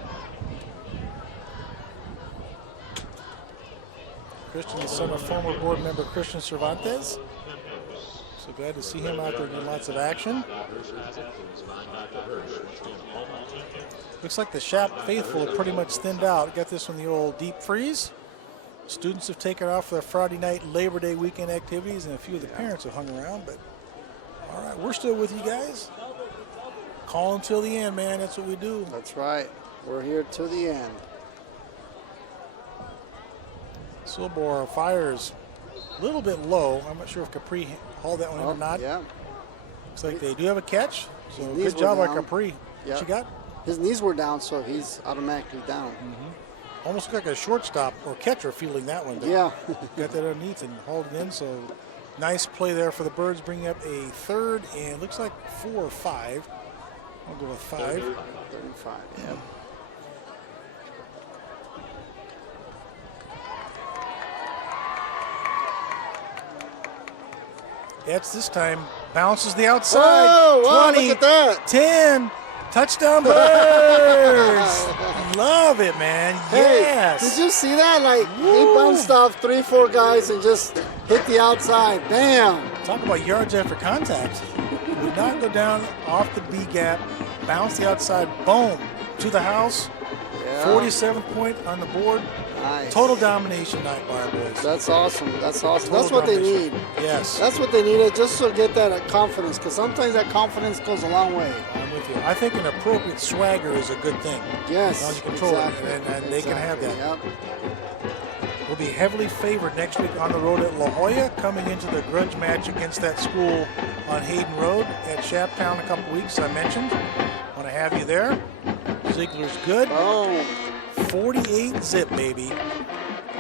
Christian, the son of former board member Christian Cervantes. So glad to see him out there getting lots of action. Looks like the Shap faithful are pretty much thinned out. Got this from the old deep freeze. Students have taken off for their Friday night Labor Day weekend activities, and a few of the parents have hung around. But all right, we're still with you guys. Call until the end, man. That's what we do. That's right. We're here to the end. Silbor fires a little bit low. I'm not sure if Capri hauled that one in or not. Yeah. Looks like they do have a catch. So His knees good job were by down. Capri. Yeah. What you got? His knees were down, so he's automatically down. almost like a shortstop or catcher fielding that one. Yeah. Got that underneath and hauled it in. So nice play there for the Birds, bringing up a third and looks like 4 or 5. I'll go with 5. 35, yeah. Ets this time bounces the outside. Whoa, wow, 20, look at that. 10, touchdown Birds. Love it, man. Hey, Yes. did you see that? Like, he bounced off 3-4 guys and just hit the outside. Bam. Talk about yards after contact. Would not go down off the B gap, bounce the outside, boom, to the house. Yeah. 47th point on the board. Nice. Total domination night by our boys. That's awesome. That's awesome. Total That's what they domination. need. Yes. That's what they needed, just to get that confidence, because sometimes that confidence goes a long way. I'm with you. I think an appropriate swagger is a good thing. Yes, As long as you control exactly. it, and they can have that. Yep. We'll be heavily favored next week on the road at La Jolla, coming into the grudge match against that school on Hayden Road at Shaptown in a couple weeks, I mentioned. Want to have you there. Ziegler's good. Oh, 48 zip, baby.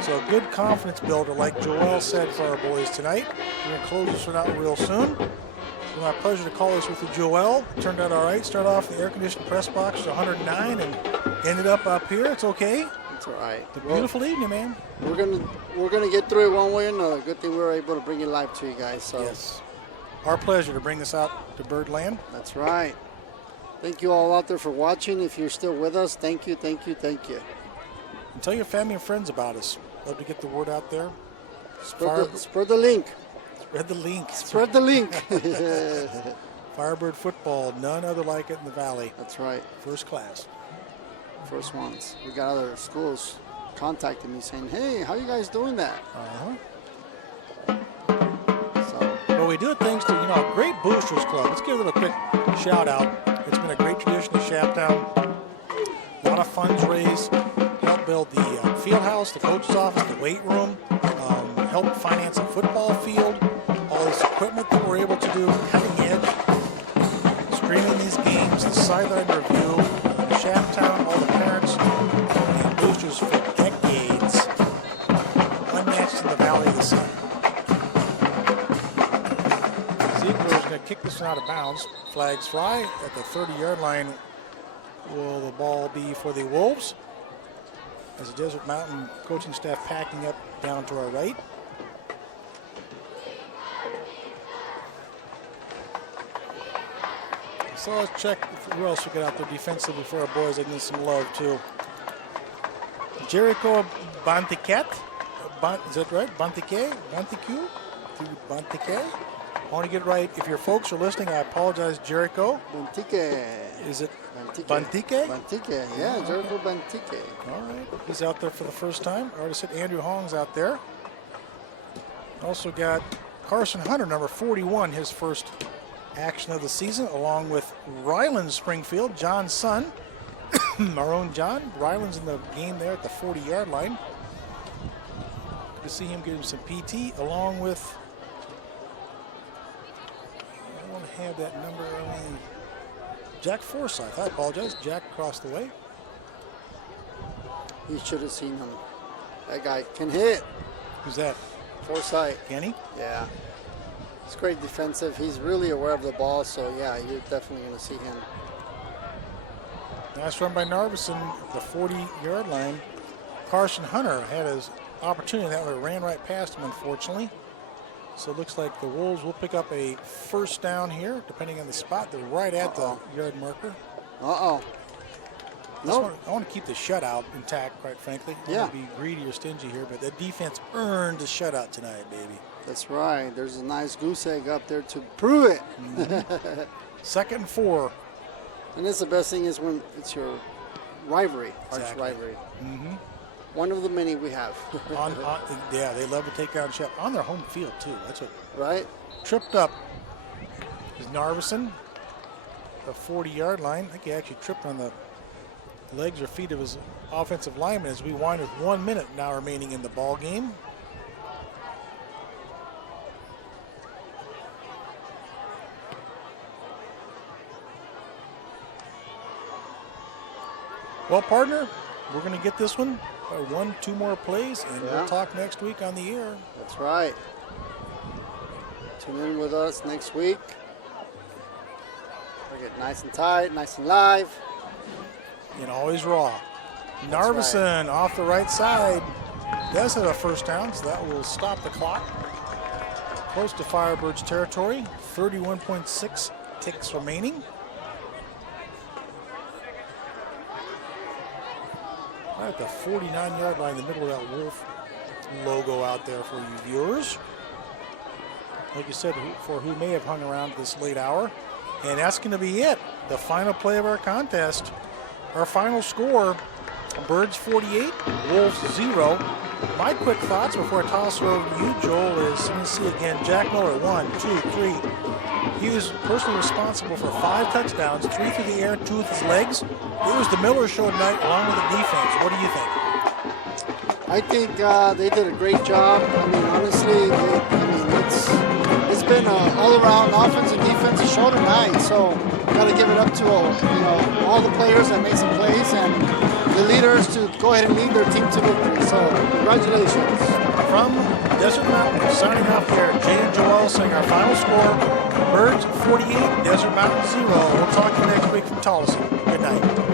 So a good confidence builder, like Joel said, for our boys tonight. We're going to close this one out real soon. It's my pleasure to call this with the Joel. It turned out all right. Started off the air-conditioned press box at 109 and ended up here. It's okay. it's all right. It's a beautiful evening, man. We're gonna get through it one way or another. Good thing we were able to bring it live to you guys. So Yes. Our pleasure to bring this out to Birdland. that's right. Thank you all out there for watching. If you're still with us, thank you, thank you, thank you. And tell your family and friends about us. Love to get the word out there. Spread the link. Spread the link. Spread the link. Firebird football, none other like it in the Valley. That's right. First class. First ones. We got other schools contacting me saying, "Hey, how you guys doing that?" So Well, we do it thanks to, a great boosters club. Let's give it a quick shout out. It's been a great tradition at Shaptown. A lot of funds raised, help build the field house, the coach's office, the weight room, help finance a football field, all this equipment that we're able to do, cutting edge, streaming these games, the sideline review, Shaptown, all the parents, and boosters for decades, unmatched in the Valley of the Sun. Ziegler's going to kick this one out of bounds. Flags fly at the 30-yard line. Will the ball be for the Wolves? As the Desert Mountain coaching staff packing up down to our right. So let's check who else we got out there defensively for our boys. I need some love too. Jericho Bantiquet. Is that right? Bantiquet? Banticu? Bantiquet? I want to get it right. If your folks are listening, I apologize, Jericho. Bantique. Is it Bantique. Bantique? Bantique. Yeah, Jericho Bantique. All right. He's out there for the first time. I already said Andrew Hong's out there. Also got Carson Hunter, number 41, his first action of the season, along with Ryland Springfield, John's son, our own John. Ryland's in the game there at the 40-yard line. Good to see him get him some PT, along with, I want to have that number, Jack Forsyth. I apologize. Jack crossed the way. You should have seen him. That guy can hit. Who's that? Forsyth. Can he? Yeah. He's great defensive. He's really aware of the ball, so yeah, you're definitely going to see him. Nice run by Narveson at the 40-yard line. Carson Hunter had his opportunity. That one ran right past him, unfortunately. So it looks like the Wolves will pick up a first down here, depending on the spot. They're right at the yard marker. Uh-oh. No. I want to keep the shutout intact, quite frankly. I Yeah. want to be greedy or stingy here, but the defense earned the shutout tonight, baby. That's right. There's a nice goose egg up there to prove it. Second and 4. And that's the best thing is when it's your rivalry, arch Exactly. rivalry. Mm-hmm. One of the many we have. Yeah, they love to take down Shep on their home field, too. That's what Right? tripped up is Narveson, the 40-yard line. I think he actually tripped on the legs or feet of his offensive lineman as we wind with 1 minute now remaining in the ball game. Well, partner, we're going to get this one 2 more plays, and we'll talk next week on the air. That's right. Tune in with us next week. We'll get nice and tight, nice and live. And always raw. Narveson off the right side. Does have a first down, so that will stop the clock. Close to Firebirds territory. 31.6 ticks remaining. Right at the 49-yard line, in the middle of that Wolf logo out there for you viewers. Like you said, for who may have hung around this late hour. And that's going to be it. The final play of our contest. Our final score, Birds 48, Wolves 0. My quick thoughts before I toss it over to you, Joel, is, let me see again, Jack Miller, 1, 2, 3. He was personally responsible for 5 touchdowns, 3 through the air, 2 with his legs. It was the Miller show tonight along with the defense. What do you think? I think they did a great job. I mean, honestly, it's been an all-around offense and defensive show tonight. So got to give it up to all the players that made some plays and the leaders to go ahead and lead their team to victory. So congratulations. From Desert Mountain, signing off here, Jay and Joel saying our final score, Birds 48, Desert Mountain 0. We'll talk to you next week from Tolleson. Good night.